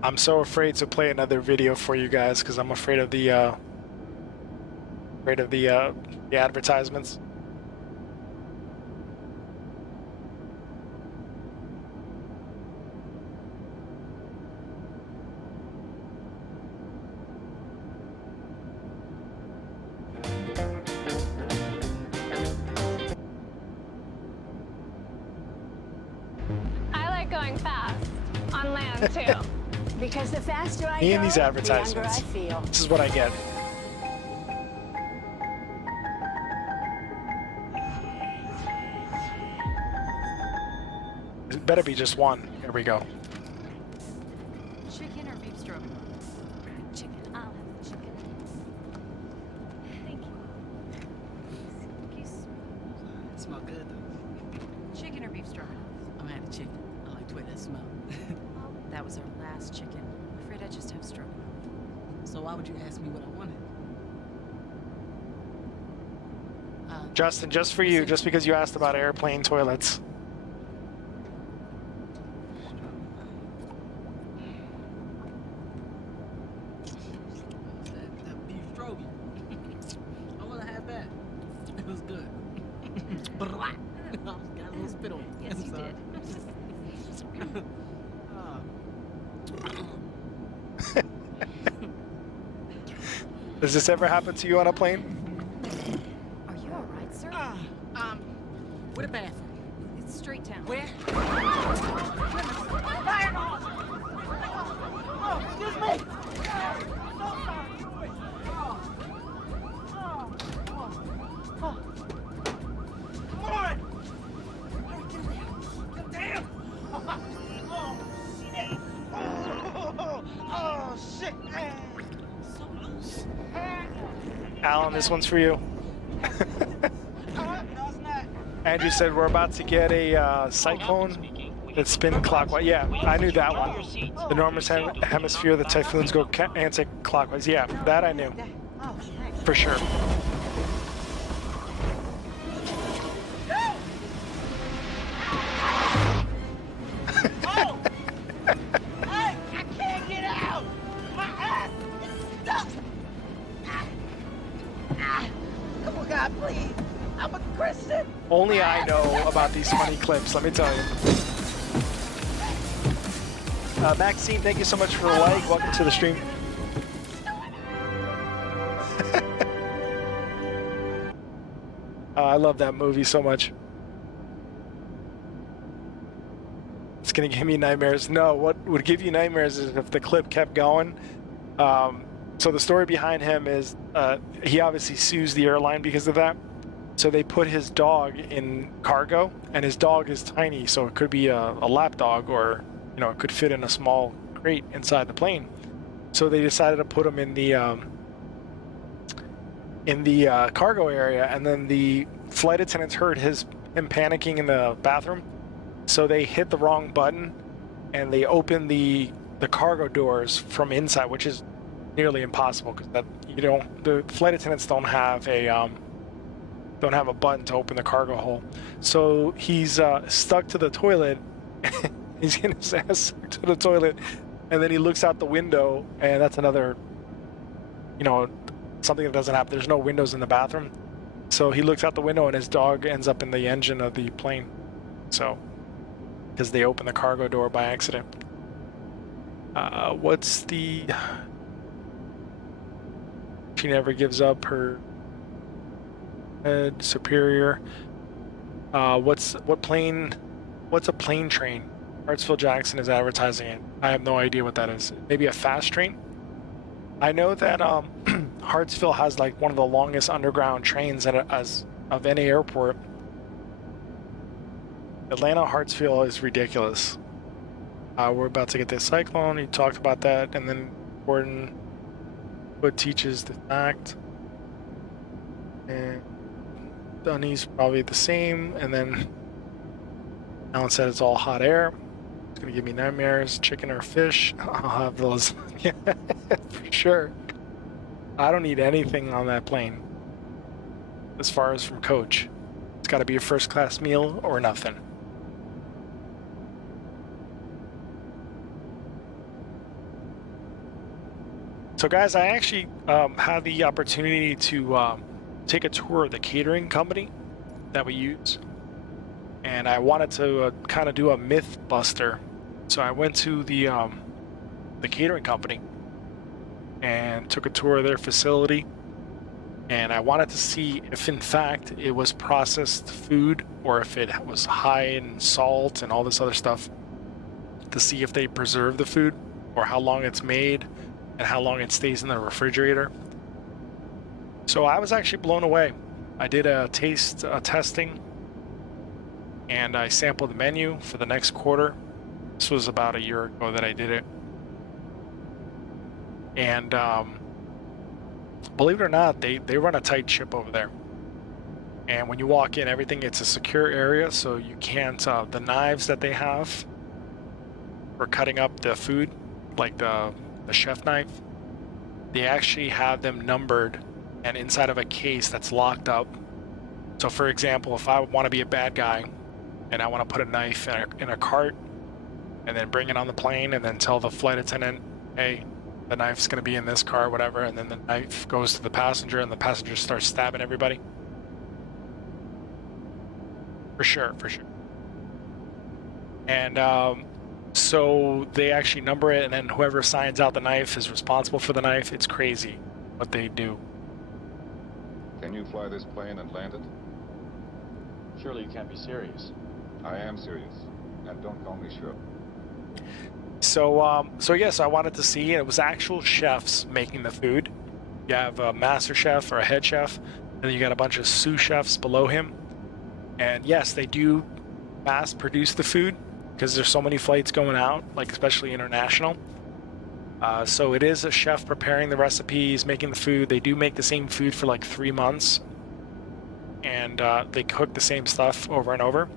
I'm so afraid to play another video for you guys because I'm afraid of the advertisements. I like going fast on land too. Because the faster I Me go, and these the younger advertisements. I feel. This is what I get. It better be just one. Here we go. Chicken or beef stroganoff? Chicken. I'll have the chicken. Thank you. Smell good though. Chicken or beef stroganoff? I'm having chicken. I like the way that smells. Well, that was our last chicken. I'm afraid I just have stroganoff. So why would you ask me what I wanted? Justin, just for you, just because you asked about airplane toilets. That beef stroganoff. I want to have that. It was good. Got a little spit on it. Yes, you Sorry. did. Does this ever happen to you on a plane? Are you all right, sir? Where the bathroom? It's straight down. Where? Oh, excuse me! Come on! Damn! Oh, shit! So loose. Alan, this one's for you. Andrew said we're about to get a cyclone that's spin clockwise. Yeah, I knew that one. The northern hemisphere, the typhoons go anti-clockwise. Yeah, that I knew. For sure. I can't get out! My ass is stuck! Come on, God, please! I'm a Christian! Only I know about these funny clips, let me tell you. Maxine, thank you so much for the like. Welcome to the stream. I love that movie so much. It's gonna give me nightmares. No, what would give you nightmares is if the clip kept going. So the story behind him is he obviously sues the airline because of that. So they put his dog in cargo, and his dog is tiny, so it could be a lap dog, or you know, it could fit in a small crate inside the plane. So they decided to put him in in the cargo area, and then the flight attendants heard him panicking in the bathroom, so they hit the wrong button, and they opened the cargo doors from inside, which is nearly impossible because the flight attendants don't have a button to open the cargo hole. So he's stuck to the toilet. He's getting his ass stuck to the toilet, and then he looks out the window, and that's another, something that doesn't happen. There's no windows in the bathroom. So he looks out the window, and his dog ends up in the engine of the plane. So, because they opened the cargo door by accident. What's the... She never gives up her head superior. What's a plane train? Hartsfield Jackson is advertising it. I have no idea what that is. Maybe a fast train? I know that Hartsfield has like one of the longest underground trains of any airport. Atlanta Hartsfield is ridiculous. We're about to get this cyclone. He talked about that, and then Gordon Hood teaches the fact, and Dunny's probably the same, and then Alan said it's all hot air. It's gonna give me nightmares. Chicken or fish? I'll have those. Yeah, for sure. I don't need anything on that plane as far as from coach. It's got to be a first class meal or nothing. So guys, I actually had the opportunity to take a tour of the catering company that we use, and I wanted to kind of do a myth buster. So I went to the catering company and took a tour of their facility, and I wanted to see if in fact it was processed food or if it was high in salt and all this other stuff, to see if they preserve the food or how long it's made and how long it stays in the refrigerator. So I was actually blown away. I did a testing, and I sampled the menu for the next quarter. This was about a year ago that I did it. And believe it or not, they run a tight ship over there. And when you walk in, it's a secure area, so you can't, the knives that they have for cutting up the food, like the chef knife, they actually have them numbered and inside of a case that's locked up. So for example, if I want to be a bad guy and I want to put a knife in a cart and then bring it on the plane and then tell the flight attendant, hey, the knife's going to be in this car, whatever, and then the knife goes to the passenger and the passenger starts stabbing everybody. For sure. And so they actually number it, and then whoever signs out the knife is responsible for the knife. It's crazy what they do. Can you fly this plane and land it? Surely you can't be serious. I am serious, and don't call me sure. So yes, I wanted to see, and it was actual chefs making the food. You have a master chef or a head chef, and then you got a bunch of sous chefs below him. And yes, they do mass produce the food because there's so many flights going out, like especially international. So it is a chef preparing the recipes, making the food. They do make the same food for like 3 months, and they cook the same stuff over and over.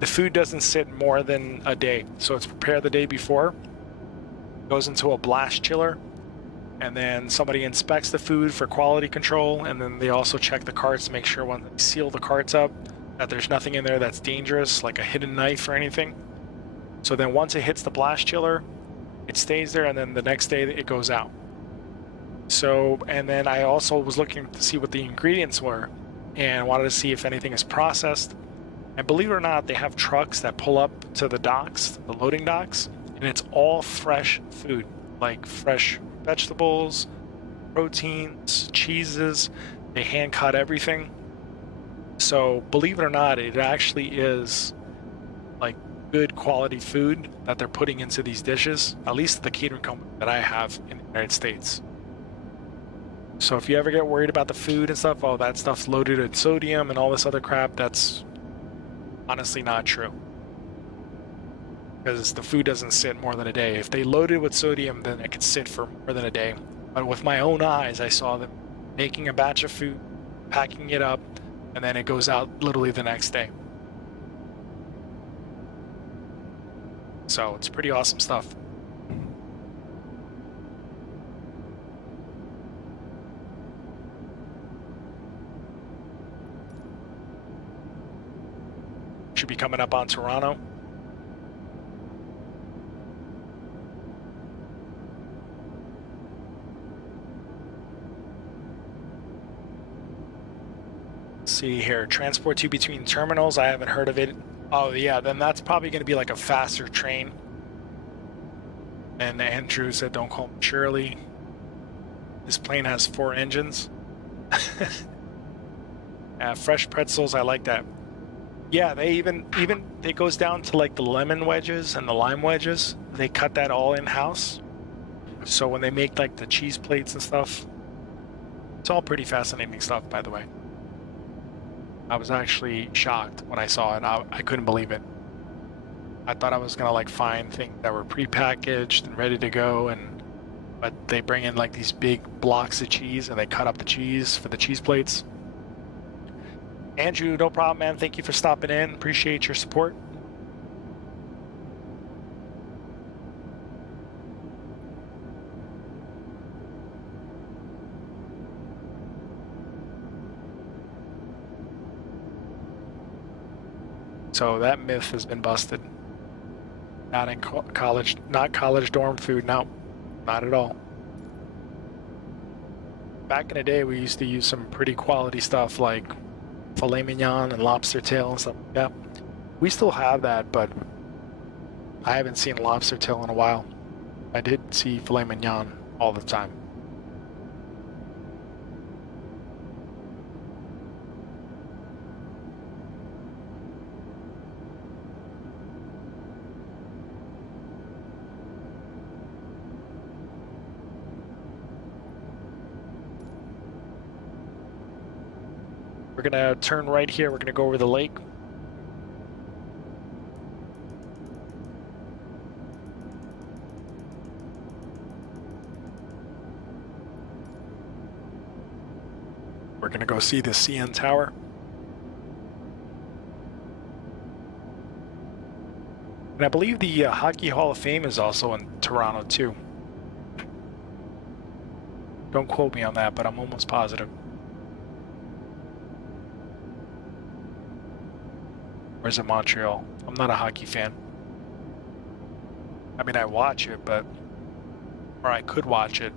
The food doesn't sit more than a day, so it's prepared the day before, goes into a blast chiller, and then somebody inspects the food for quality control, and then they also check the carts to make sure when they seal the carts up that there's nothing in there that's dangerous, like a hidden knife or anything. So then once it hits the blast chiller, it stays there, and then the next day it goes out. So, and then I also was looking to see what the ingredients were and wanted to see if anything is processed. And believe it or not, they have trucks that pull up to the docks, the loading docks, and it's all fresh food, like fresh vegetables, proteins, cheeses. They hand cut everything. So believe it or not, it actually is like good quality food that they're putting into these dishes, at least the catering company that I have in the United States. So if you ever get worried about the food and stuff, oh, that stuff's loaded with sodium and all this other crap, that's honestly not true. Because the food doesn't sit more than a day. If they load it with sodium, then it could sit for more than a day. But with my own eyes, I saw them making a batch of food, packing it up, and then it goes out literally the next day. So it's pretty awesome stuff. Should be coming up on Toronto. See here, transport you between terminals. I haven't heard of it. Oh yeah, then that's probably going to be like a faster train. And Andrew said, "Don't call me Shirley." This plane has 4 engines. Fresh pretzels, I like that. Yeah, they even it goes down to like the lemon wedges and the lime wedges. They cut that all in-house. So when they make like the cheese plates and stuff, it's all pretty fascinating stuff, by the way. I was actually shocked when I saw it. I couldn't believe it. I thought I was gonna like find things that were pre-packaged and ready to go, but they bring in like these big blocks of cheese and they cut up the cheese for the cheese plates. Andrew, no problem, man. Thank you for stopping in. Appreciate your support. So that myth has been busted. Not in college, not college dorm food. No, not at all. Back in the day, we used to use some pretty quality stuff like filet mignon and lobster tail and stuff like that. We still have that, but I haven't seen lobster tail in a while. I did see filet mignon all the time. We're gonna turn right here. We're gonna go over the lake. We're gonna go see the CN Tower. And I believe the Hockey Hall of Fame is also in Toronto too. Don't quote me on that, but I'm almost positive. Or is it Montreal? I'm not a hockey fan. I mean, I watch it, or I could watch it.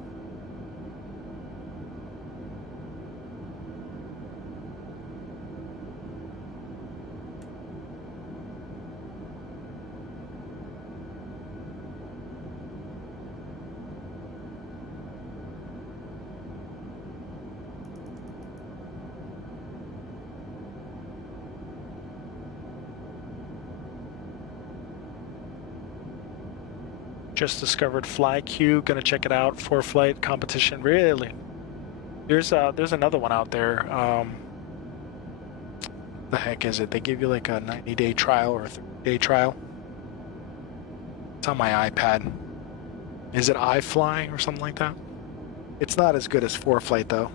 Just discovered FlyQ. Gonna check it out. For flight competition. Really? There's another one out there. The heck is it? They give you like a 90-day trial or a 30-day trial. It's on my iPad. Is it iFly or something like that? It's not as good as ForeFlight though.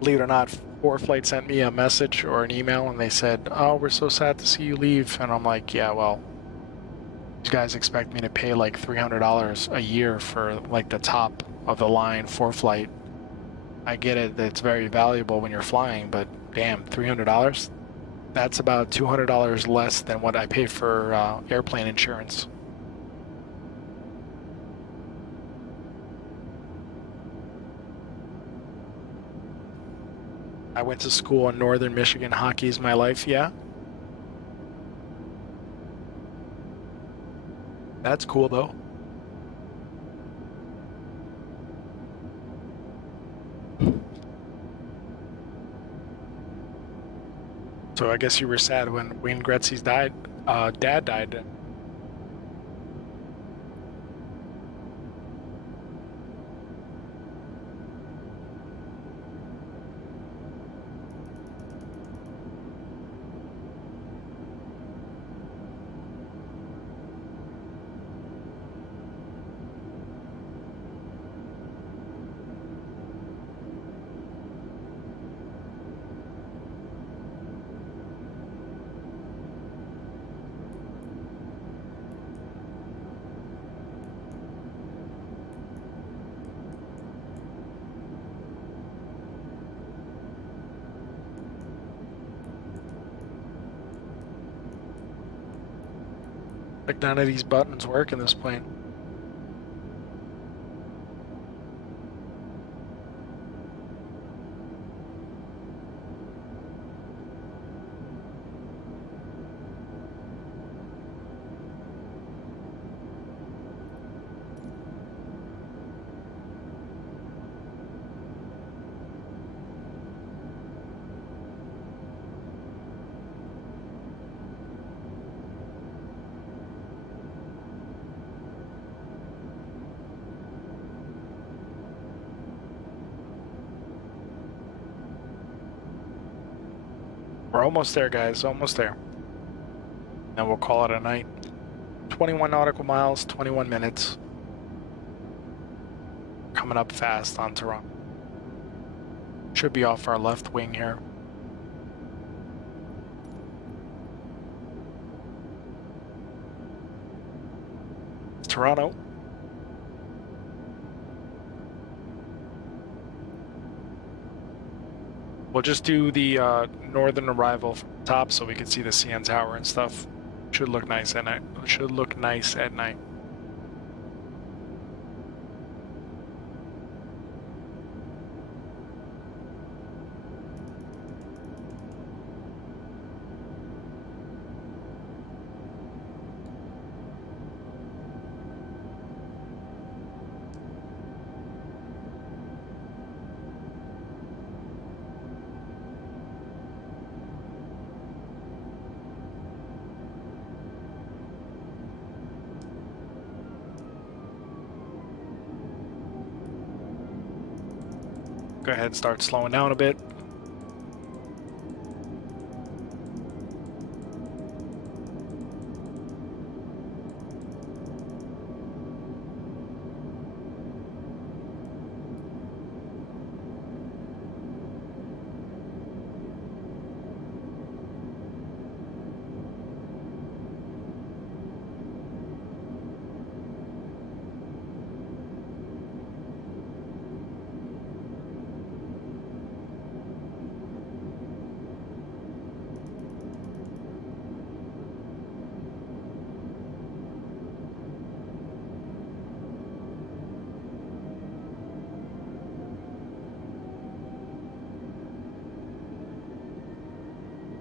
Believe it or not, ForeFlight sent me a message or an email and they said, "Oh, we're so sad to see you leave." And I'm like, yeah, well, you guys expect me to pay like $300 a year for like the top of the line ForeFlight. I get it, that it's very valuable when you're flying, but damn, $300? That's about $200 less than what I pay for airplane insurance. I went to school in Northern Michigan. Hockey is my life, yeah. That's cool though. So I guess you were sad when Wayne Gretzky's dad died. Like none of these buttons work in this plane. We're almost there, guys. Almost there. And we'll call it a night. 21 nautical miles, 21 minutes. Coming up fast on Toronto. Should be off our left wing here. Toronto. We'll just do the northern arrival from the top so we can see the CN Tower and stuff. Should look nice at night. Should look nice at night. Go ahead and start slowing down a bit.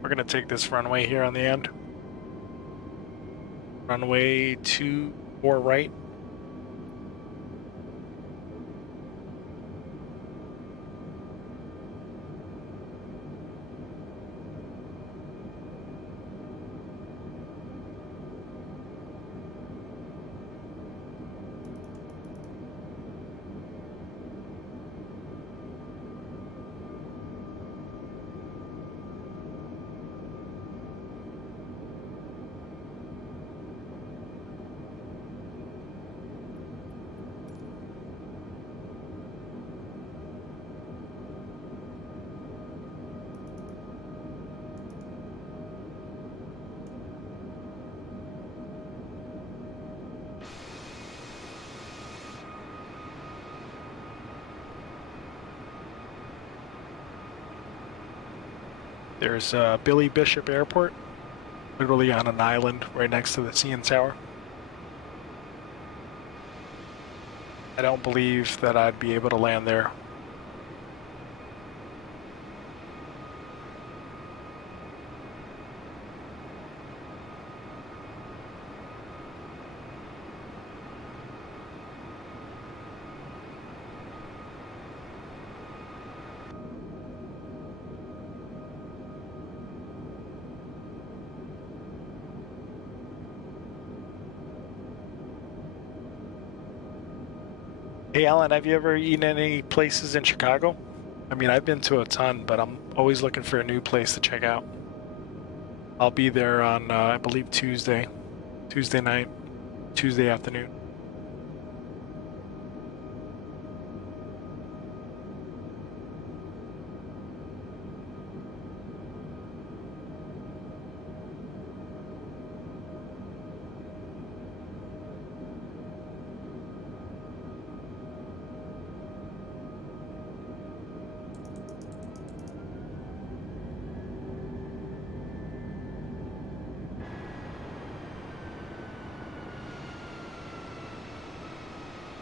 We're gonna take this runway here on the end. Runway 24 right. There's Billy Bishop Airport, literally on an island right next to the CN Tower. I don't believe that I'd be able to land there. Hey Alan, have you ever eaten any places in Chicago? I mean, I've been to a ton, but I'm always looking for a new place to check out. I'll be there on, I believe, Tuesday night, Tuesday afternoon.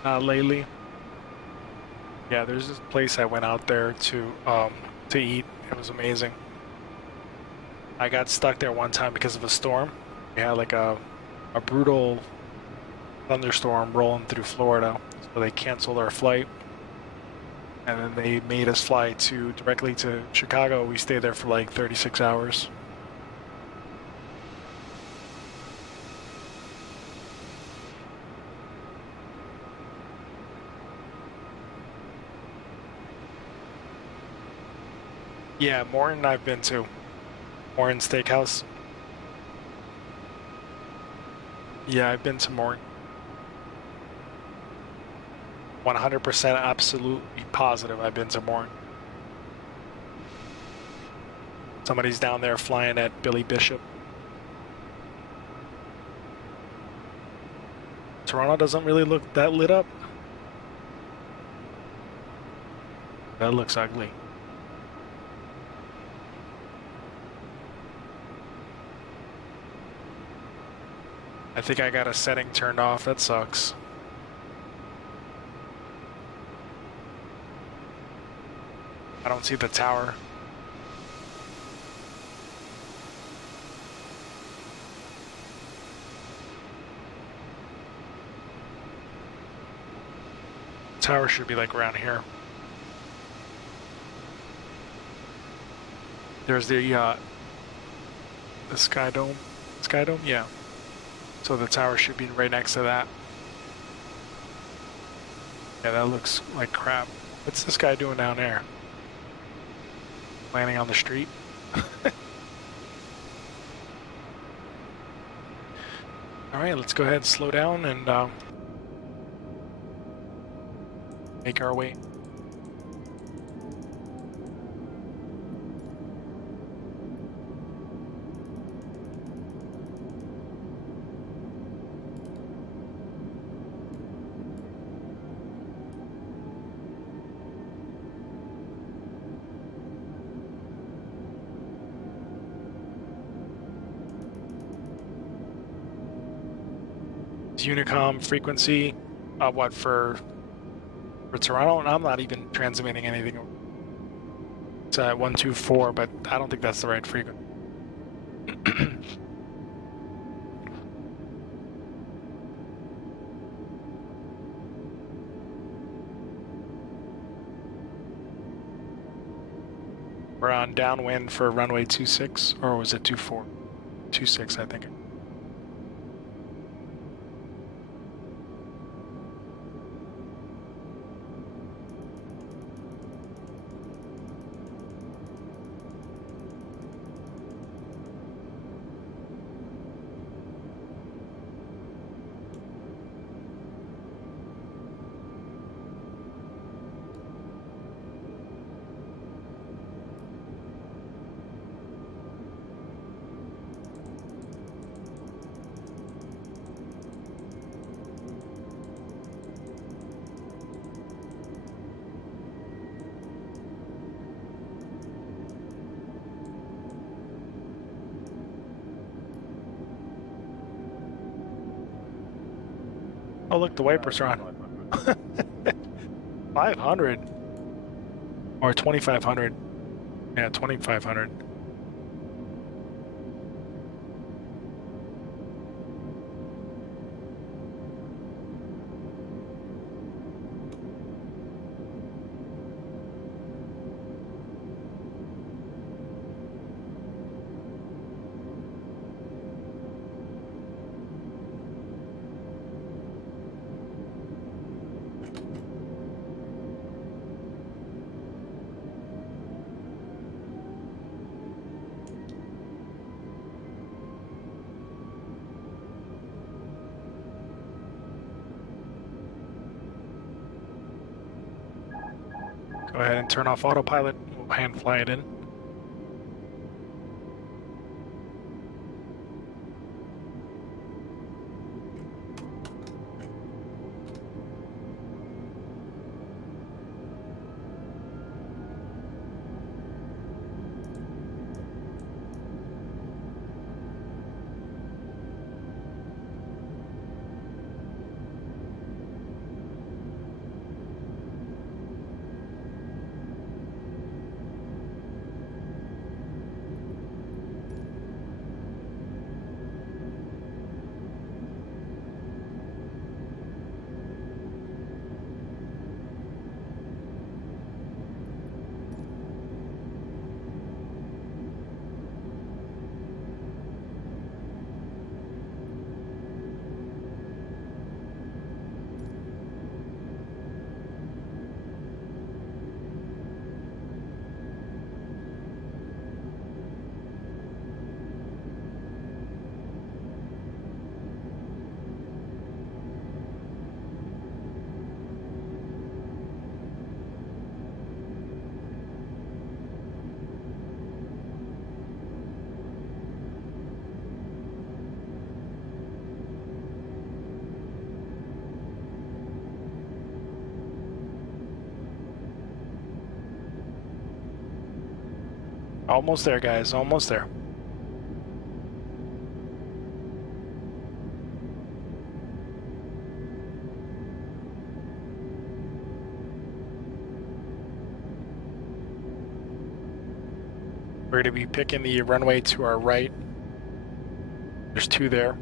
lately. Yeah, there's this place I went out there to eat. It was amazing. I got stuck there one time because of a storm. We had like a brutal thunderstorm rolling through Florida, so they canceled our flight. And then they made us fly directly to Chicago. We stayed there for like 36 hours. Yeah, Morton I've been to. Morton Steakhouse. Yeah, I've been to Morton. 100% absolutely positive I've been to Morton. Somebody's down there flying at Billy Bishop. Toronto doesn't really look that lit up. That looks ugly. I think I got a setting turned off. That sucks. I don't see the tower. Tower should be like around here. There's the Sky Dome. Sky Dome? Yeah. So the tower should be right next to that. Yeah, that looks like crap. What's this guy doing down there? Landing on the street? Alright, let's go ahead and slow down and make our way. Unicom frequency, what for Toronto? And I'm not even transmitting anything. It's at 124, but I don't think that's the right frequency. We're on downwind for runway 26, or was it 24? 26, I think. Oh, look, the wipers are on. 500 or 2,500. Yeah, 2,500. Go ahead and turn off autopilot. We'll hand fly it in. Almost there, guys. Almost there. We're going to be picking the runway to our right. There's two there.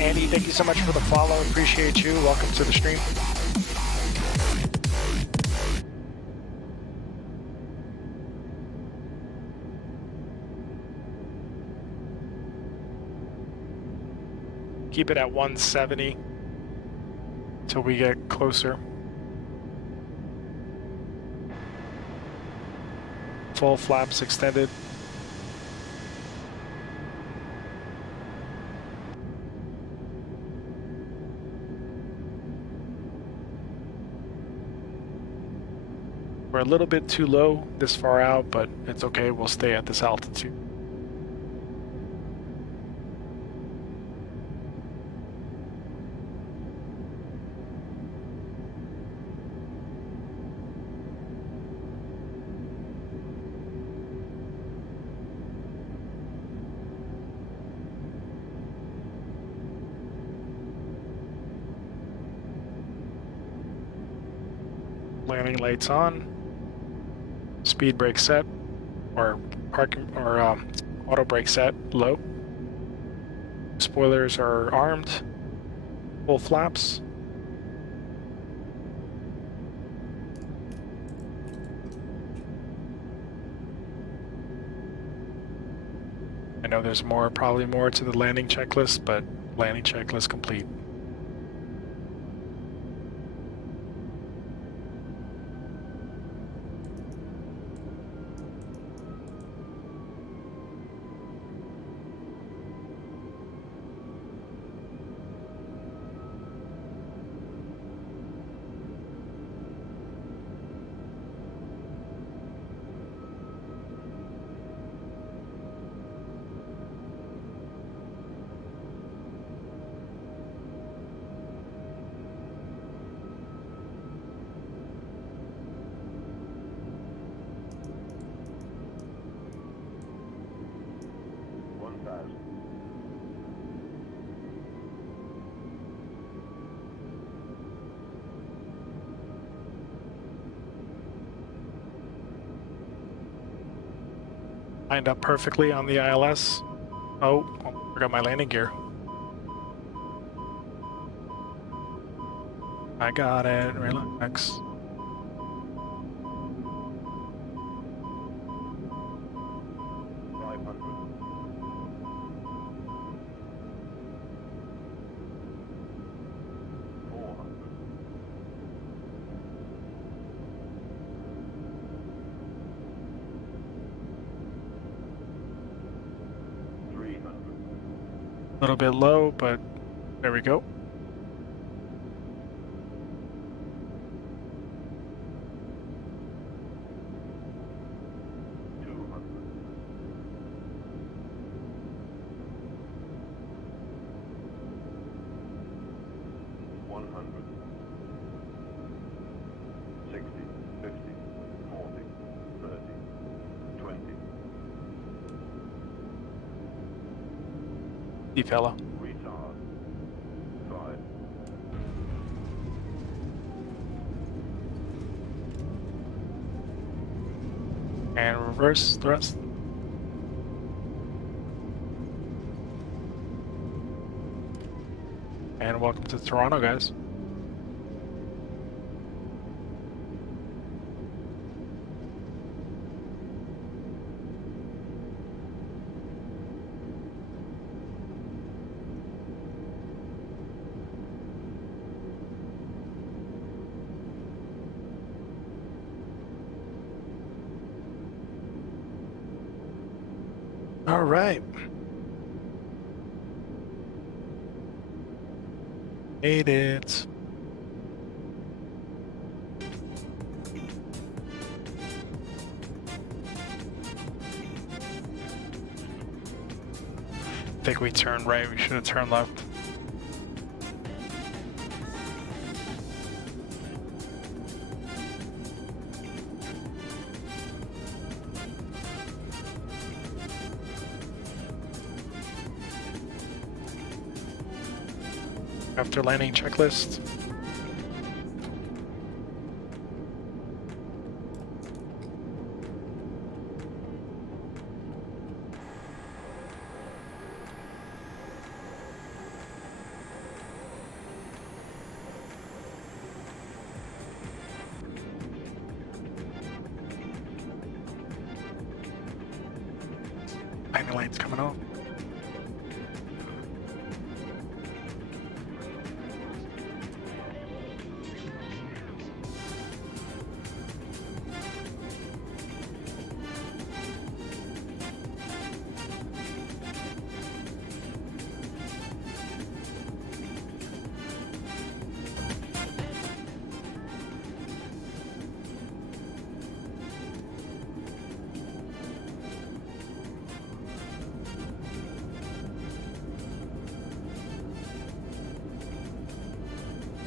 Andy, thank you so much for the follow. Appreciate you. Welcome to the stream. Keep it at 170 till we get closer. Full flaps extended. We're a little bit too low this far out, but it's okay. We'll stay at this altitude. Landing lights on. Speed brake set, or parking, or auto brake set low. Spoilers are armed. Full flaps. I know there's more, probably more to the landing checklist, but landing checklist complete. Lined up perfectly on the ILS. Oh, I forgot my landing gear. I got it. Relax. A little bit low, but there we go. Fella. And reverse thrust. And welcome to Toronto, guys. All right. Made it. I think we turned right. We should have turned left. After landing checklist. Landing lane's coming off.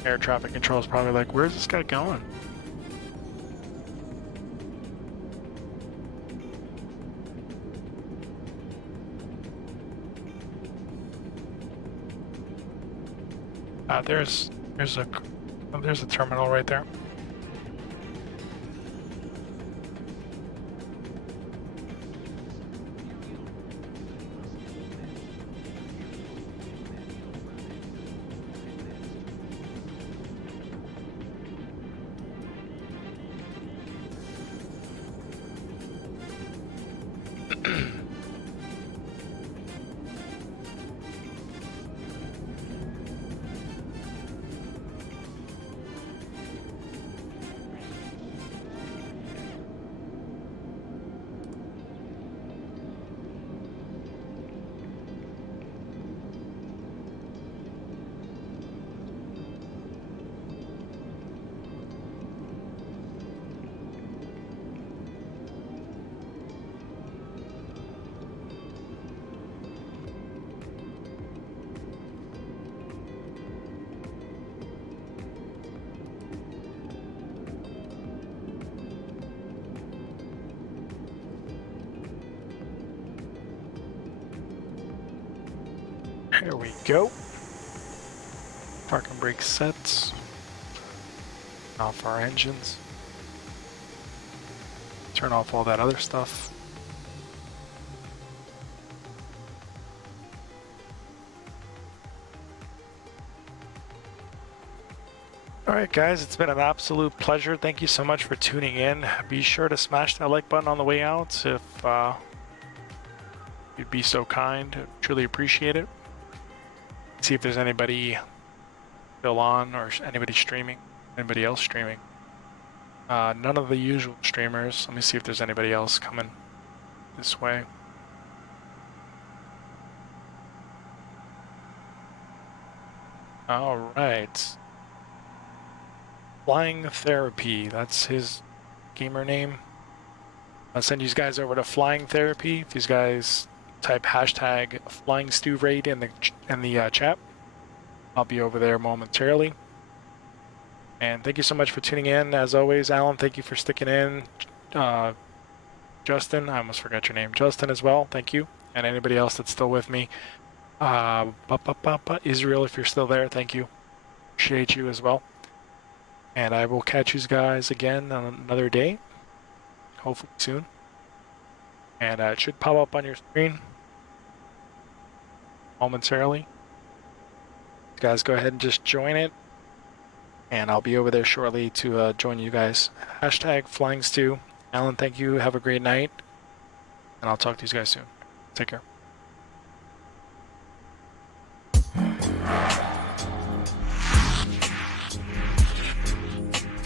Air traffic control is probably like, where's this guy going? There's a terminal right there. Here we go. Parking brake sets. Off our engines. Turn off all that other stuff. Alright guys, it's been an absolute pleasure. Thank you so much for tuning in. Be sure to smash that like button on the way out if you'd be so kind. Truly appreciate it. See if there's anybody still on or anybody streaming. Anybody else streaming. None of the usual streamers. Let me see if there's anybody else coming this way. Alright. Flying Therapy, that's his gamer name. I'll send you guys over to Flying Therapy. If you guys type hashtag Flying Stew Raid in the chat, I'll be over there momentarily. And thank you so much for tuning in. As always, Alan, thank you for sticking in. Justin, I almost forgot your name. Justin as well, thank you. And anybody else that's still with me. Israel, if you're still there, thank you. Appreciate you as well. And I will catch you guys again on another day. Hopefully soon. And it should pop up on your screen momentarily. You guys go ahead and just join it. And I'll be over there shortly to join you guys. Hashtag Flying Stew. Alan, thank you. Have a great night. And I'll talk to you guys soon. Take care.